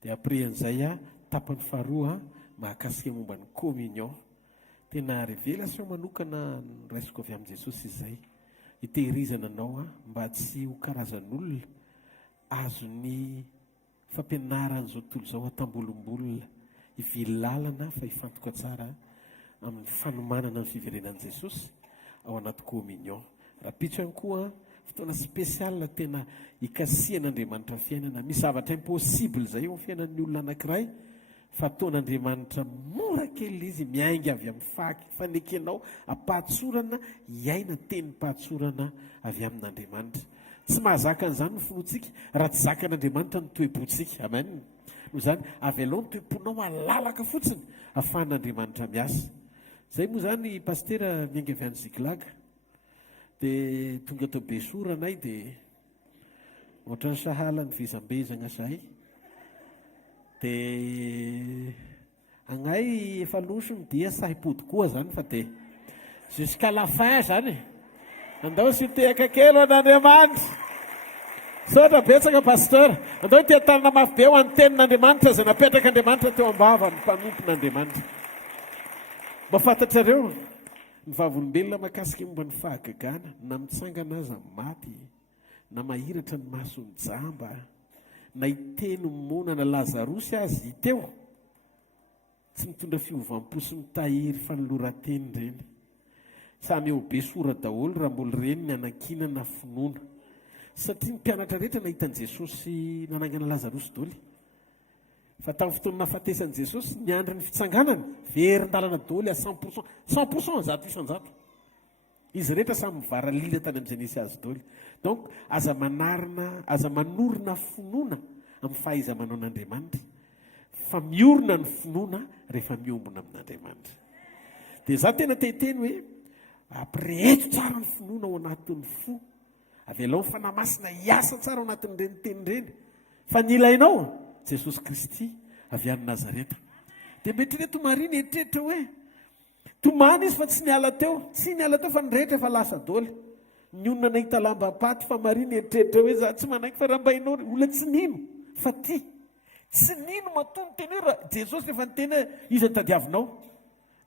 Dia après an'izay a tapany faharoa mahakasika momba ny communion. Tena révélation manokana raisiko avy amin'i Jesosy izay. Hitehirizana anao mba tsy ho karazan'olona azony fampianaran'izao tontolo izao atambolombolona hivily lalana fa hifantoka tsara amin'ny fanomanana ny fiverenan'i Jesosy ao anaty communion. Rapitso ihany koa fotoana spesial tena hikasihan'Andriamanitra fiainana. Misy zavatra impossible zay eo amin'ny fiainan'ny olona anankiray fa ataon'Andriamanitra mora kely izy miainga avy amin'ny faky fanekenao ampatsorana hiaina teny mpatsorana avy amin'Andriamanitra. Tsy mahazaka an'izany ny finoantsika raha tsy zakan'Andriamanitra ny toe-pontsika. Amen. Noho izany avy aloha ny toe-ponao malalaka fotsiny ahafahan'Andriamanitra miasa. Zay moa zany pastera miainga avy any Ziklaga dia tonga tao Besora anay dia ohatran'ny sahala ny vezambezana zay. Dia agnay efa losony dia sahipody koa zany fa dia jusqu'à la fin zany. Andao sy tehaka kely an'Andriamanitra. Sotra betsaka pasteur. Andao tia tanana mafy be ho an'ny tenin'Andriamanitra izay napetraka Andriamanitra teo ambava ny mpanompon'Andriamanitra. Mba fantatrareo ny vavolombelona mahakasika momba ny fahagagana na mitsangana aza maty na mahiratra ny masony jamba na hiteny monana Lazarosy azy hiteo tsy mitondra fiovampo sy mitahiry fanoloran-teny ireny. Samy eo Besora daholo raha mbola reny ny anankina na finoana. Satria ny mpianatra rehetra nahitan'i Jesosy nanangana Lazarosy daholo. Fa tamin'ny fotoana nahafatesan'i Jesosy ny andro ny fitsanganana verin-dalana daholo a 100%, 100% zato isan-jato. Izy rehetra samy mivara lila tany amin'izay nisy azy daholo. Donc aza manarina, aza manorina finoana amin'ny fahaiza-manao an'Andriamanitra. Fa miorina ny finoana rehefa miombona amin'Andriamanitra. Dia za tena teteny hoe apreto tsara ny finoana ao anatin'ny fo. Avy aloha fanamasina hiasa tsara ao anatin'ny reny teny reny. Fa ny ilainao Jesosy Kristy avy any Nazareta. Dia mety reto mariny eritreritra hoe tomany izy fa tsy niala teo. Tsy niala teo fa ny rehetra efa lasa daholo. Ny olona nahita lamba paty fa mariny eritreritra hoe za tsy manaiky fa rambainao olona tsy nino fa ty. Tsy nino matony teny hoe Jesosy rehefa ny teny izy tadiavinao.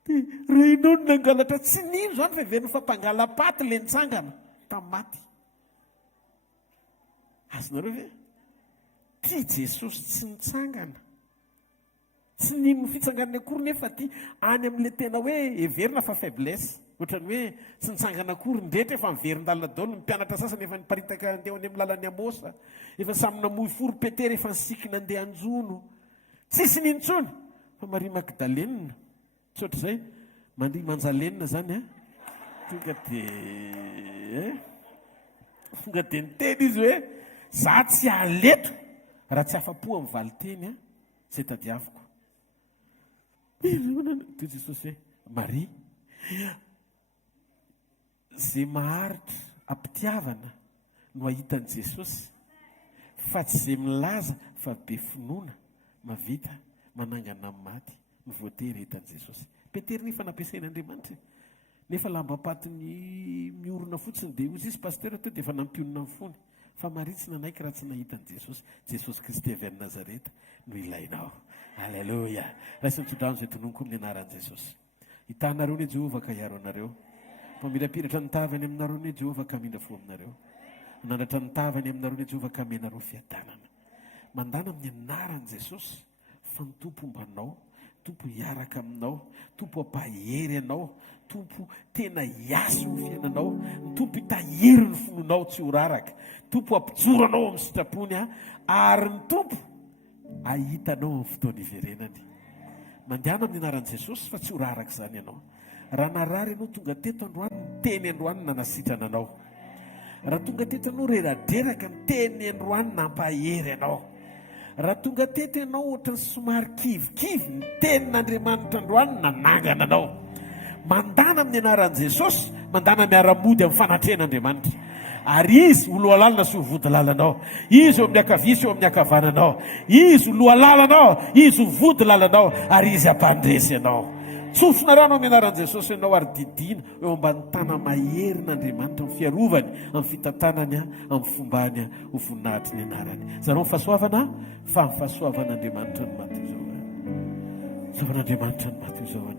Dia rehinao no nangalatra tsy nino zany fa heveriny fa mpangala paty le nitsangana tamin'ny maty. Azonareo ve? Ty Jesosy tsy nitsangana. Tsy nino ny fitsanganany akory nefa ty any amin'ilay tena hoe heverina fa faiblesse. Ohatrany hoe tsy nitsangana akory ndrehetra efa miverin-dalana daholo. Ny mpianatra sasany efa niparitaka andeha any amin'ny lalan'ny Amosa. Efa samy namoy foro Petera efa nisikina andeha anjono. Tsisy nintsony fa Maria Magdalenina. Tsotra izay Maria Manjalenina zany a. Tonga dia niteny izy hoe za tsy aleto raha tsy afa-po amin'ny valiteny a izay tadiaviko. Toy Jesosy hoe Maria, izay maharitra ampitiavana no ahitan'i Jesosy fa tsy izay milaza fa be finoana mavita manangana amin'ny maty no voatery hitan'i Jesosy. Petera nefa nampiasain'Andriamanitra nefa lamba-patiny miorona fotsiny dia ozy izy pasteur to dia efa nampionina amin'ny fony. Fa Maria tsy nanaiky raha tsy nahitan'i Jesosy. Jesosy Kristy avy any Nazareta no ilainao. Alleluia. Raha sy mitsodrano izay tononoko amin'ny anaran'i Jesosy. Hitanareo ny Jehovah ka hiaro anareo. Mamirapiratra ny tavany aminareo ny Jehovah ka mindra fo aminareo. Manandratra ny tavany aminareo ny Jehovah ka menareo fiadanana. Mandana amin'ny anaran'i Jesosy fa ny tompo mbanao, tompo hiaraka aminao, tompo ampahery anao, tompo tena hiasa ny fiainanao, ny tompo hitahiry ny fononao tsy ho raraka, tompo ampijoro anao amin'ny sitrapony ary ny tompo ahitanao amin'ny fotoana hiverenany. Mandehana amin'ny anaran'i Jesosy fa tsy ho raraka izany ianao. Raha narary ianao tonga teto androany ny teny androany nanasitrana anao. Raha tonga teto ianao reradreraka ny teny androany nampahery anao. raha tonga tety ianao ohatrany somary kivikivy ny tenin'Andriamanitra androany nanangana anao, mandana amin'ny anaran'i Jesosy, mandana miara-mody amin'ny fanatrehan'Andriamanitra. Ary izy ho lohalalana sy ho vody lalanao, izy eo amin'ny akavia sy eo amin'ny akavananao, izy ho lohalalanao, izy ho vody lalanao, ary izy ampandresy anao. Tsofina rano amin'ny anaran'i Jesosy ianao ary didina eo ambany tana maherin'Andriamanitra amin'ny fiarovany, amin'ny fitantanany, amin'ny fombany, ho voninahitry ny anarany. Zareo ny fahasoavana fa ny fahasoavan'Andriamanitra no maty izao. Soavan'Andriamanitra no maty izao.